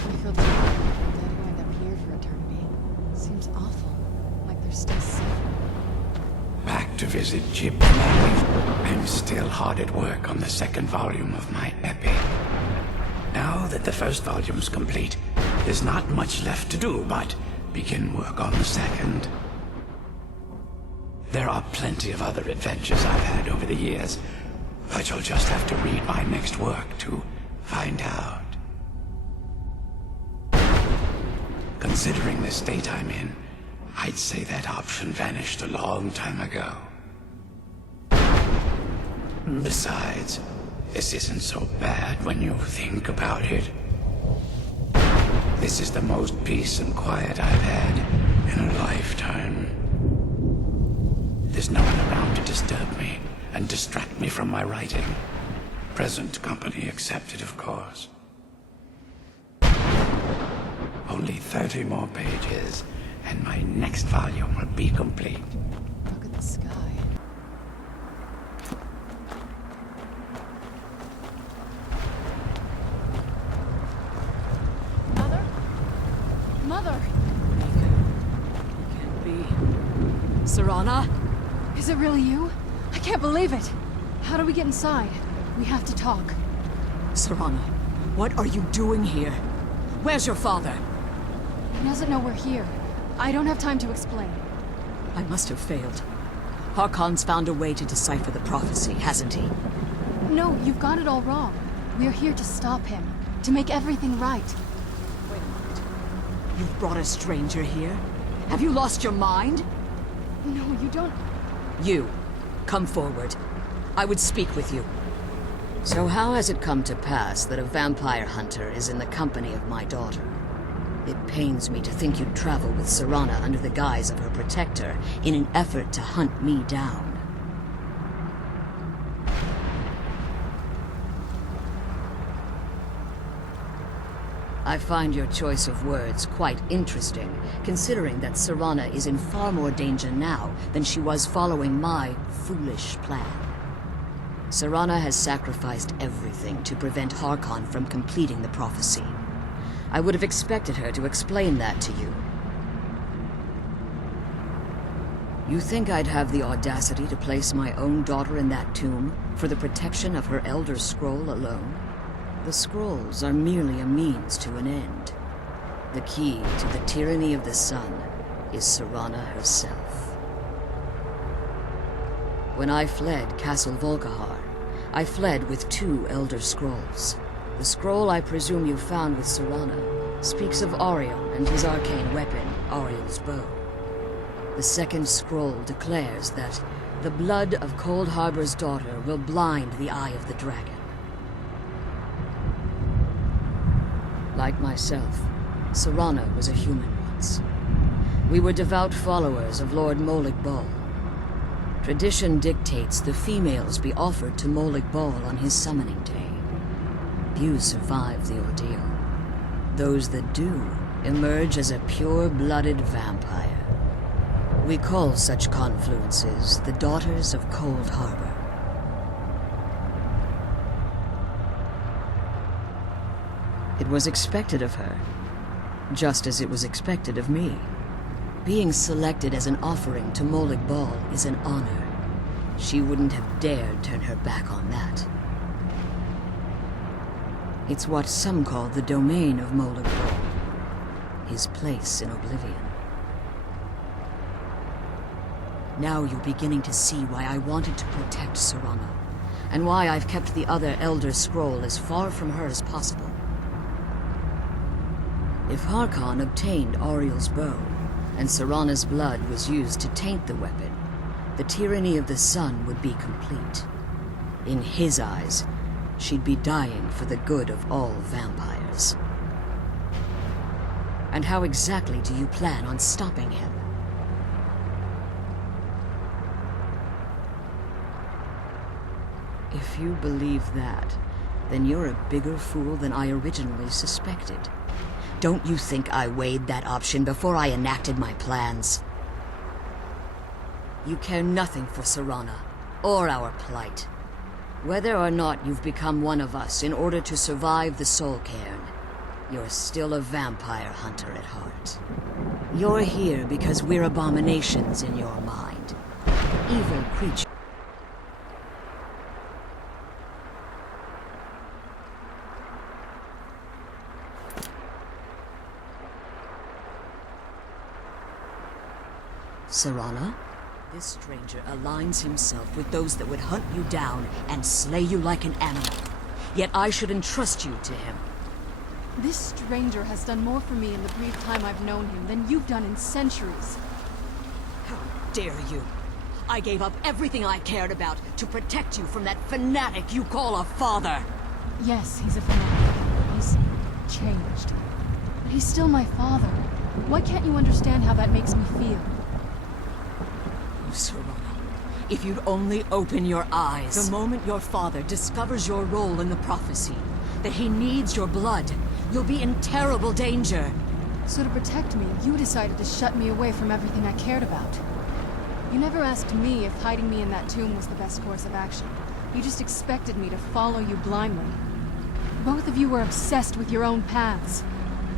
I feel terrible for the dead who end up here for eternity. Seems awful. Like they're still suffering. Back to visit Jib the Magnificent. I'm still hard at work on the second volume of my epic. Now that the first volume's complete, there's not much left to do but begin work on the second. There are plenty of other adventures I've had over the years, but you'll just have to read my next work to find out. Considering the state I'm in, I'd say that option vanished a long time ago. Besides, this isn't so bad when you think about it. This is the most peace and quiet I've had in a lifetime. There's no one around to disturb me and distract me from my writing. Present company accepted, of course. Only 30 more pages, and my next volume will be complete. Look at the sky. Mother? Mother! Can't be. Serana? Is it really you? I can't believe it! How do we get inside? We have to talk. Serana, what are you doing here? Where's your father? He doesn't know we're here. I don't have time to explain. I must have failed. Harkon's found a way to decipher the prophecy, hasn't he? No, you've got it all wrong. We're here to stop him. To make everything right. Wait a moment. You've brought a stranger here? Have you lost your mind? No, you don't... You, come forward. I would speak with you. So how has it come to pass that a vampire hunter is in the company of my daughter? It pains me to think you'd travel with Serana under the guise of her protector in an effort to hunt me down. I find your choice of words quite interesting, considering that Serana is in far more danger now than she was following my foolish plan. Serana has sacrificed everything to prevent Harkon from completing the prophecy. I would have expected her to explain that to you. You think I'd have the audacity to place my own daughter in that tomb for the protection of her Elder Scroll alone? The scrolls are merely a means to an end. The key to the tyranny of the sun is Serana herself. When I fled Castle Volkihar, I fled with 2 Elder Scrolls. The scroll I presume you found with Serana speaks of Auriel and his arcane weapon, Auriel's bow. The second scroll declares that the blood of Cold Harbor's daughter will blind the eye of the dragon. Like myself, Serana was a human once. We were devout followers of Lord Molig Bal. Tradition dictates the females be offered to Molig Bal on his summoning day. Few survive the ordeal. Those that do emerge as a pure-blooded vampire. We call such confluences the Daughters of Cold Harbor. It was expected of her, just as it was expected of me. Being selected as an offering to Molig Bal is an honor. She wouldn't have dared turn her back on that. It's what some call the domain of Molig Bal, his place in oblivion. Now you're beginning to see why I wanted to protect Serana, and why I've kept the other Elder Scroll as far from her as possible. If Harkon obtained Auriel's bow, and Serana's blood was used to taint the weapon, the tyranny of the sun would be complete. In his eyes, she'd be dying for the good of all vampires. And how exactly do you plan on stopping him? If you believe that, then you're a bigger fool than I originally suspected. Don't you think I weighed that option before I enacted my plans? You care nothing for Serana, or our plight. Whether or not you've become one of us in order to survive the Soul Cairn, you're still a vampire hunter at heart. You're here because we're abominations in your mind. Evil creatures. Serana? This stranger aligns himself with those that would hunt you down and slay you like an animal. Yet I should entrust you to him. This stranger has done more for me in the brief time I've known him than you've done in centuries. How dare you? I gave up everything I cared about to protect you from that fanatic you call a father. Yes, he's a fanatic. He's changed. But he's still my father. Why can't you understand how that makes me feel? Serana, if you'd only open your eyes. The moment your father discovers your role in the prophecy, that he needs your blood, you'll be in terrible danger. So to protect me, you decided to shut me away from everything I cared about. You never asked me if hiding me in that tomb was the best course of action. You just expected me to follow you blindly. Both of you were obsessed with your own paths.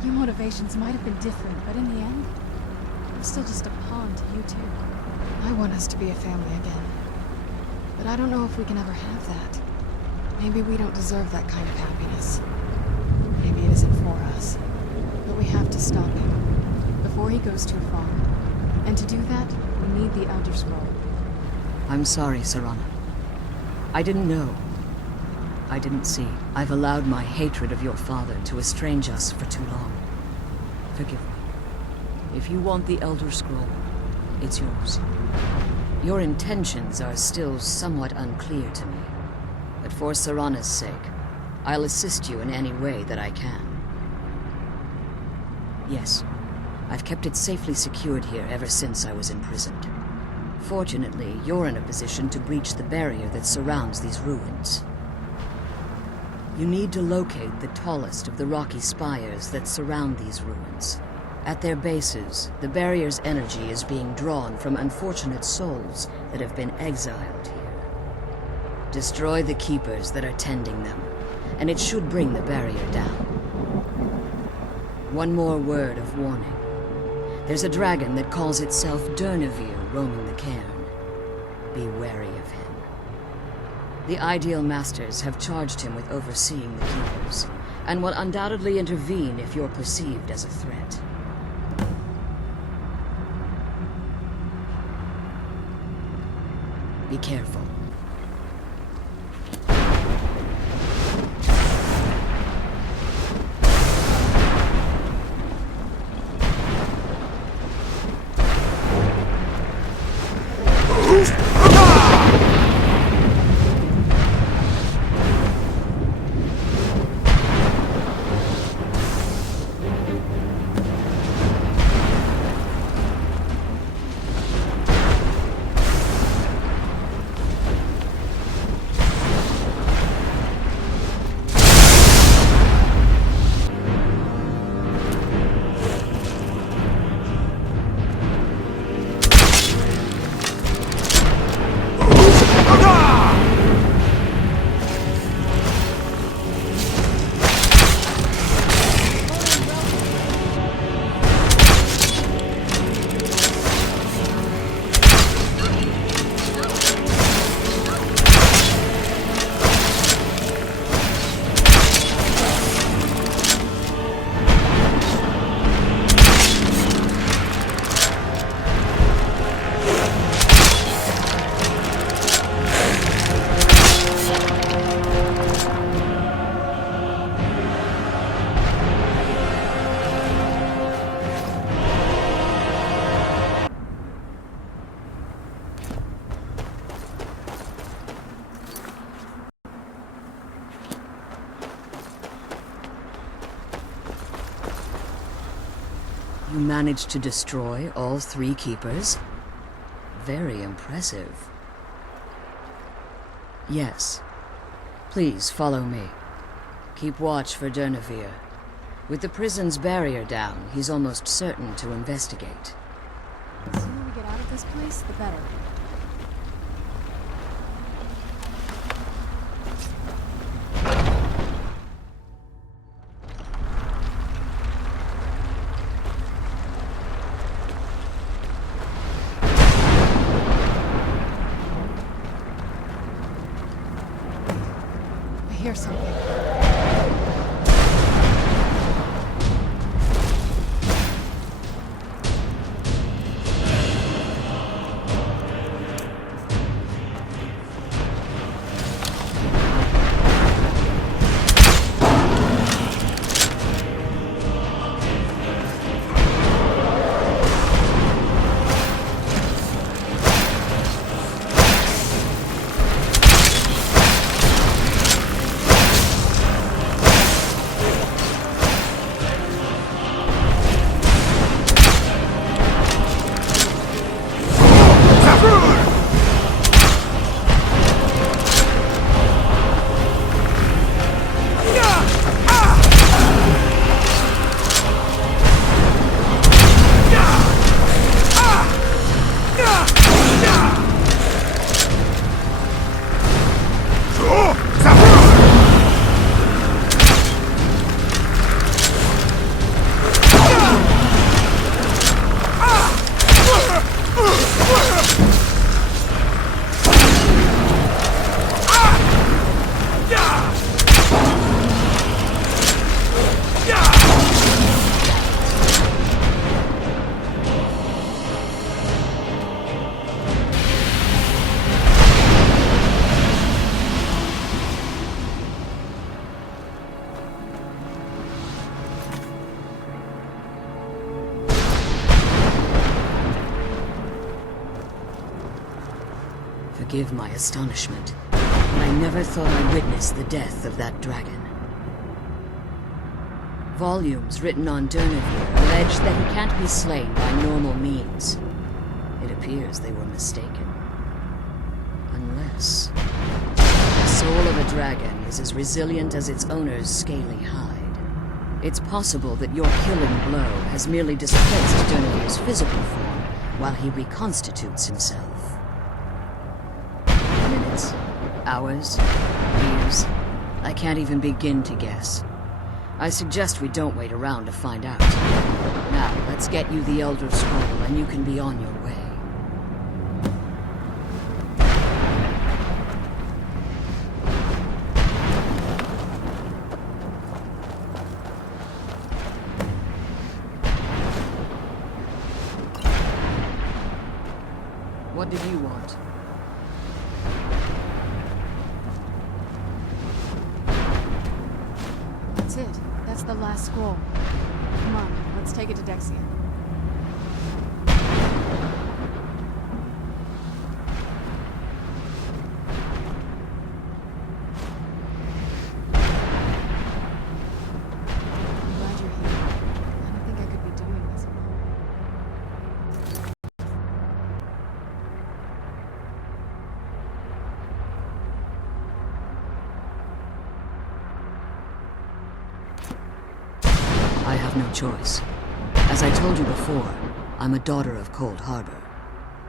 Your motivations might have been different, but in the end, I'm still just a pawn to you two. I want us to be a family again. But I don't know if we can ever have that. Maybe we don't deserve that kind of happiness. Maybe it isn't for us. But we have to stop him before he goes too far. And to do that, we need the Elder Scroll. I'm sorry, Serana. I didn't know. I didn't see. I've allowed my hatred of your father to estrange us for too long. Forgive me. If you want the Elder Scroll, it's yours. Your intentions are still somewhat unclear to me, but for Serana's sake, I'll assist you in any way that I can. Yes, I've kept it safely secured here ever since I was imprisoned. Fortunately, you're in a position to breach the barrier that surrounds these ruins. You need to locate the tallest of the rocky spires that surround these ruins. At their bases, the barrier's energy is being drawn from unfortunate souls that have been exiled here. Destroy the keepers that are tending them, and it should bring the barrier down. One more word of warning. There's a dragon that calls itself Durnevere roaming the cairn. Be wary of him. The Ideal Masters have charged him with overseeing the keepers, and will undoubtedly intervene if you're perceived as a threat. Be careful. You managed to destroy all 3 keepers? Very impressive. Yes. Please follow me. Keep watch for Durnevere. With the prison's barrier down, he's almost certain to investigate. The sooner we get out of this place, the better. I hear something. forgive my astonishment, but I never thought I'd witness the death of that dragon. Volumes written on Durnevere allege that he can't be slain by normal means. It appears they were mistaken. Unless... the soul of a dragon is as resilient as its owner's scaly hide. It's possible that your killing blow has merely displaced Durnevere's physical form while he reconstitutes himself. Minutes, hours, years, I can't even begin to guess. I suggest we don't wait around to find out. Now, let's get you the Elder Scroll and you can be on your way. What did you want? That's it. That's the last scroll. Come on, let's take it to Dexia. I'm glad you're here. I don't think I could be doing this alone. I have no choice. As I told you before, I'm a daughter of Cold Harbor.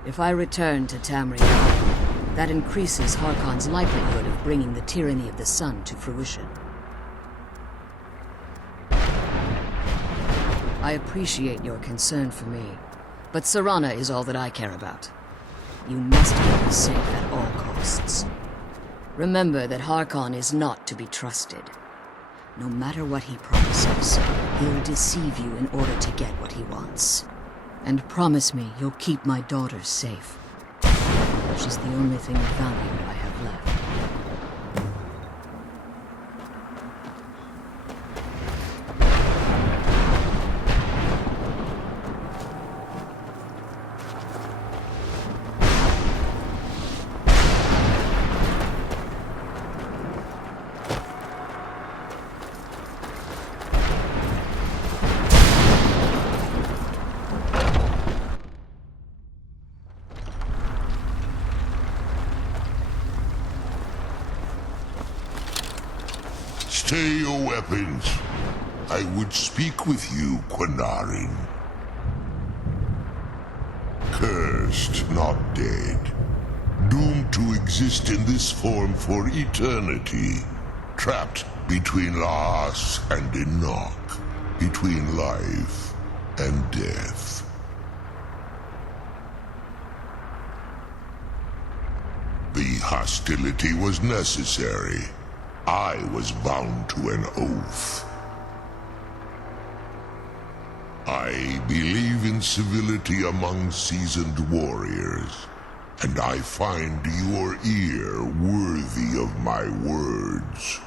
If I return to Tamriel, that increases Harkon's likelihood of bringing the tyranny of the sun to fruition. I appreciate your concern for me, but Serana is all that I care about. You must keep her safe at all costs. Remember that Harkon is not to be trusted. No matter what he promises, he'll deceive you in order to get what he wants. And promise me you'll keep my daughter safe. She's the only thing of value I have left. Stay your weapons. I would speak with you, Quinarin. Cursed, not dead. Doomed to exist in this form for eternity. Trapped between Laas and Enoch. Between life and death. The hostility was necessary. I was bound to an oath. I believe in civility among seasoned warriors, and I find your ear worthy of my words.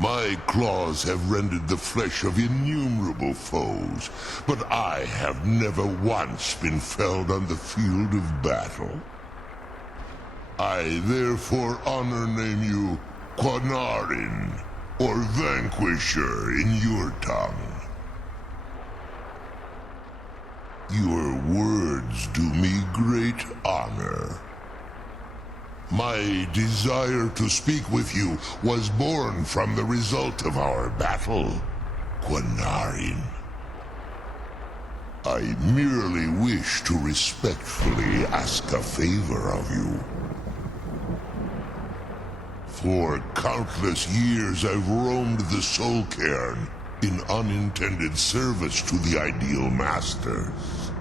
My claws have rended the flesh of innumerable foes, but I have never once been felled on the field of battle. I therefore honor name you Quinarin, or Vanquisher in your tongue. Your words do me great honor. My desire to speak with you was born from the result of our battle, Quinarin. I merely wish to respectfully ask a favor of you. For countless years I've roamed the Soul Cairn in unintended service to the Ideal Masters.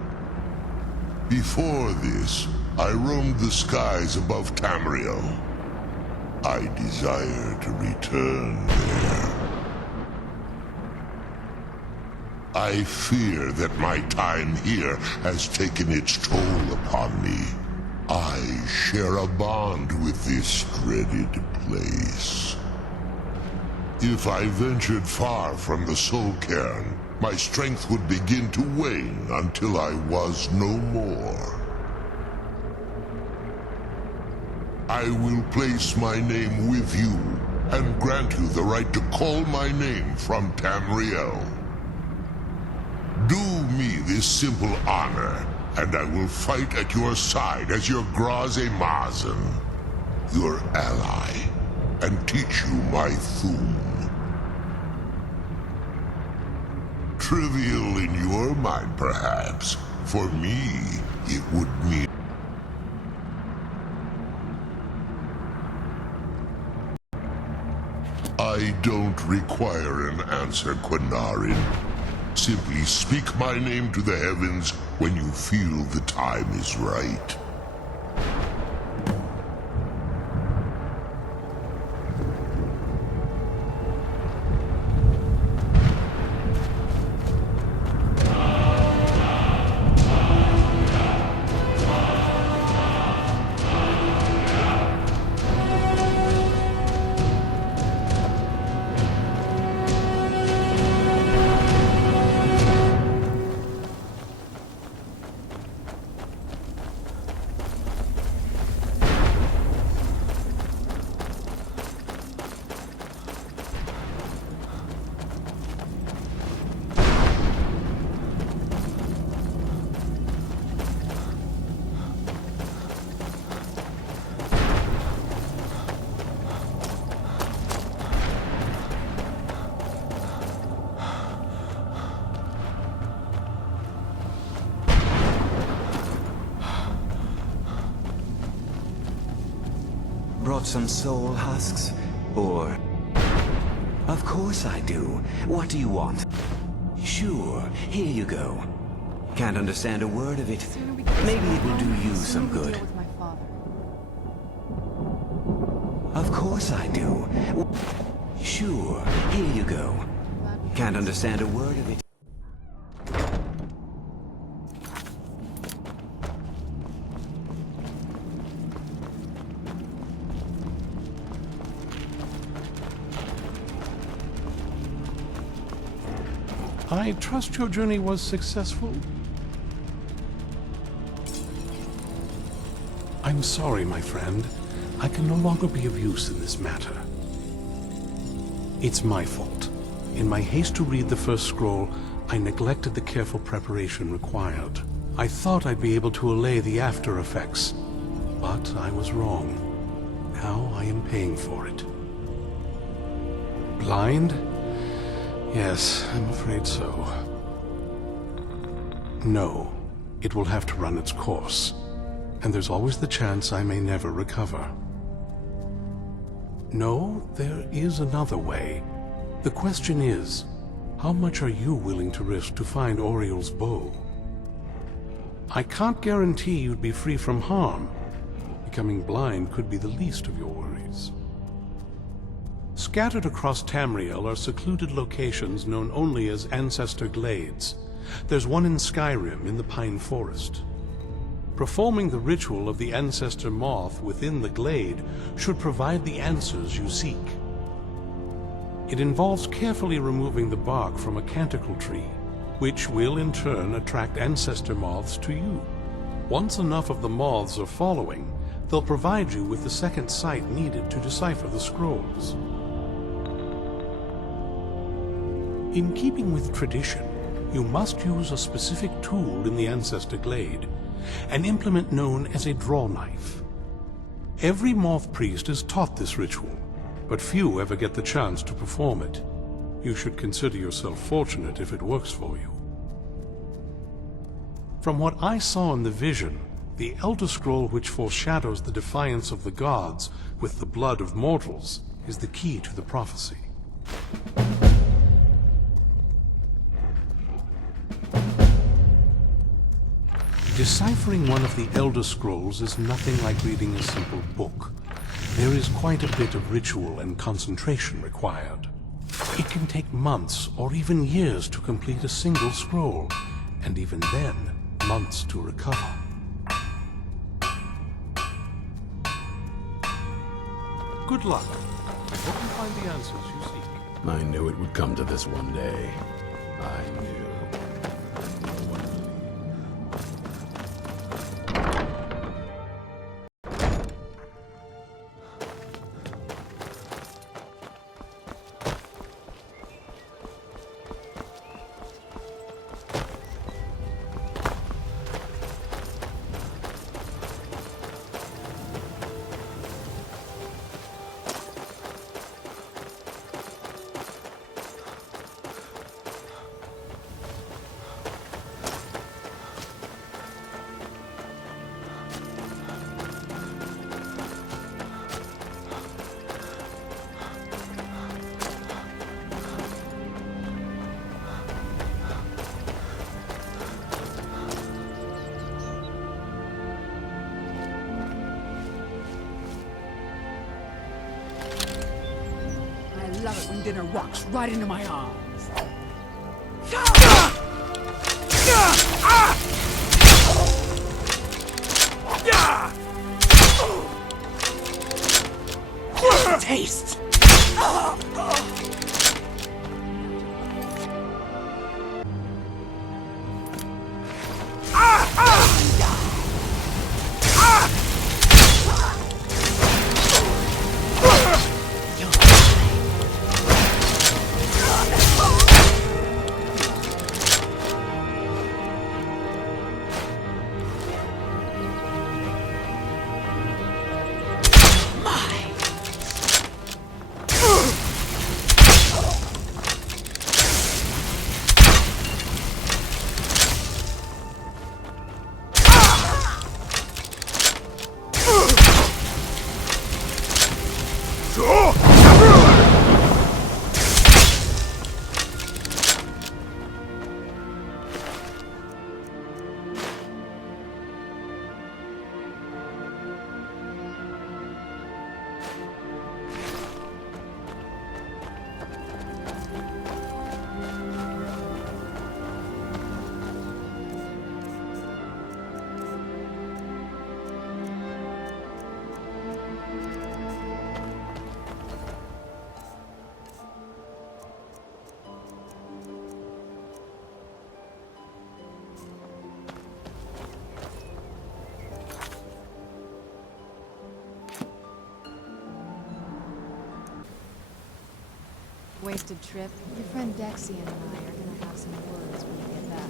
Before this, I roamed the skies above Tamriel. I desire to return there. I fear that my time here has taken its toll upon me. I share a bond with this dreaded place. If I ventured far from the Soul Cairn, my strength would begin to wane until I was no more. I will place my name with you, and grant you the right to call my name from Tamriel. Do me this simple honor, and I will fight at your side as your Graze Mazen, your ally, and teach you my Thum. Trivial in your mind, perhaps. For me, it would mean... I don't require an answer, Quinarin. Simply speak my name to the heavens when you feel the time is right. Brought some soul husks? Or... Of course I do. What do you want? Sure, here you go. Can't understand a word of it. Maybe it will do you some good. Of course I do. Sure, here you go. Can't understand a word of it. I trust your journey was successful? I'm sorry, my friend. I can no longer be of use in this matter. It's my fault. In my haste to read the first scroll, I neglected the careful preparation required. I thought I'd be able to allay the after effects, but I was wrong. Now I am paying for it. Blind? Yes, I'm afraid so. No, it will have to run its course, and there's always the chance I may never recover. No, there is another way. The question is, how much are you willing to risk to find Oriel's bow? I can't guarantee you'd be free from harm. Becoming blind could be the least of your worries. Scattered across Tamriel are secluded locations known only as Ancestor Glades. There's one in Skyrim in the Pine Forest. Performing the ritual of the Ancestor Moth within the glade should provide the answers you seek. It involves carefully removing the bark from a canticle tree, which will in turn attract Ancestor Moths to you. Once enough of the moths are following, they'll provide you with the second sight needed to decipher the scrolls. In keeping with tradition, you must use a specific tool in the Ancestor Glade, an implement known as a draw knife. Every moth priest is taught this ritual, but few ever get the chance to perform it. You should consider yourself fortunate if it works for you. From what I saw in the vision, the Elder Scroll which foreshadows the defiance of the gods with the blood of mortals is the key to the prophecy. Deciphering one of the Elder Scrolls is nothing like reading a simple book. There is quite a bit of ritual and concentration required. It can take months or even years to complete a single scroll, and even then, months to recover. Good luck. I hope you find the answers you seek. I knew it would come to this one day. I knew. love it when dinner walks right into my arms. Taste! Wasted trip. Your friend Dexian and I are gonna have some words when we get back.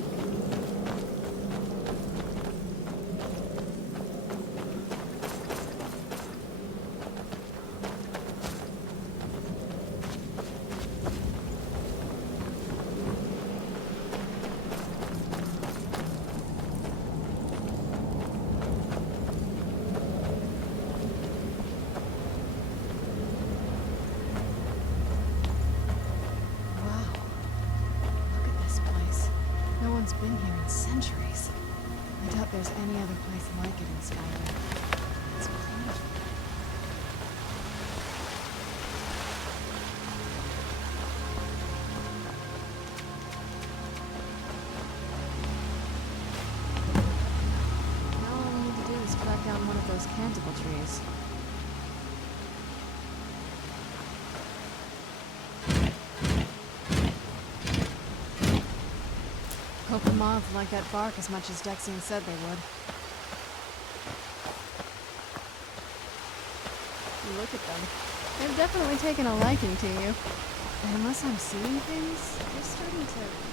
Been here in centuries. I doubt there's any other place like it in Skyrim. It's beautiful. Now all we need to do is track down one of those canticle trees. Hope the moths like that bark as much as Dexian said they would. Look at them. They've definitely taken a liking to you. And unless I'm seeing things, they're starting to...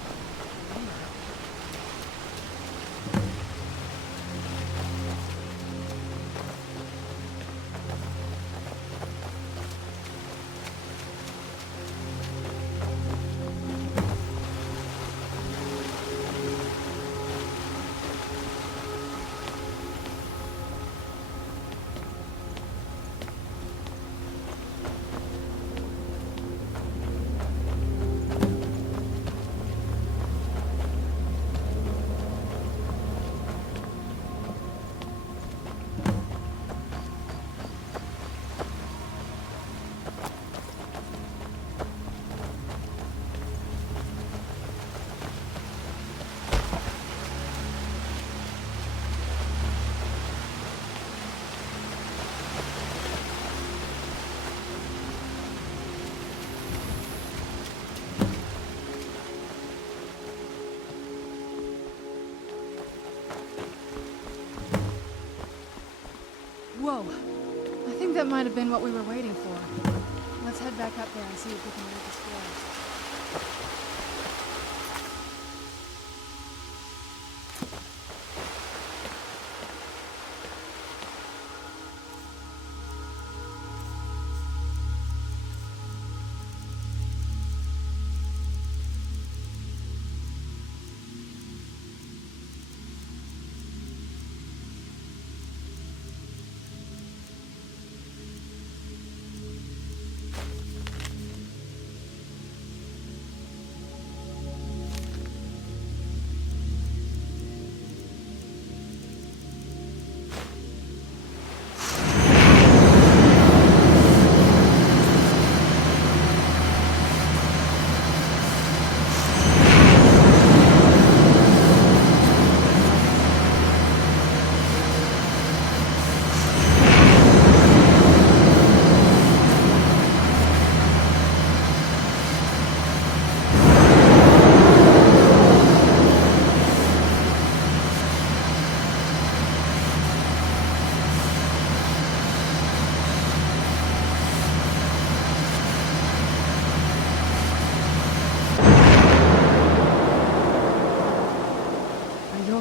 Whoa! I think that might have been what we were waiting for. Let's head back up there and see if we can read the scrolls.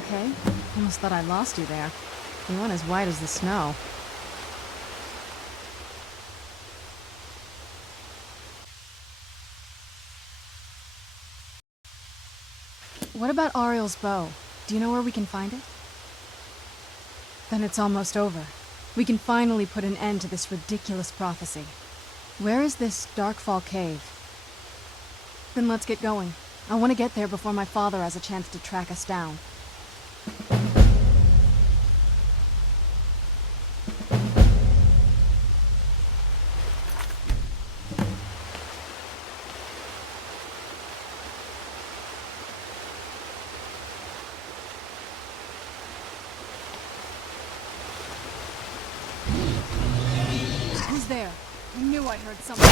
okay? Almost thought I lost you there. You went as white as the snow. What about Ariel's bow? Do you know where we can find it? Then it's almost over. We can finally put an end to this ridiculous prophecy. Where is this Darkfall cave? Then let's get going. I want to get there before my father has a chance to track us down. Who's there? I knew I heard something.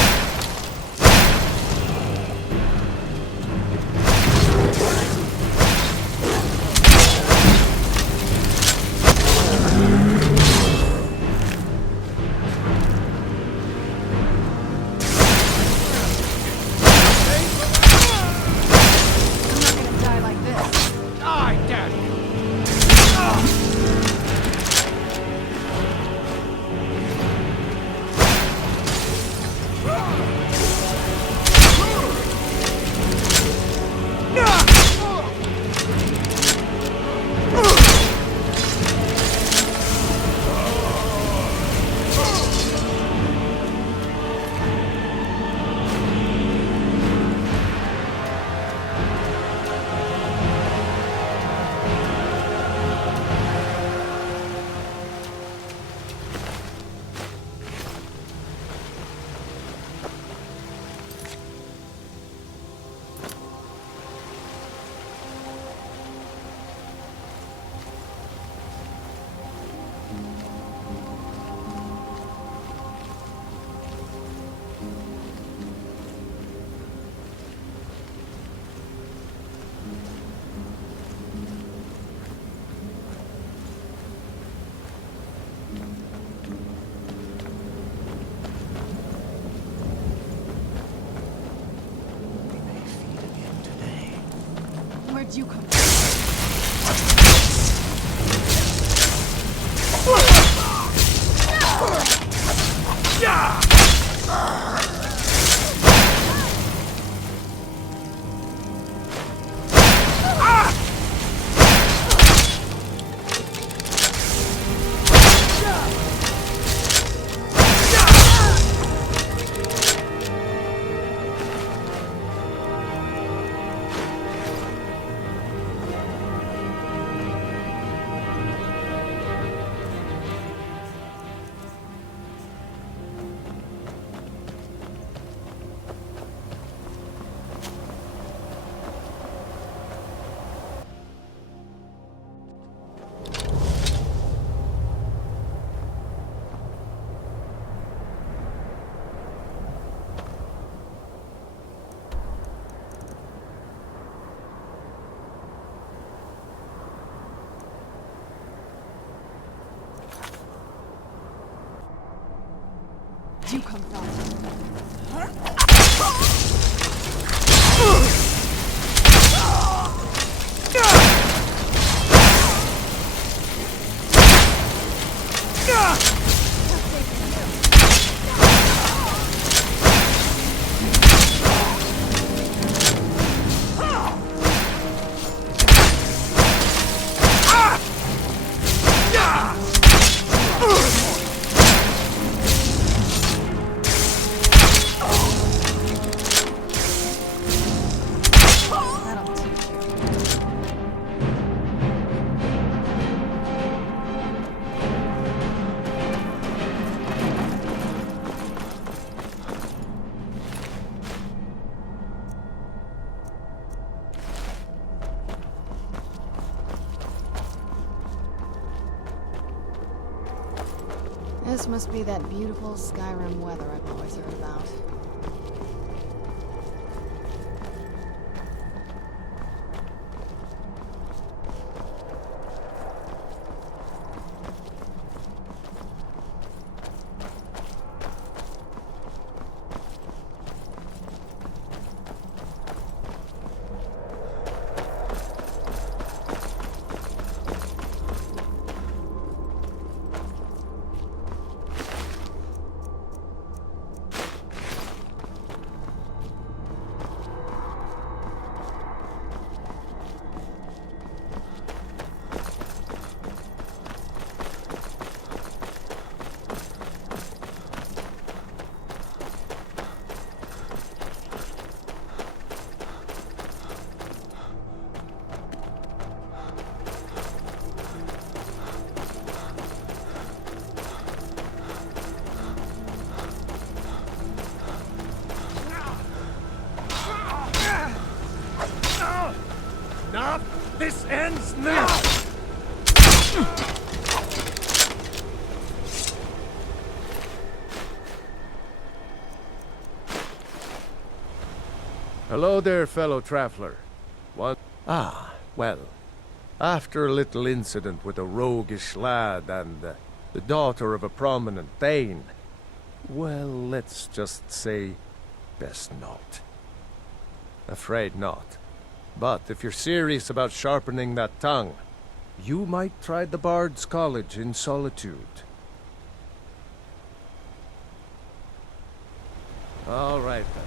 Where'd you come from? You come from? This must be that beautiful Skyrim weather I've always heard about. enough? This ends now! Hello there, fellow traveler. What? Ah, well. After a little incident with a roguish lad and the daughter of a prominent Thane, well, let's just say, best not. Afraid not. But if you're serious about sharpening that tongue, you might try the Bard's College in Solitude. All right, then.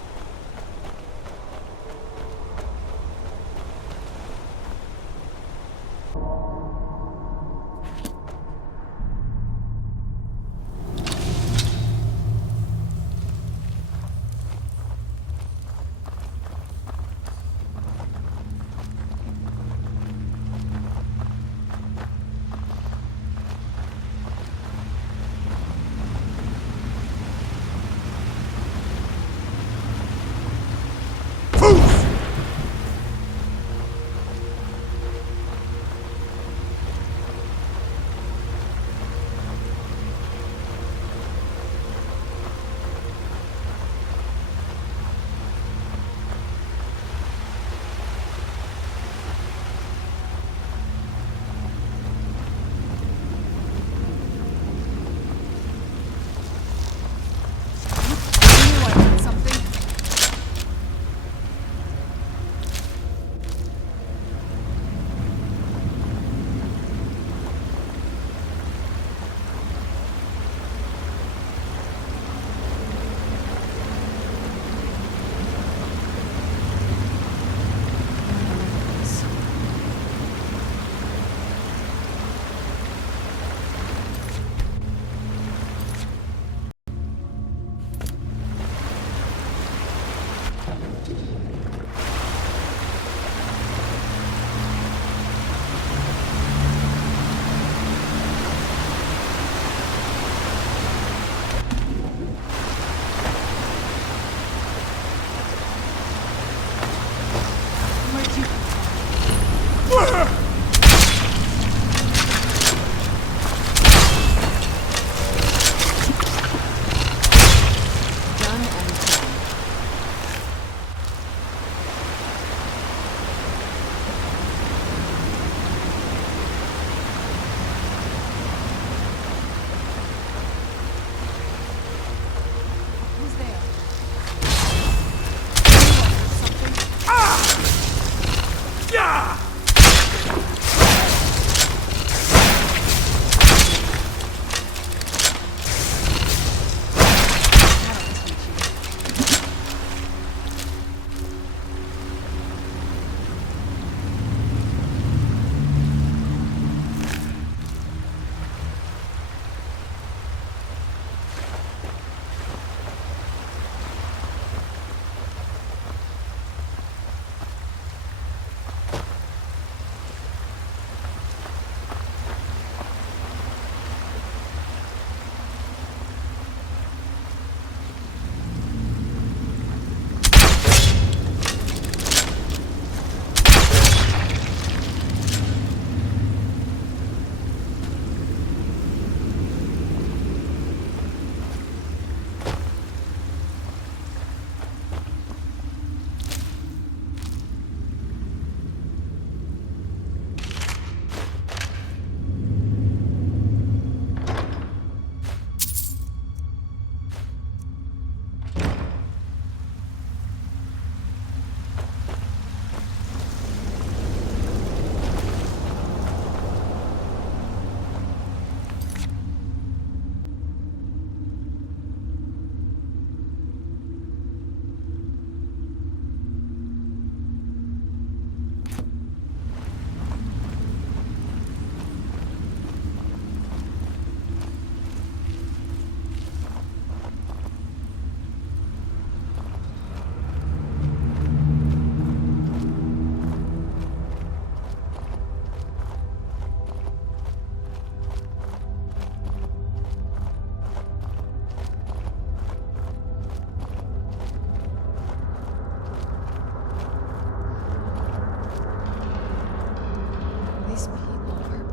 These people are...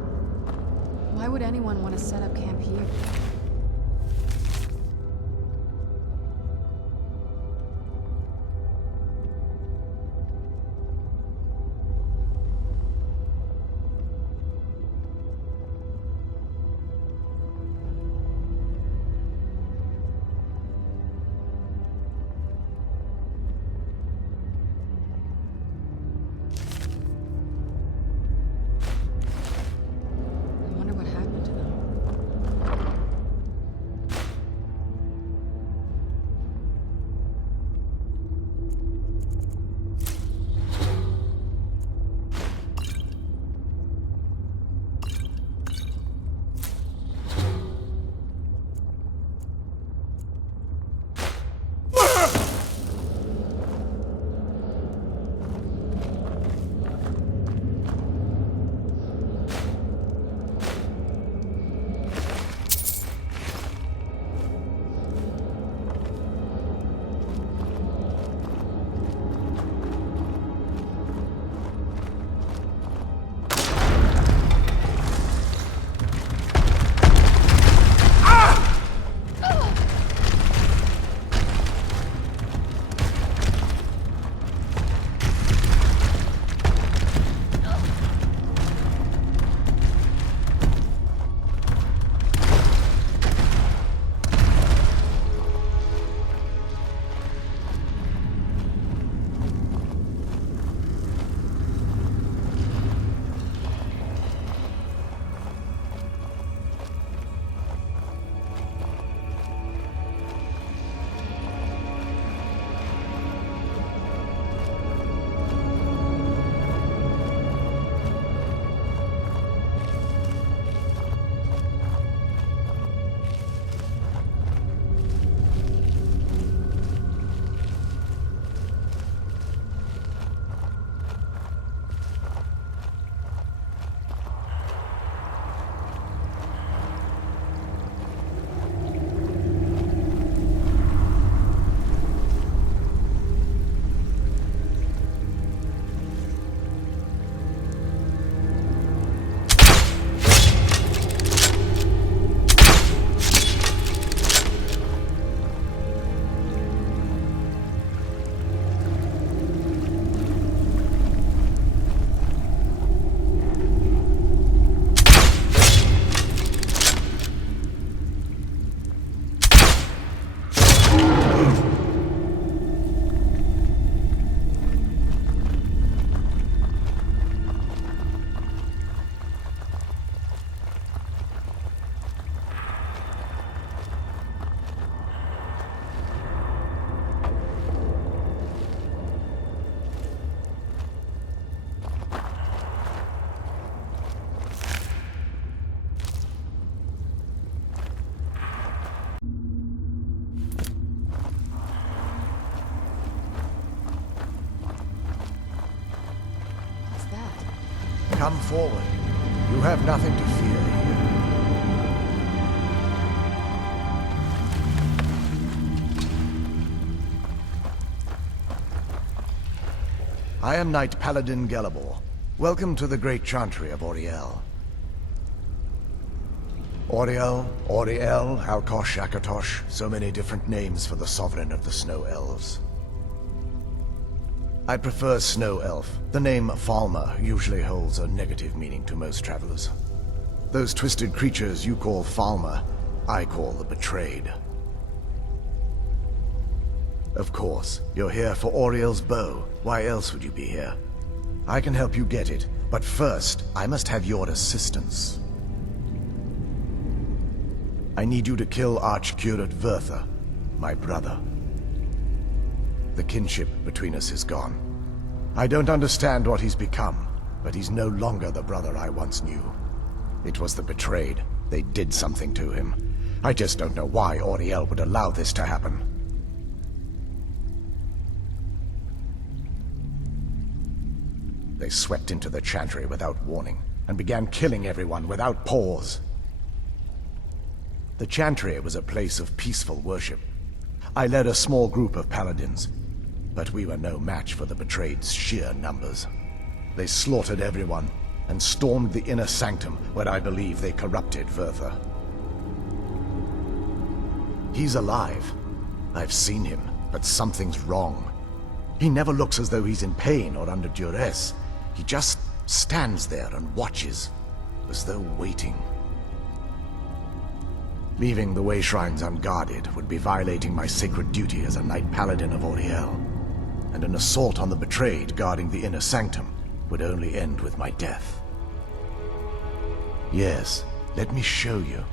Why would anyone want to set up camp here? Come forward. You have nothing to fear here. I am Knight Paladin Gelabor. Welcome to the Great Chantry of Auriel. Auriel, Alkosh, Akatosh, so many different names for the sovereign of the Snow Elves. I prefer Snow Elf. The name Falmer usually holds a negative meaning to most travelers. Those twisted creatures you call Falmer, I call the Betrayed. Of course, you're here for Auriel's bow. Why else would you be here? I can help you get it, but first, I must have your assistance. I need you to kill Archcurate Vertha, my brother. The kinship between us is gone. I don't understand what he's become, but he's no longer the brother I once knew. It was the Betrayed. They did something to him. I just don't know why Auriel would allow this to happen. They swept into the Chantry without warning, and began killing everyone without pause. The Chantry was a place of peaceful worship. I led a small group of paladins, but we were no match for the Betrayed's sheer numbers. They slaughtered everyone, and stormed the inner sanctum where I believe they corrupted Verther. He's alive. I've seen him, but something's wrong. He never looks as though he's in pain or under duress. He just stands there and watches, as though waiting. Leaving the Way Shrines unguarded would be violating my sacred duty as a Knight Paladin of Auriel, and an assault on the betrayed guarding the inner sanctum would only end with my death. Yes, let me show you.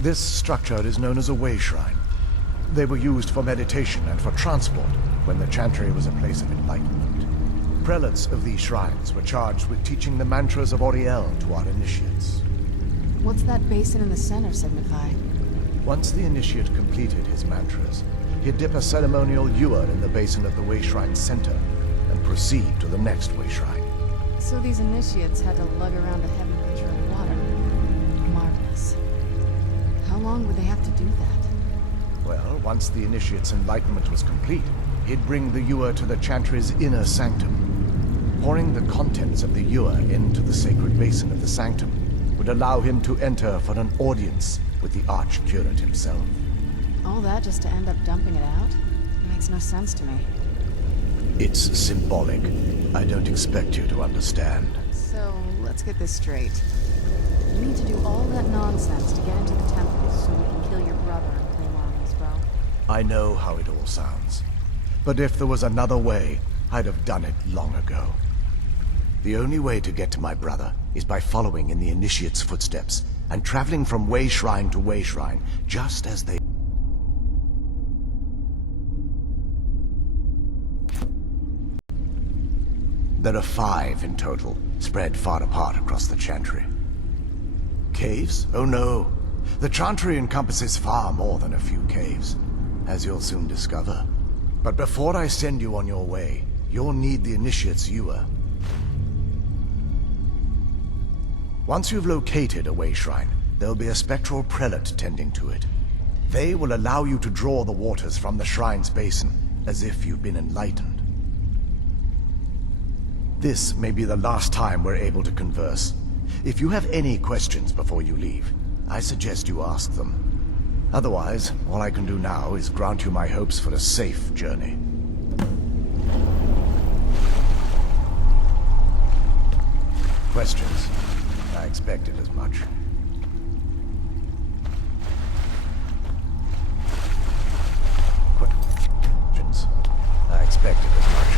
This structure is known as a Way Shrine. They were used for meditation and for transport when the Chantry was a place of enlightenment. Prelates of these shrines were charged with teaching the mantras of Auriel to our initiates. What's that basin in the center signify? Once the initiate completed his mantras, he'd dip a ceremonial ewer in the basin of the Way Shrine's center and proceed to the next Way Shrine. So these initiates had to lug around a heavy pitcher of water. Marvelous. How long would they have to do that? Well, once the initiate's enlightenment was complete, he'd bring the ewer to the Chantry's inner sanctum. Pouring the contents of the ewer into the sacred basin of the sanctum would allow him to enter for an audience with the Archcurate himself. All that just to end up dumping it out? It makes no sense to me. It's symbolic. I don't expect you to understand. So, let's get this straight. You need to do all that nonsense to get into the temple so we can kill your brother and claim Army's bro. I know how it all sounds. But if there was another way, I'd have done it long ago. The only way to get to my brother is by following in the Initiate's footsteps and traveling from Way Shrine to Way Shrine, just as they... There are 5 in total, spread far apart across the Chantry. Caves? Oh no. The Chantry encompasses far more than a few caves, as you'll soon discover. But before I send you on your way, you'll need the Initiate's ewer. Once you've located a Way Shrine, there'll be a spectral prelate tending to it. They will allow you to draw the waters from the shrine's basin, as if you've been enlightened. This may be the last time we're able to converse. If you have any questions before you leave, I suggest you ask them. Otherwise, all I can do now is grant you my hopes for a safe journey. Questions? I expected as much. Questions? I expected as much.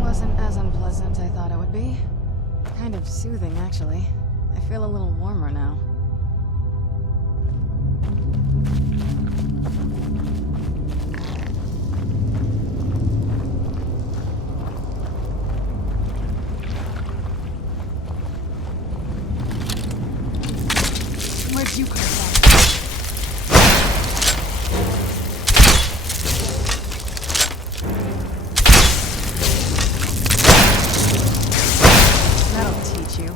Wasn't as unpleasant I thought it would be. Kind of soothing, actually. I feel a little warmer now. Where'd you come from? That'll teach you.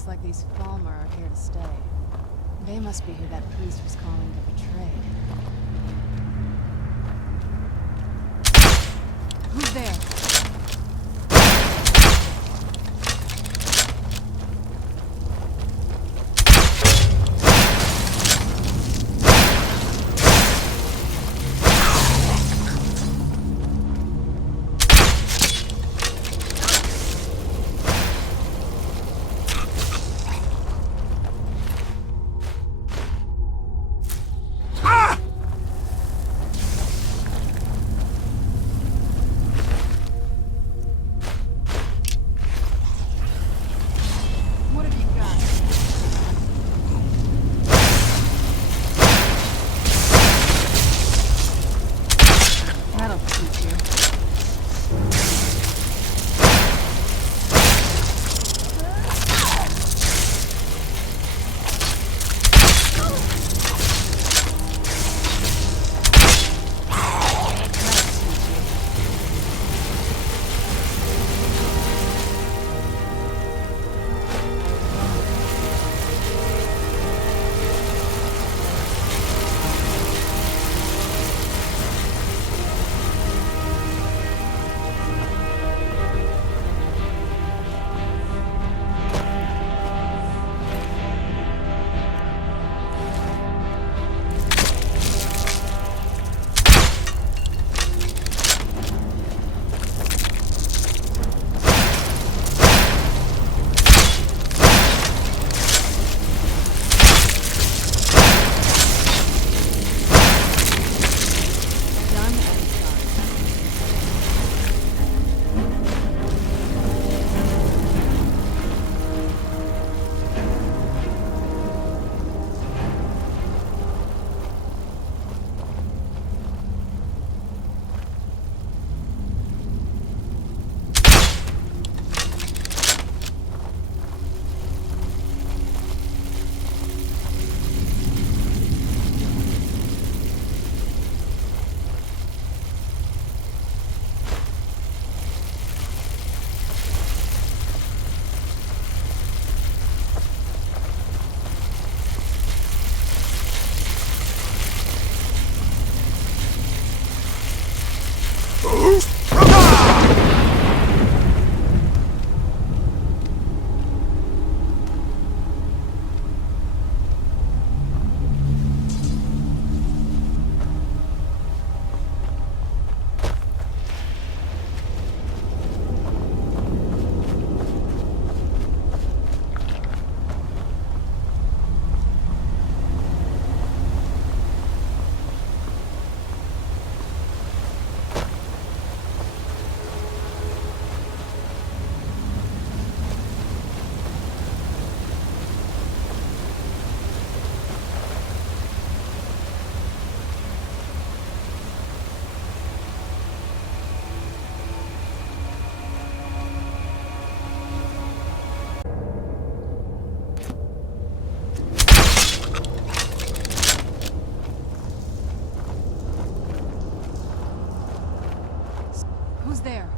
Looks like these Falmer are here to stay. They must be who that priest was calling to betray. Who's there? Who's there?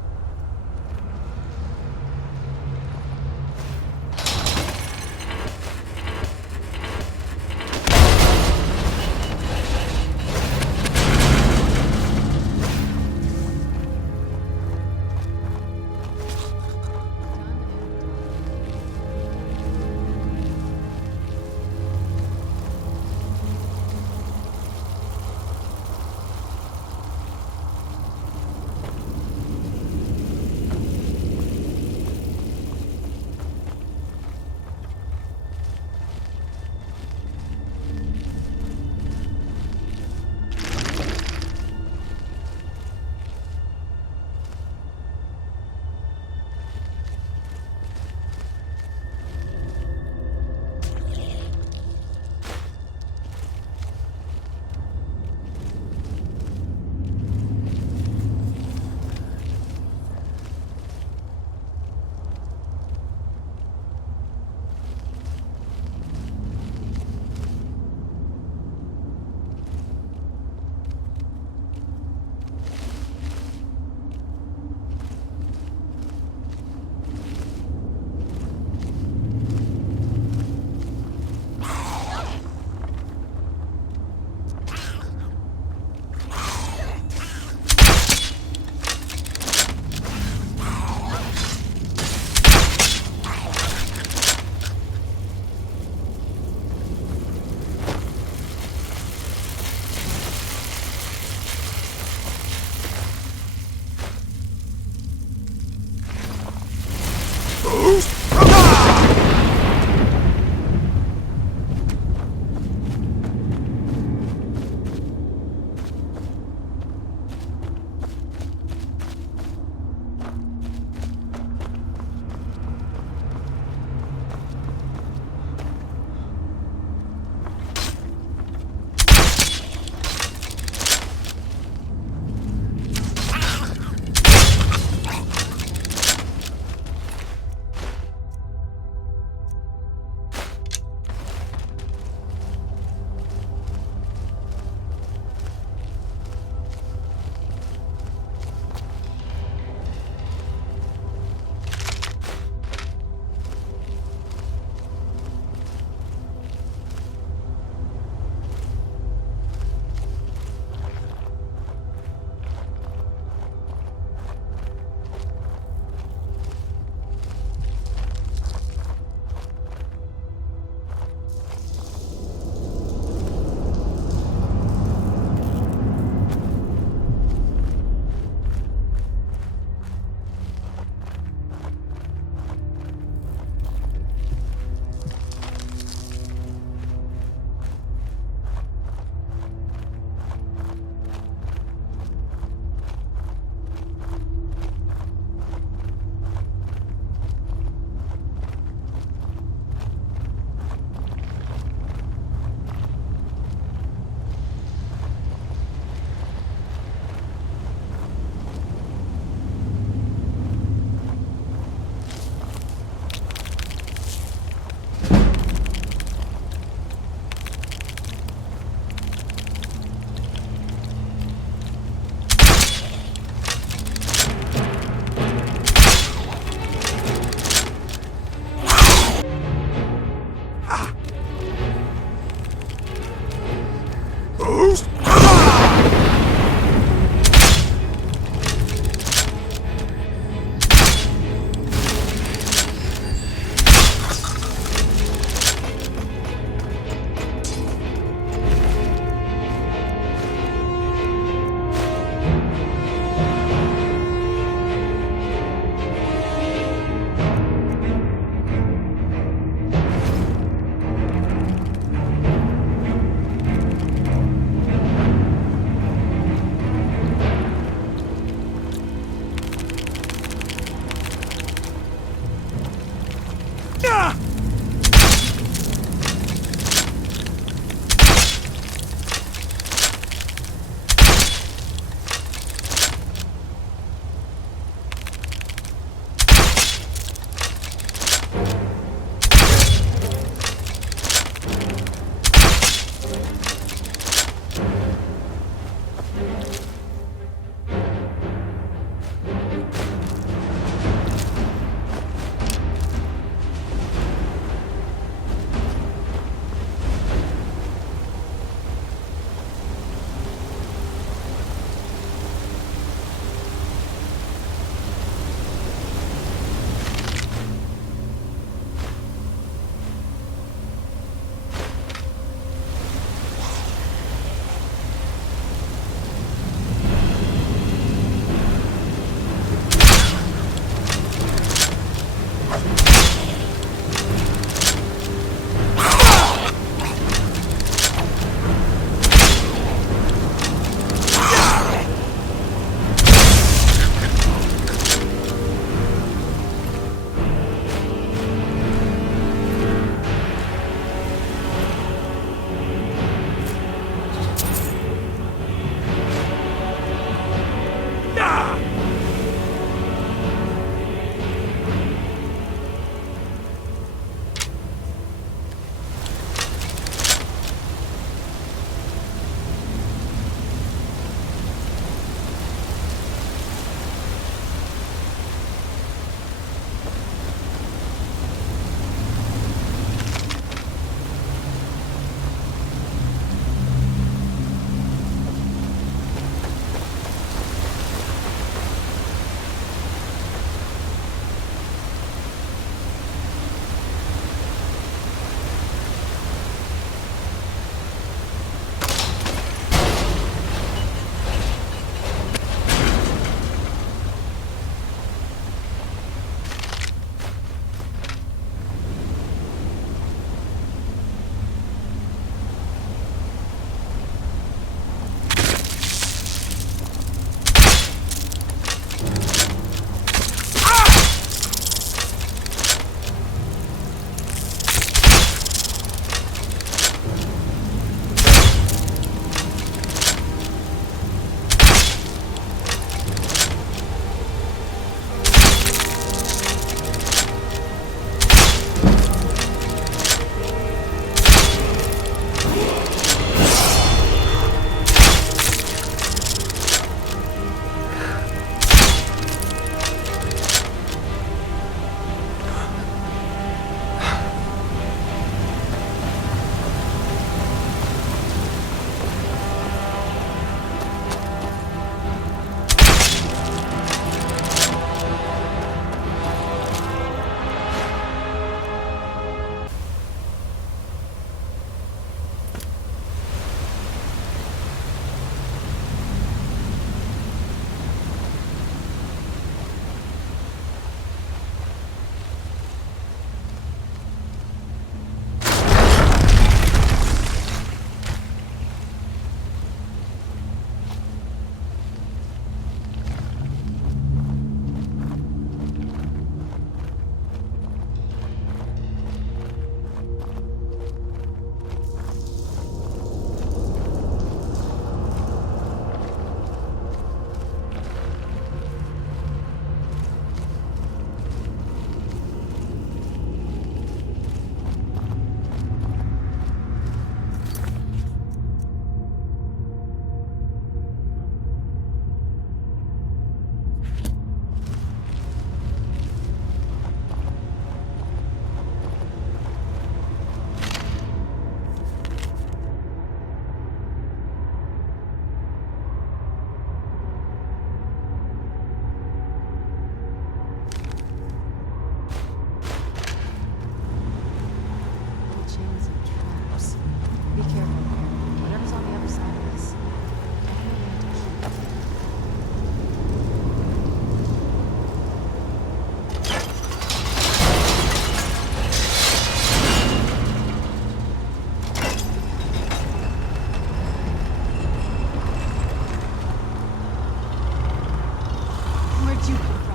did you come from?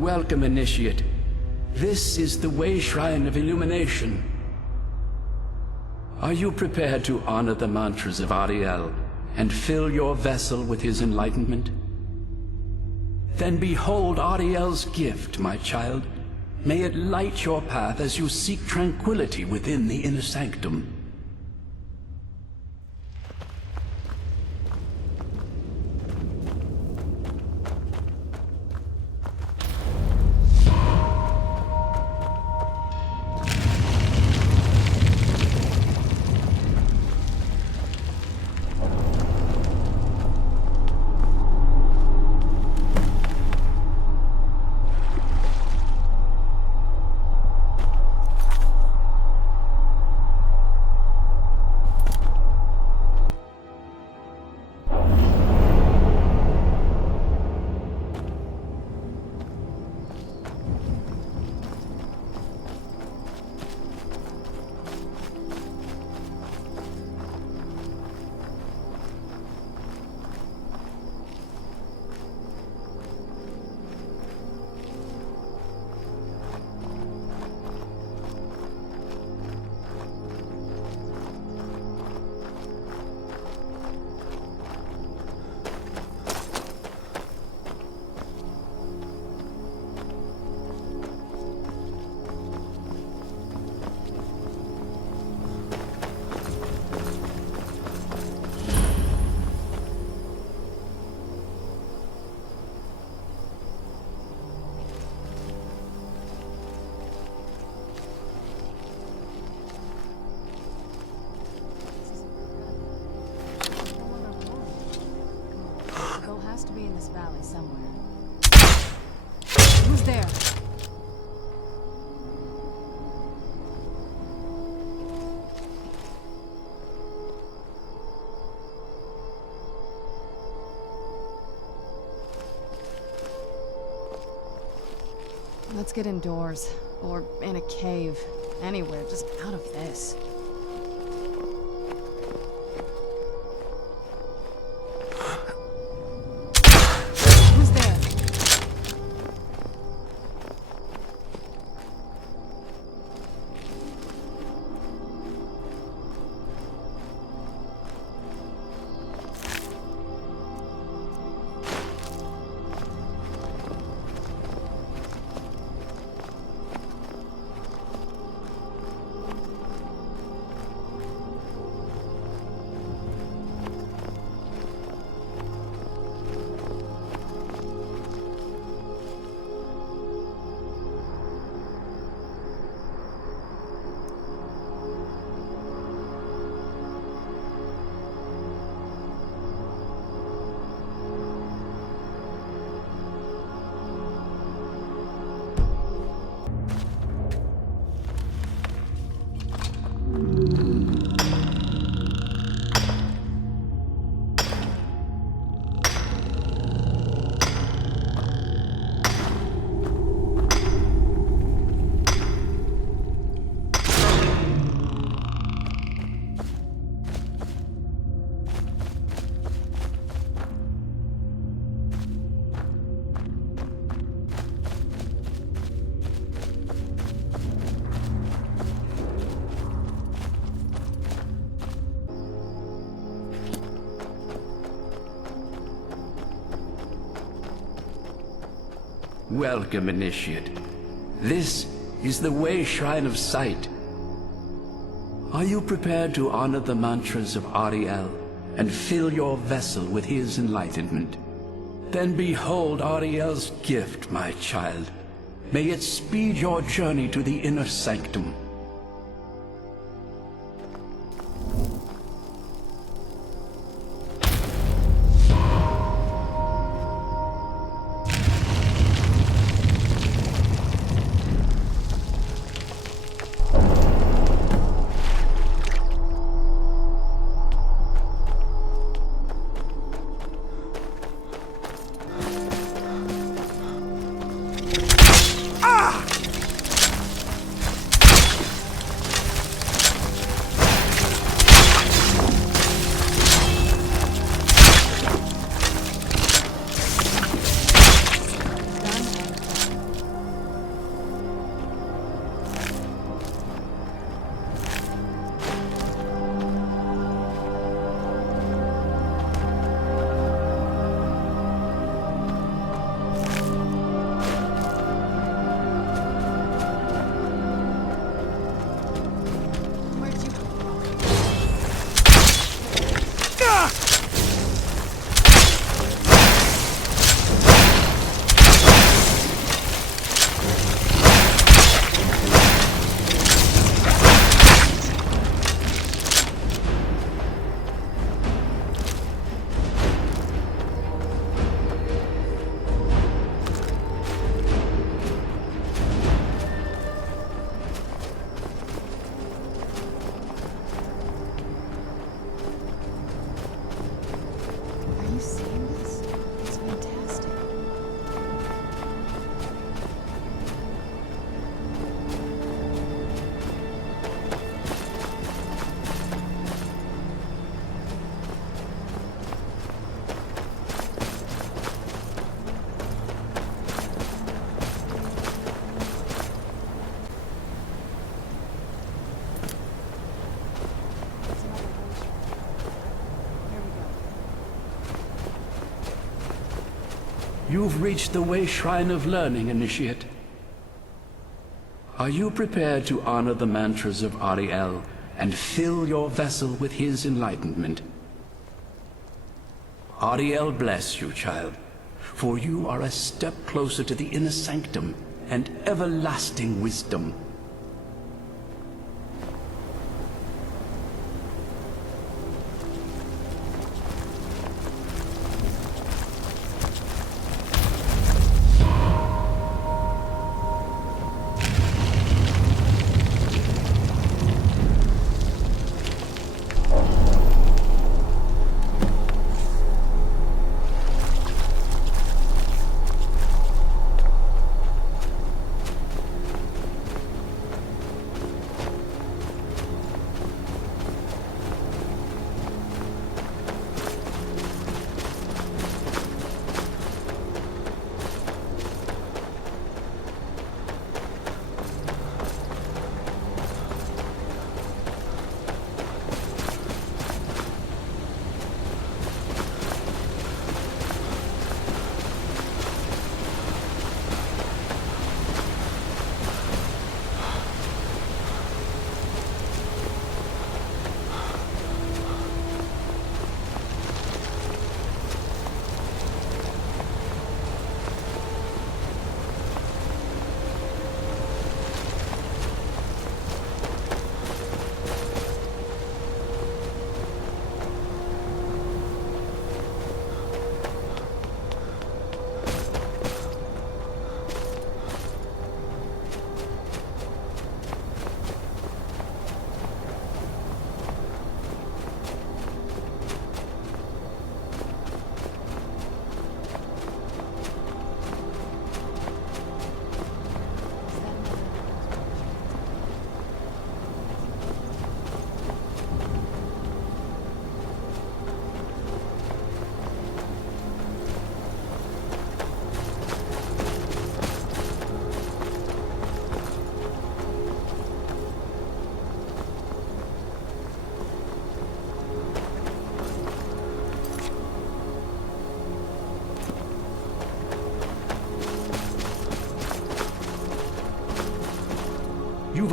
Welcome, Initiate. This is the Way Shrine of Illumination. Are you prepared to honor the mantras of Ariel and fill your vessel with his enlightenment? Then behold Ariel's gift, my child. May it light your path as you seek tranquility within the inner sanctum. this valley somewhere. Who's there? Let's get indoors. Or in a cave. Anywhere, just out of this. Who's there? Welcome, Initiate. This is the Way Shrine of Sight. Are you prepared to honor the mantras of Ariel and fill your vessel with his enlightenment? Then behold Ariel's gift, my child. May it speed your journey to the inner sanctum. You've reached the Way Shrine of Learning, Initiate. Are you prepared to honor the mantras of Ariel and fill your vessel with his enlightenment? Ariel bless you, child, for you are a step closer to the inner sanctum and everlasting wisdom.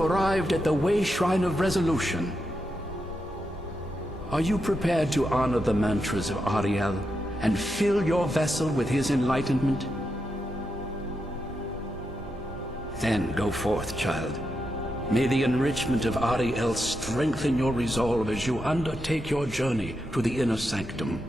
arrived at the Way Shrine of Resolution. Are you prepared to honor the mantras of Ariel and fill your vessel with his enlightenment? Then go forth, child. May the enrichment of Ariel strengthen your resolve as you undertake your journey to the inner sanctum.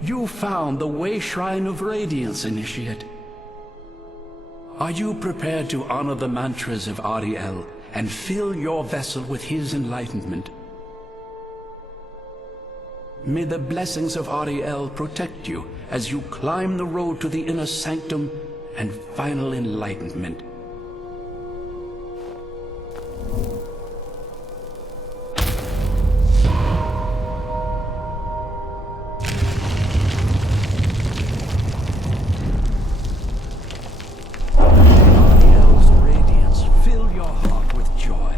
You found the Way Shrine of Radiance, Initiate. Are you prepared to honor the mantras of Ariel and fill your vessel with his enlightenment? May the blessings of Ariel protect you as you climb the road to the inner sanctum and final enlightenment. Ariel's radiance fill your heart with joy.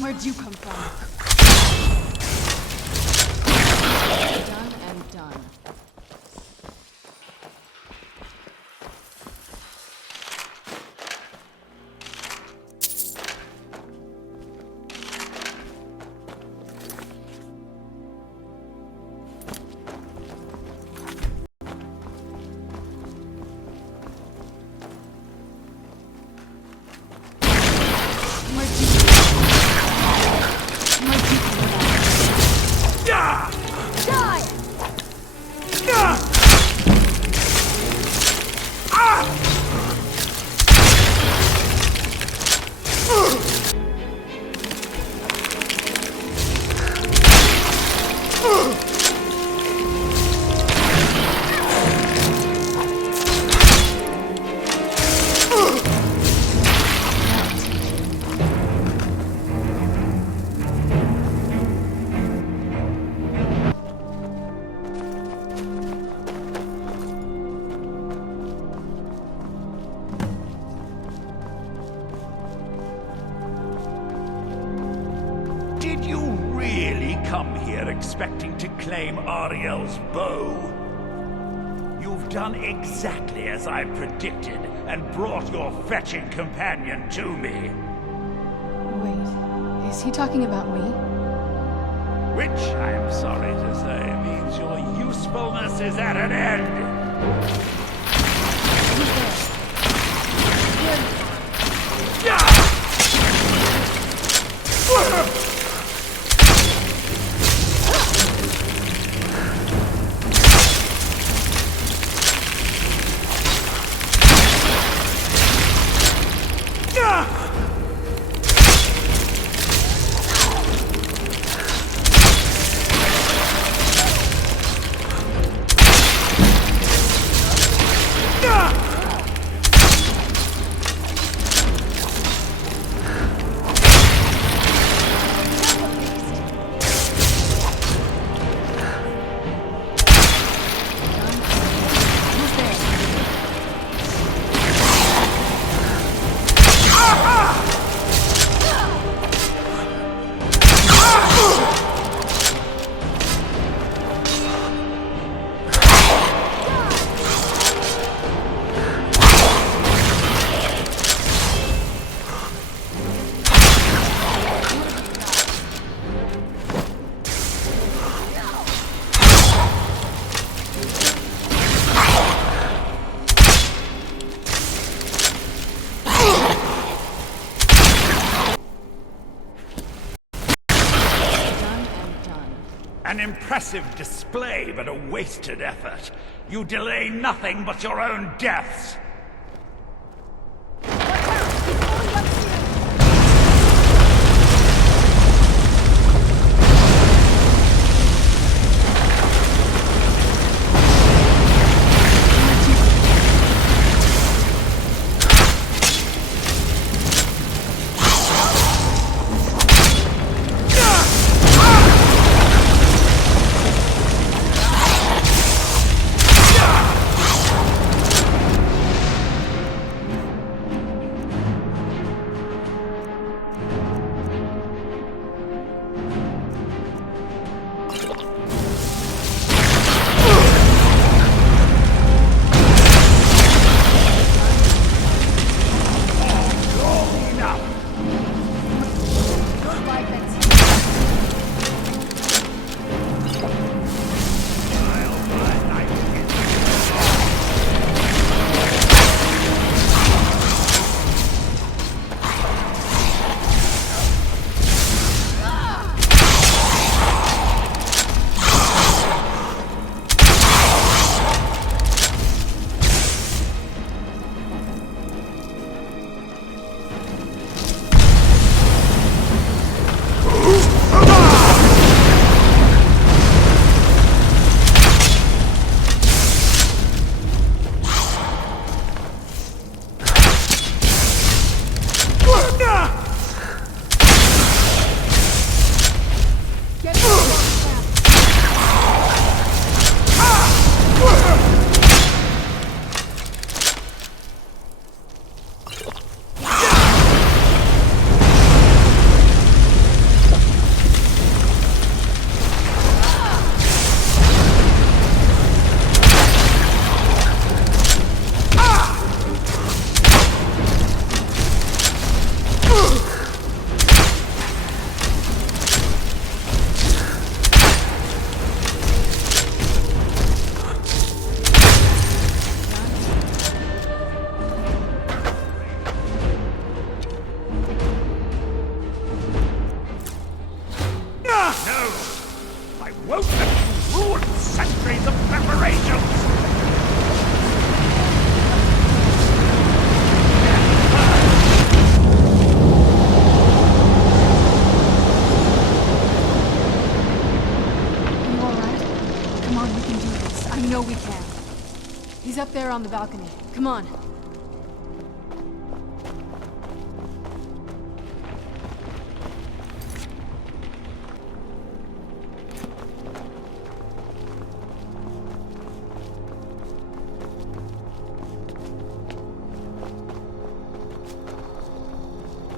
Where'd you come from? Done and done. Did you really come here expecting to claim Ariel's bow? You've done exactly as I predicted and brought your fetching companion to me. Wait, is he talking about me? Which, I'm sorry to say, means your usefulness is at an end. An impressive display, but a wasted effort. You delay nothing but your own deaths. on the balcony. Come on.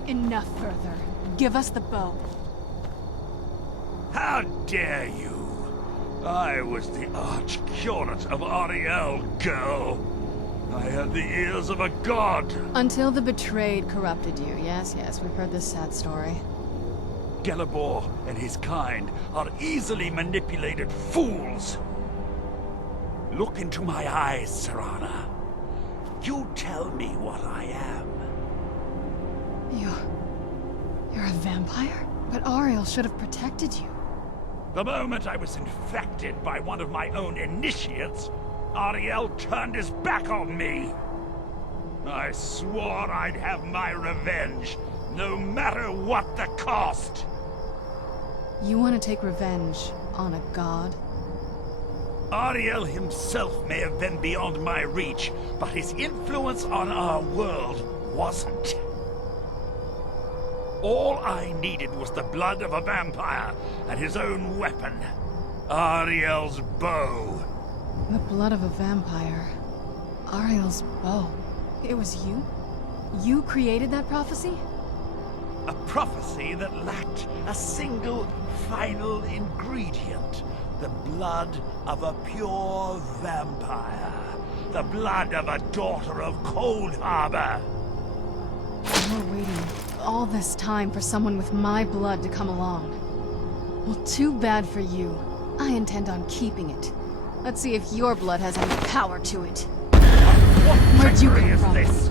Enough further. Give us the bow. How dare you? I was the arch-curate of Ariel, girl. I had the ears of a god. Until the betrayed corrupted you. Yes, we've heard this sad story. Gelibor and his kind are easily manipulated fools. Look into my eyes, Serana. You tell me what I am. You're a vampire? But Ariel should have protected you. The moment I was infected by one of my own initiates, Ariel turned his back on me. I swore I'd have my revenge, no matter what the cost. You want to take revenge on a god? Ariel himself may have been beyond my reach, but his influence on our world wasn't. All I needed was the blood of a vampire and his own weapon, Ariel's bow. The blood of a vampire. Ariel's bow. It was you? You created that prophecy? A prophecy that lacked a single final ingredient. The blood of a pure vampire. The blood of a daughter of Cold Harbor. You were waiting all this time for someone with my blood to come along. Well, too bad for you. I intend on keeping it. Let's see if your blood has any power to it. Where'd you come from? This?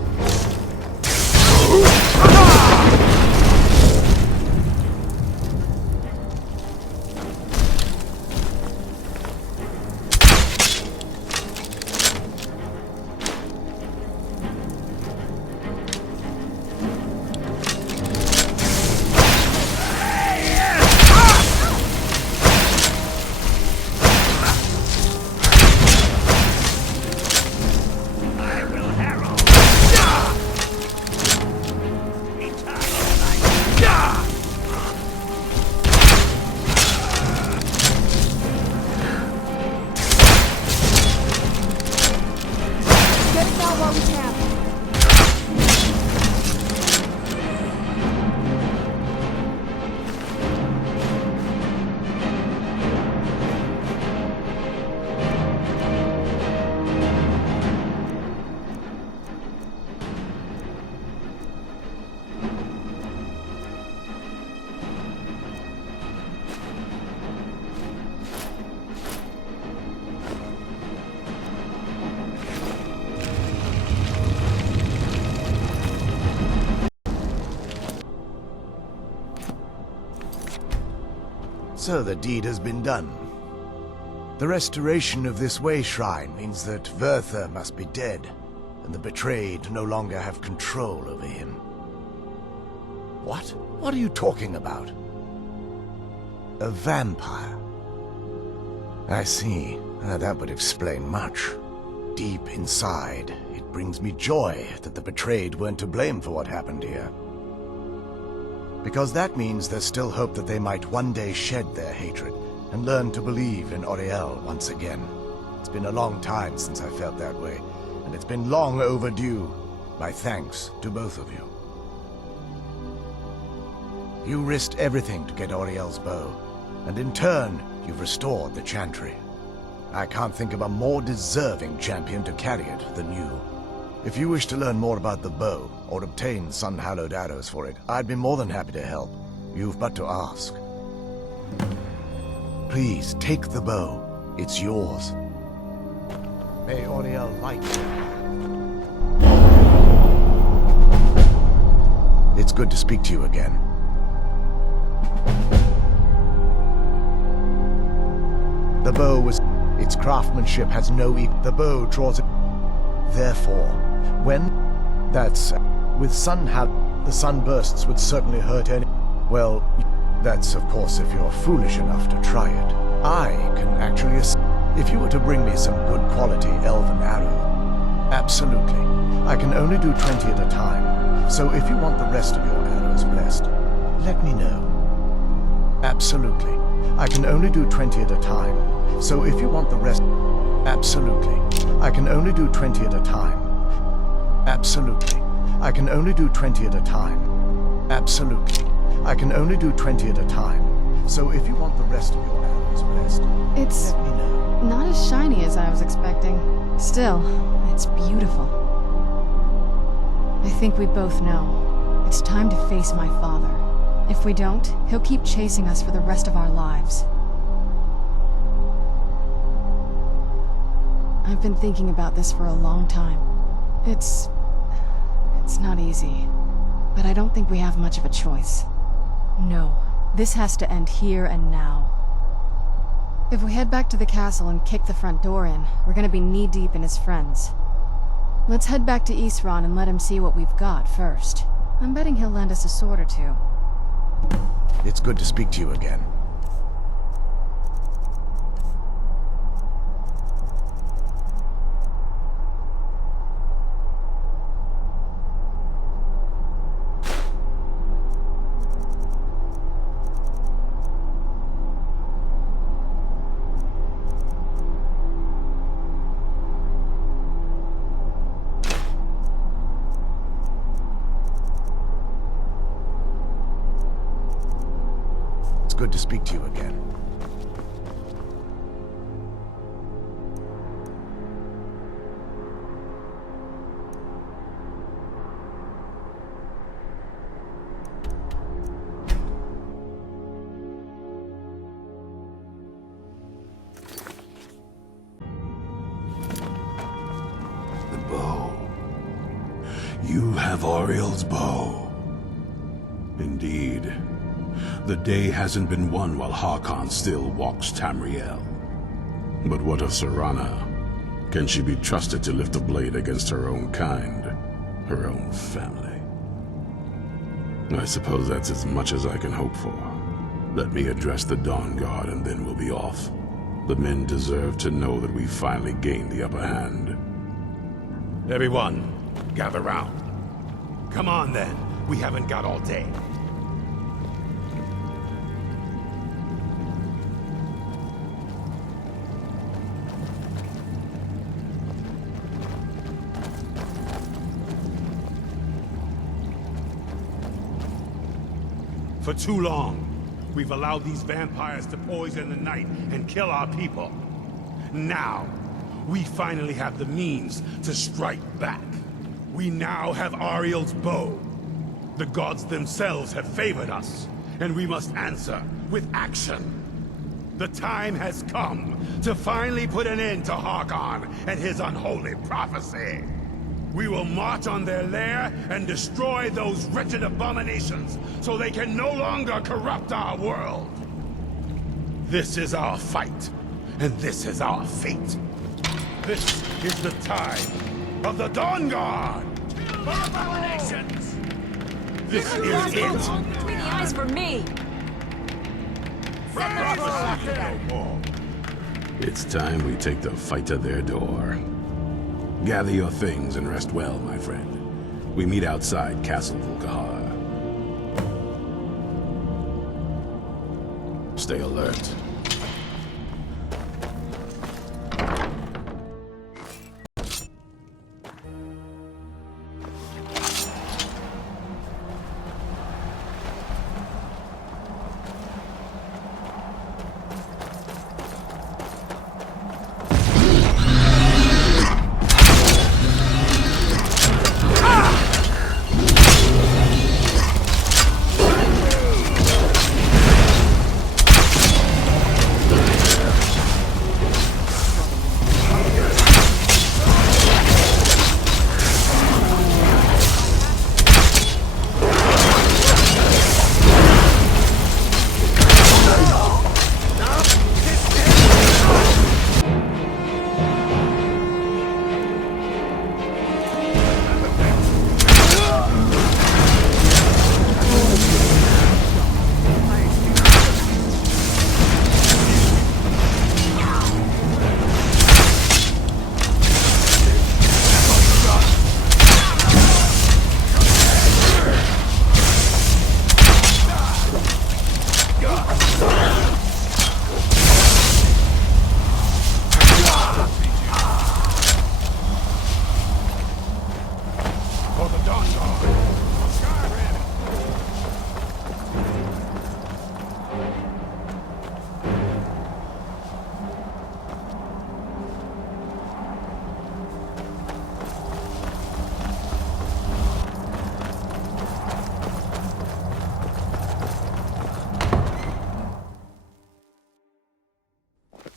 So the deed has been done. The restoration of this way shrine means that Verther must be dead, and the betrayed no longer have control over him. What? What are you talking about? A vampire. I see. That would explain much. Deep inside, it brings me joy that the betrayed weren't to blame for what happened here. Because that means there's still hope that they might one day shed their hatred and learn to believe in Oriel once again. It's been a long time since I felt that way, and it's been long overdue. My thanks to both of you. You risked everything to get Oriel's bow, and in turn, you've restored the Chantry. I can't think of a more deserving champion to carry it than you. If you wish to learn more about the bow, or obtain sun-hallowed arrows for it, I'd be more than happy to help. You've but to ask. Please, take the bow. It's yours. May Oriel light you. It's good to speak to you again. The bow was... Its craftsmanship has no The bow draws it... Therefore, when... That's... With the sunbursts would certainly hurt any... Well, that's of course if you're foolish enough to try it. I can actually... If you were to bring me some good quality elven arrow, Absolutely. I can only do 20 at a time, so if you want the rest of your arrows blessed, let me know. Absolutely. I can only do 20 at a time, so if you want the rest... Absolutely. I can only do 20 at a time. Absolutely. I can only do 20 at a time. Absolutely. I can only do 20 at a time, so if you want the rest of your arrows blessed, It's let me know. not as shiny as I was expecting. Still, it's beautiful. I think we both know. It's time to face my father. If we don't, he'll keep chasing us for the rest of our lives. I've been thinking about this for a long time. It's not easy, but I don't think we have much of a choice. No, this has to end here and now. If we head back to the castle and kick the front door in, we're gonna be knee-deep in his friends. Let's head back to Isran and let him see what we've got first. I'm betting he'll lend us a sword or two. It's good to speak to you again. Good to speak to you again. The bow. You have Ariel's bow. Indeed. The day hasn't been won while Harkon still walks Tamriel. But what of Serana? Can she be trusted to lift a blade against her own kind, her own family? I suppose that's as much as I can hope for. Let me address the Dawnguard and then we'll be off. The men deserve to know that we finally gained the upper hand. Everyone, gather round. Come on then, we haven't got all day. For too long, we've allowed these vampires to poison the night and kill our people. Now, we finally have the means to strike back. We now have Ariel's bow. The gods themselves have favored us, and we must answer with action. The time has come to finally put an end to Harkon and his unholy prophecy. We will march on their lair and destroy those wretched abominations so they can no longer corrupt our world. This is our fight, and this is our fate. This is the time of the Dawnguard! For abominations! This is it! Between the eyes for me! It's time we take the fight to their door. Gather your things and rest well, my friend. We meet outside Castle Volkahar. Stay alert.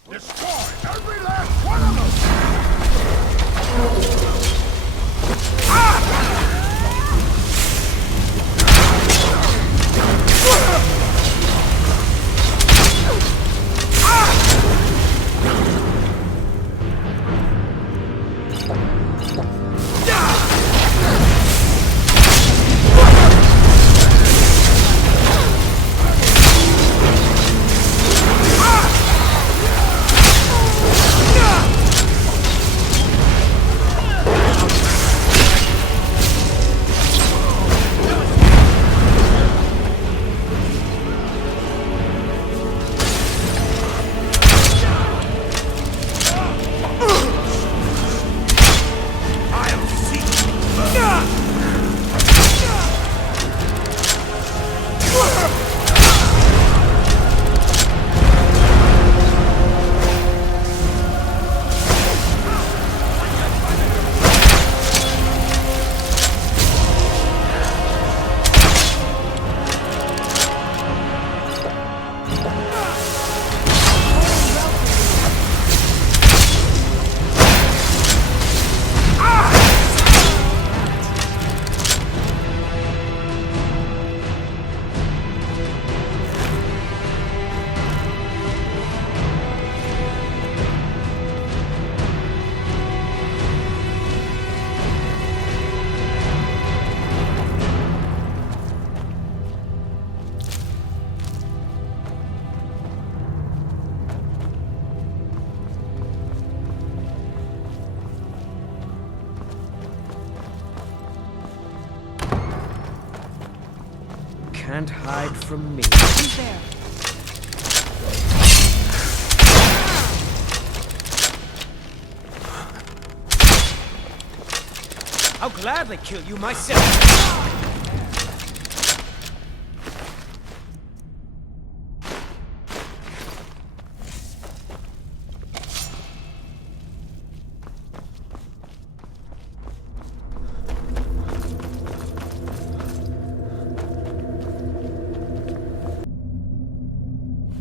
Destroy every last one of them! Can't hide from me. Who's there? I'll gladly kill you myself.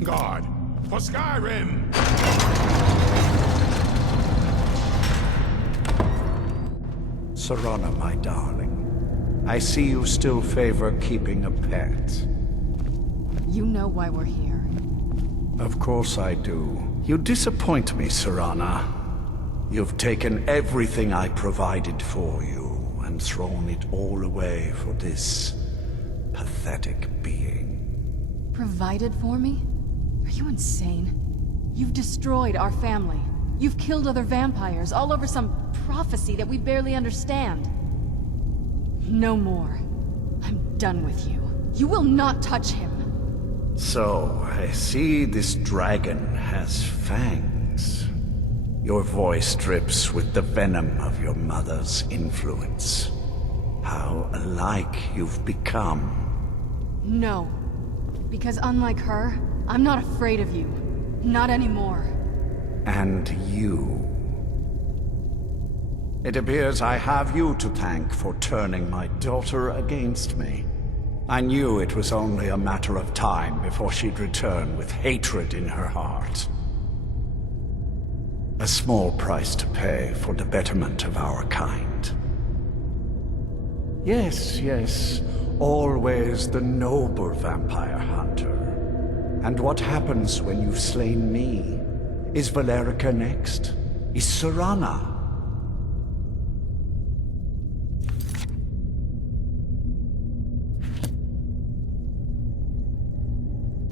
Guard, for Skyrim! Serana, my darling, I see you still favor keeping a pet. You know why we're here. Of course I do. You disappoint me, Serana. You've taken everything I provided for you and thrown it all away for this pathetic being. Provided for me? Are you insane? You've destroyed our family. You've killed other vampires, all over some prophecy that we barely understand. No more. I'm done with you. You will not touch him. So, I see this dragon has fangs. Your voice drips with the venom of your mother's influence. How alike you've become. No. Because unlike her, I'm not afraid of you. Not anymore. And you. It appears I have you to thank for turning my daughter against me. I knew it was only a matter of time before she'd return with hatred in her heart. A small price to pay for the betterment of our kind. Yes, yes, always the noble vampire hunter. And what happens when you've slain me? Is Valerica next? Is Serana?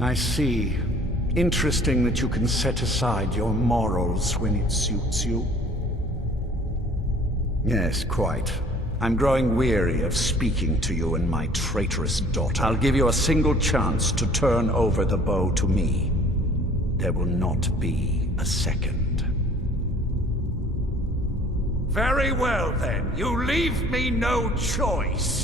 I see. Interesting that you can set aside your morals when it suits you. Yes, quite. I'm growing weary of speaking to you and my traitorous daughter. I'll give you a single chance to turn over the bow to me. There will not be a second. Very well, then. You leave me no choice.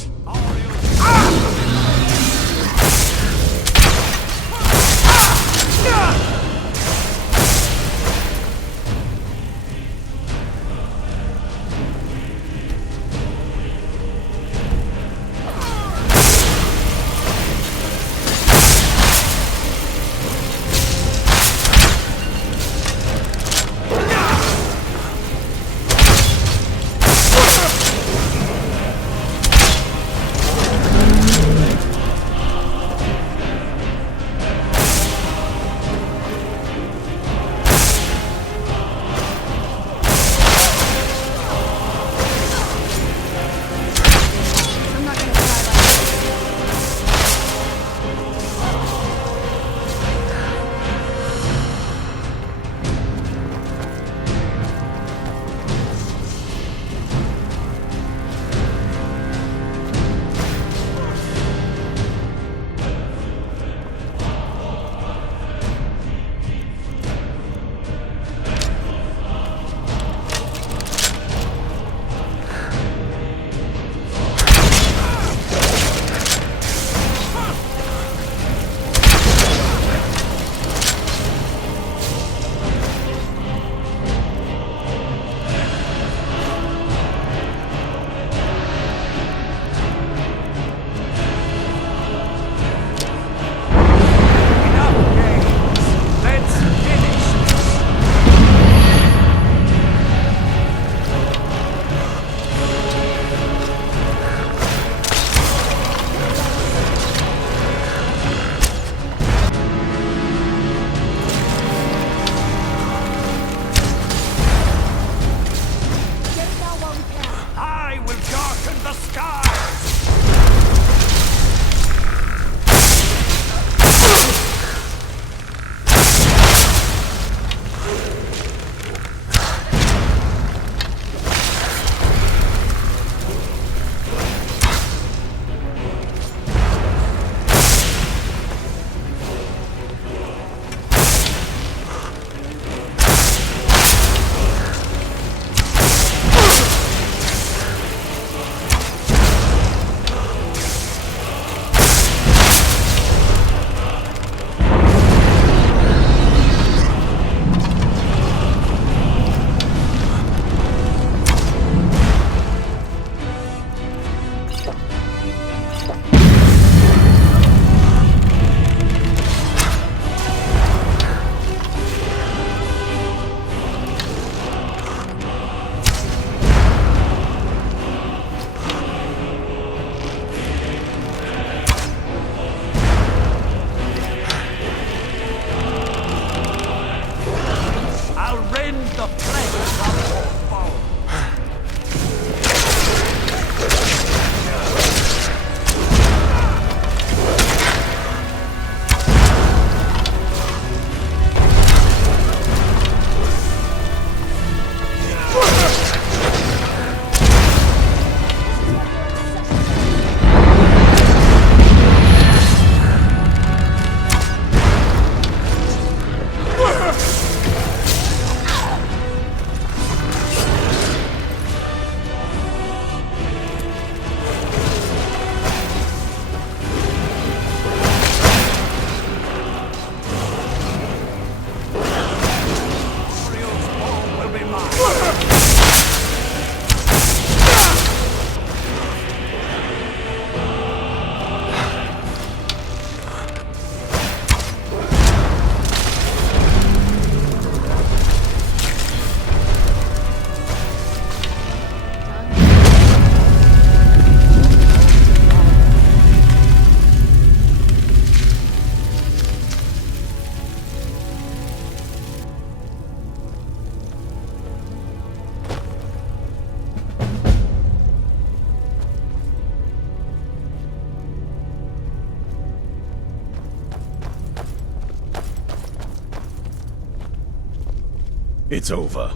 It's over.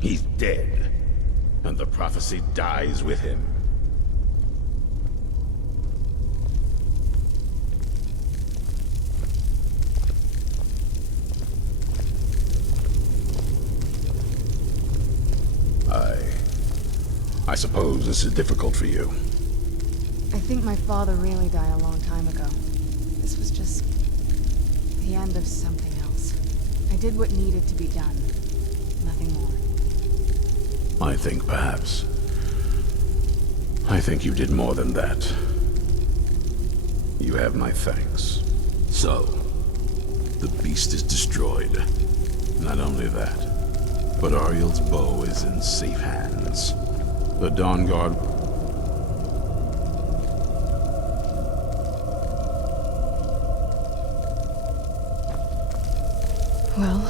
He's dead. And the prophecy dies with him. I I suppose this is difficult for you. I think my father really died a long time ago. This was just the end of something else. I did what needed to be done. Nothing more. I think perhaps... I think you did more than that. You have my thanks. So, the beast is destroyed. Not only that, but Ariel's bow is in safe hands. The Dawnguard... Well,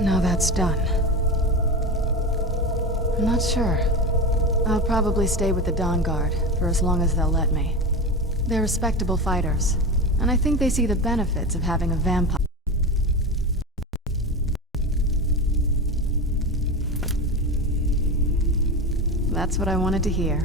now that's done. I'm not sure. I'll probably stay with the Dawnguard for as long as they'll let me. They're respectable fighters, and I think they see the benefits of having a vampire. That's what I wanted to hear.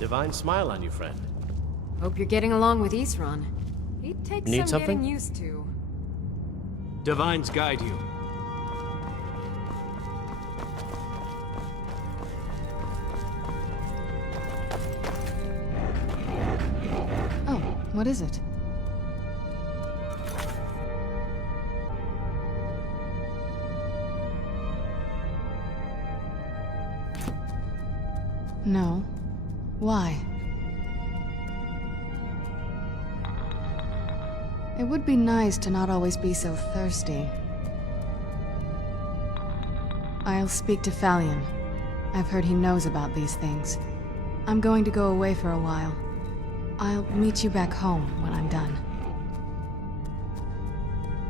Divine smile on you, friend. Hope you're getting along with Isran. He takes Need some something? getting used to. Divines guide you. Oh, what is it? No. Why? It would be nice to not always be so thirsty. I'll speak to Falion. I've heard he knows about these things. I'm going to go away for a while. I'll meet you back home when I'm done.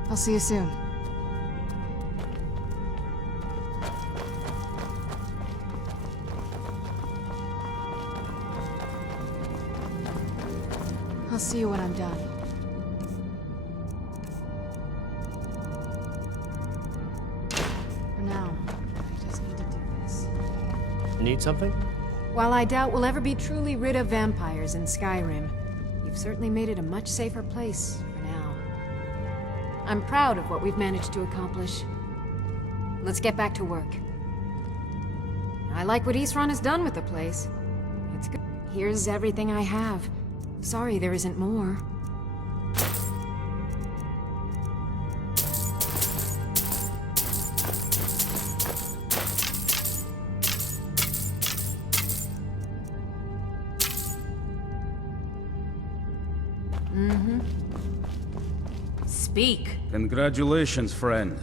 I'll see you soon. I'll see you when I'm done. For now, I just need to do this. Need something? While I doubt we'll ever be truly rid of vampires in Skyrim, you've certainly made it a much safer place for now. I'm proud of what we've managed to accomplish. Let's get back to work. I like what Isran has done with the place. It's good. Here's everything I have. Sorry there isn't more. Speak. Congratulations, friend.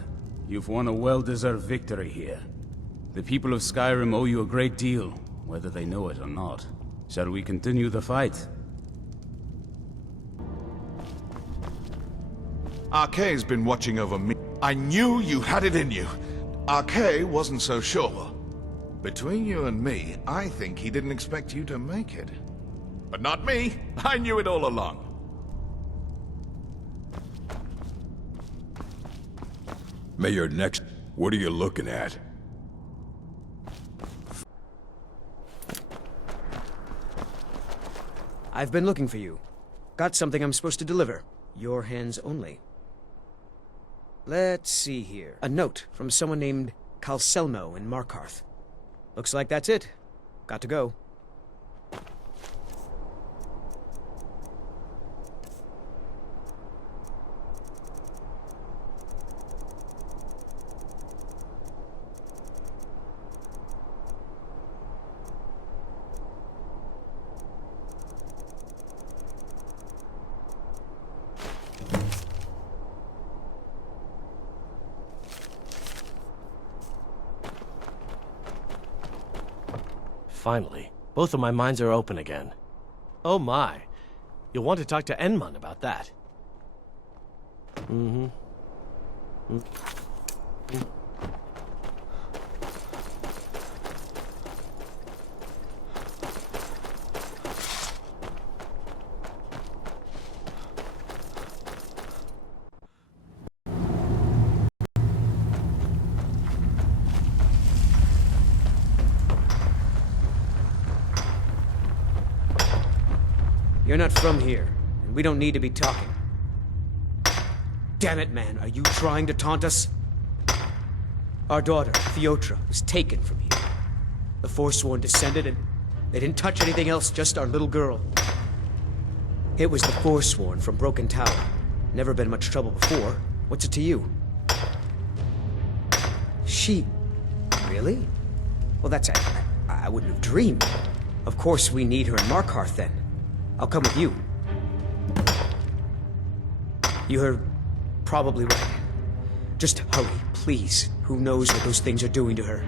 You've won a well-deserved victory here. The people of Skyrim owe you a great deal, whether they know it or not. Shall we continue the fight? Arkay's been watching over me. I knew you had it in you. Arkay wasn't so sure. Between you and me, I think he didn't expect you to make it. But not me. I knew it all along. Mayor, next. What are you looking at? I've been looking for you. Got something I'm supposed to deliver. Your hands only. Let's see here. A note from someone named Calselmo in Markarth. Looks like that's it. Got to go. Finally, both of my minds are open again. Oh my. You'll want to talk to Enman about that. Mm-hmm. You're not from here, and we don't need to be talking. Damn it, man, are you trying to taunt us? Our daughter, Theotra, was taken from here. The Forsworn descended, and they didn't touch anything else, just our little girl. It was the Forsworn from Broken Tower. Never been much trouble before. What's it to you? She... Really? Well, that's... I wouldn't have dreamed. Of course we need her in Markarth, then. I'll come with you. You heard probably right. Just hurry, please. Who knows what those things are doing to her?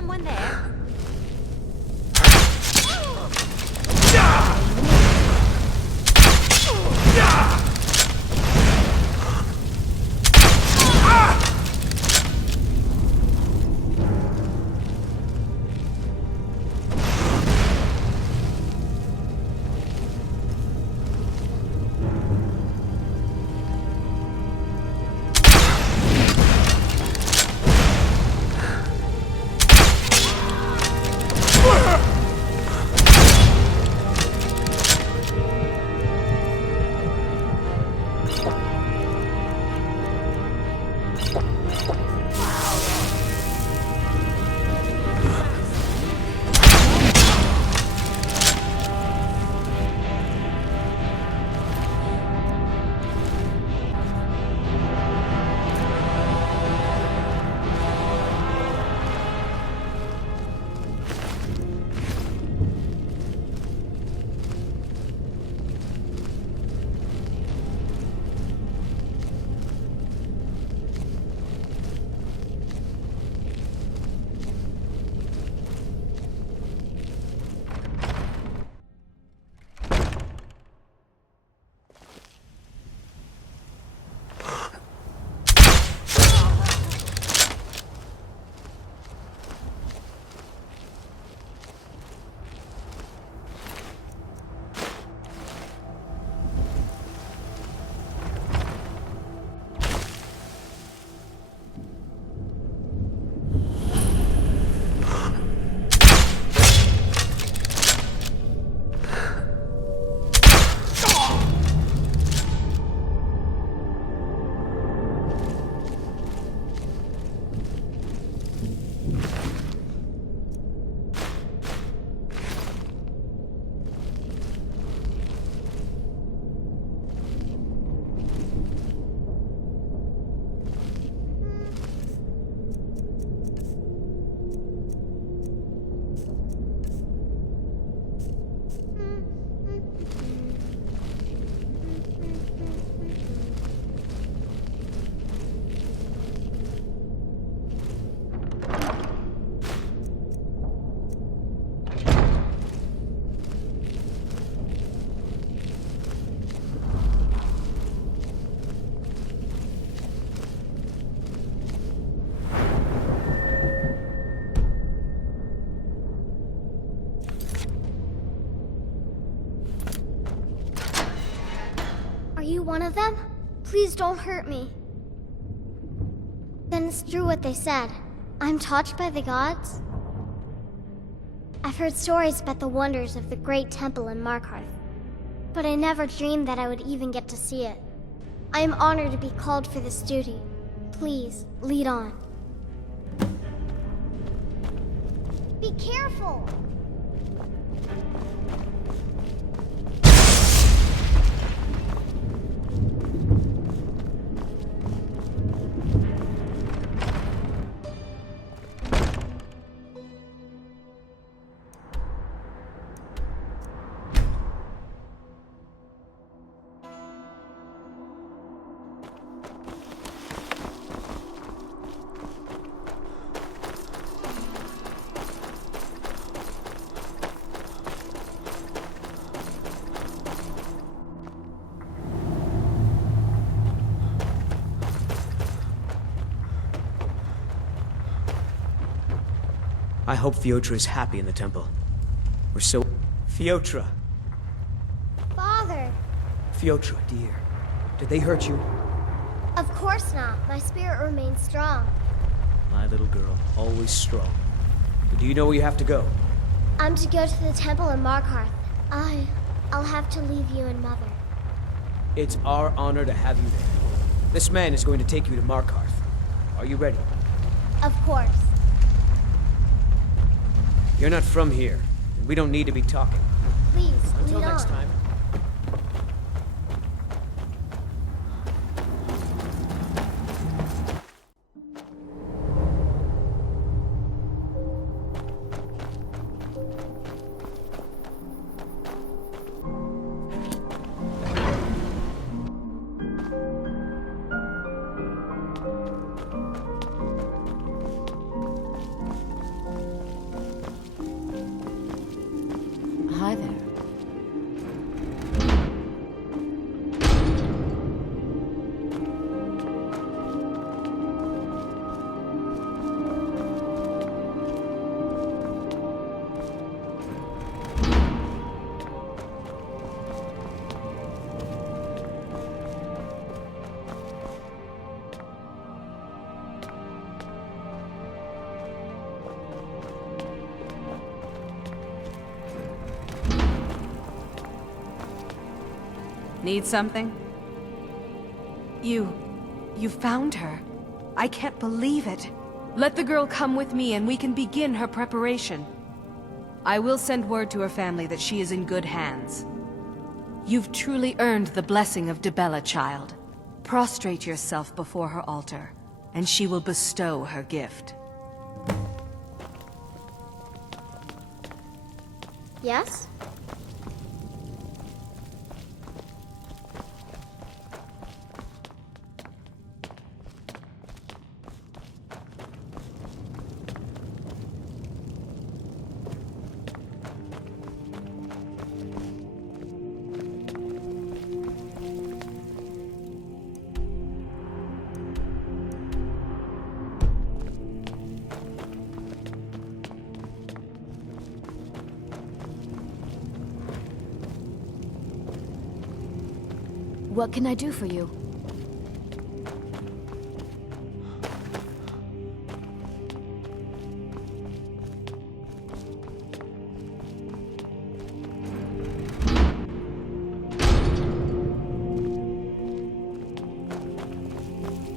someone there? Are you one of them? Please don't hurt me. Then it's true what they said. I'm touched by the gods? I've heard stories about the wonders of the great temple in Markarth, but I never dreamed that I would even get to see it. I am honored to be called for this duty. Please, lead on. Be careful! I hope Fiotra is happy in the temple. We're so... Fiotra! Father! Fiotra, dear. Did they hurt you? Of course not. My spirit remains strong. My little girl, always strong. Do you know where you have to go? I'm to go to the temple in Markarth. I'll have to leave you and Mother. It's our honor to have you there. This man is going to take you to Markarth. Are you ready? Of course. You're not from here, and we don't need to be talking. Please, Until lead next on. time. Need something? You found her. I can't believe it. Let the girl come with me and we can begin her preparation. I will send word to her family that she is in good hands. You've truly earned the blessing of Dibella, child. Prostrate yourself before her altar, and she will bestow her gift. Yes? What can I do for you?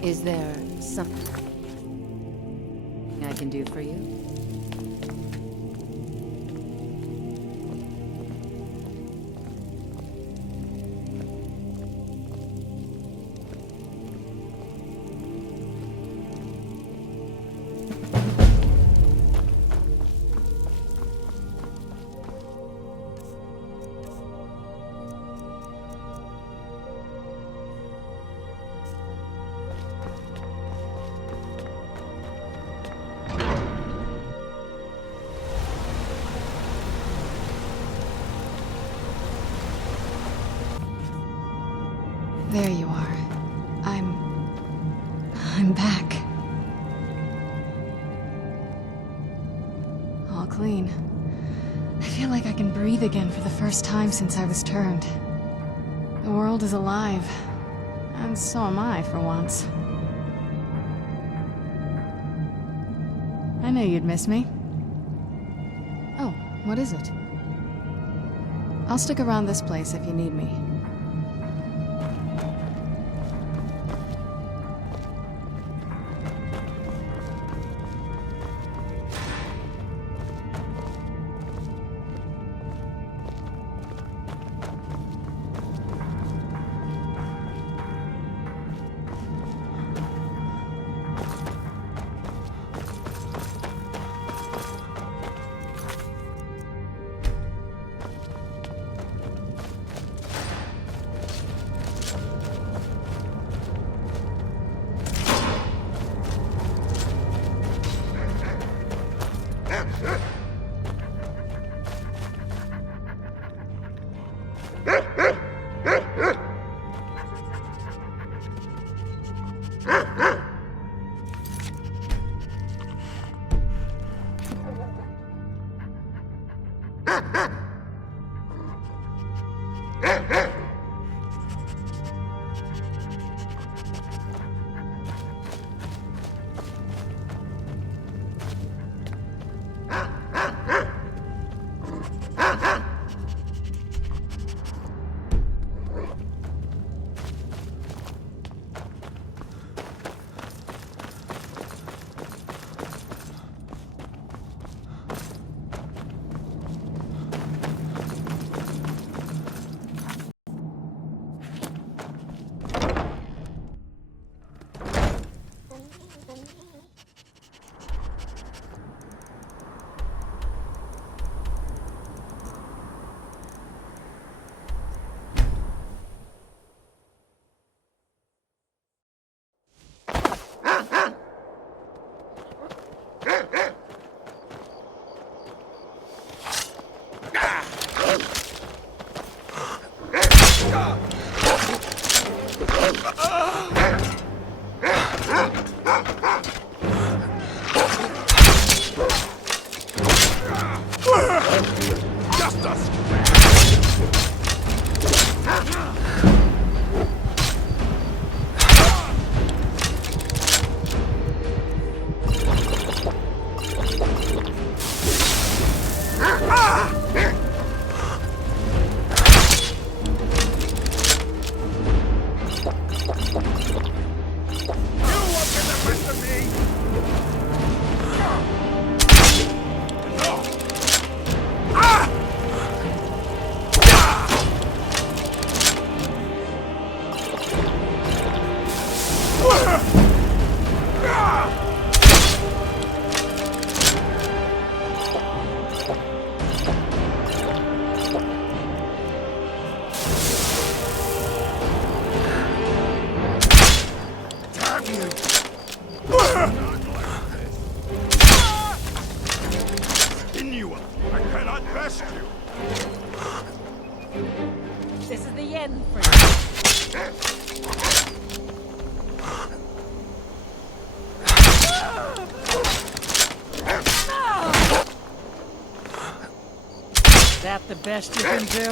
Is there something I can do for you? There you are. I'm back. All clean. I feel like I can breathe again for the first time since I was turned. The world is alive. And so am I, for once. I knew you'd miss me. Oh, what is it? I'll stick around this place if you need me. Continue! I cannot best you! This is the end for you. Is that the best you can do?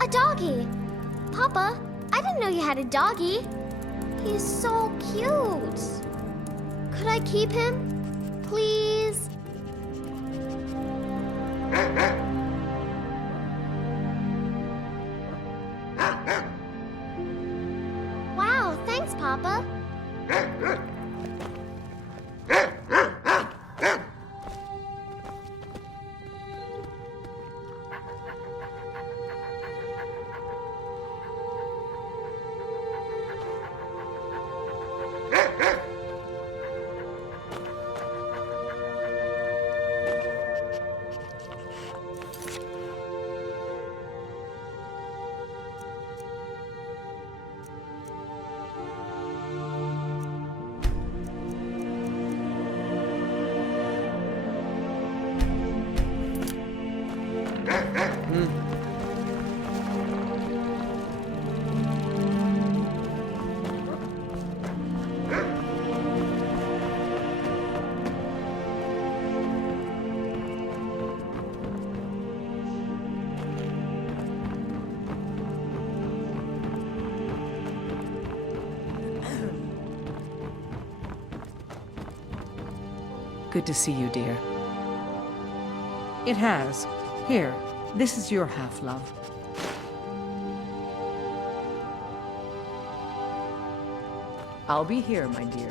A doggy! Papa, I didn't know you had a doggy. He's so cute. Could I keep him? Please? Wow, thanks, Papa. Good to see you, dear. It has. Here, this is your half, love. I'll be here, my dear.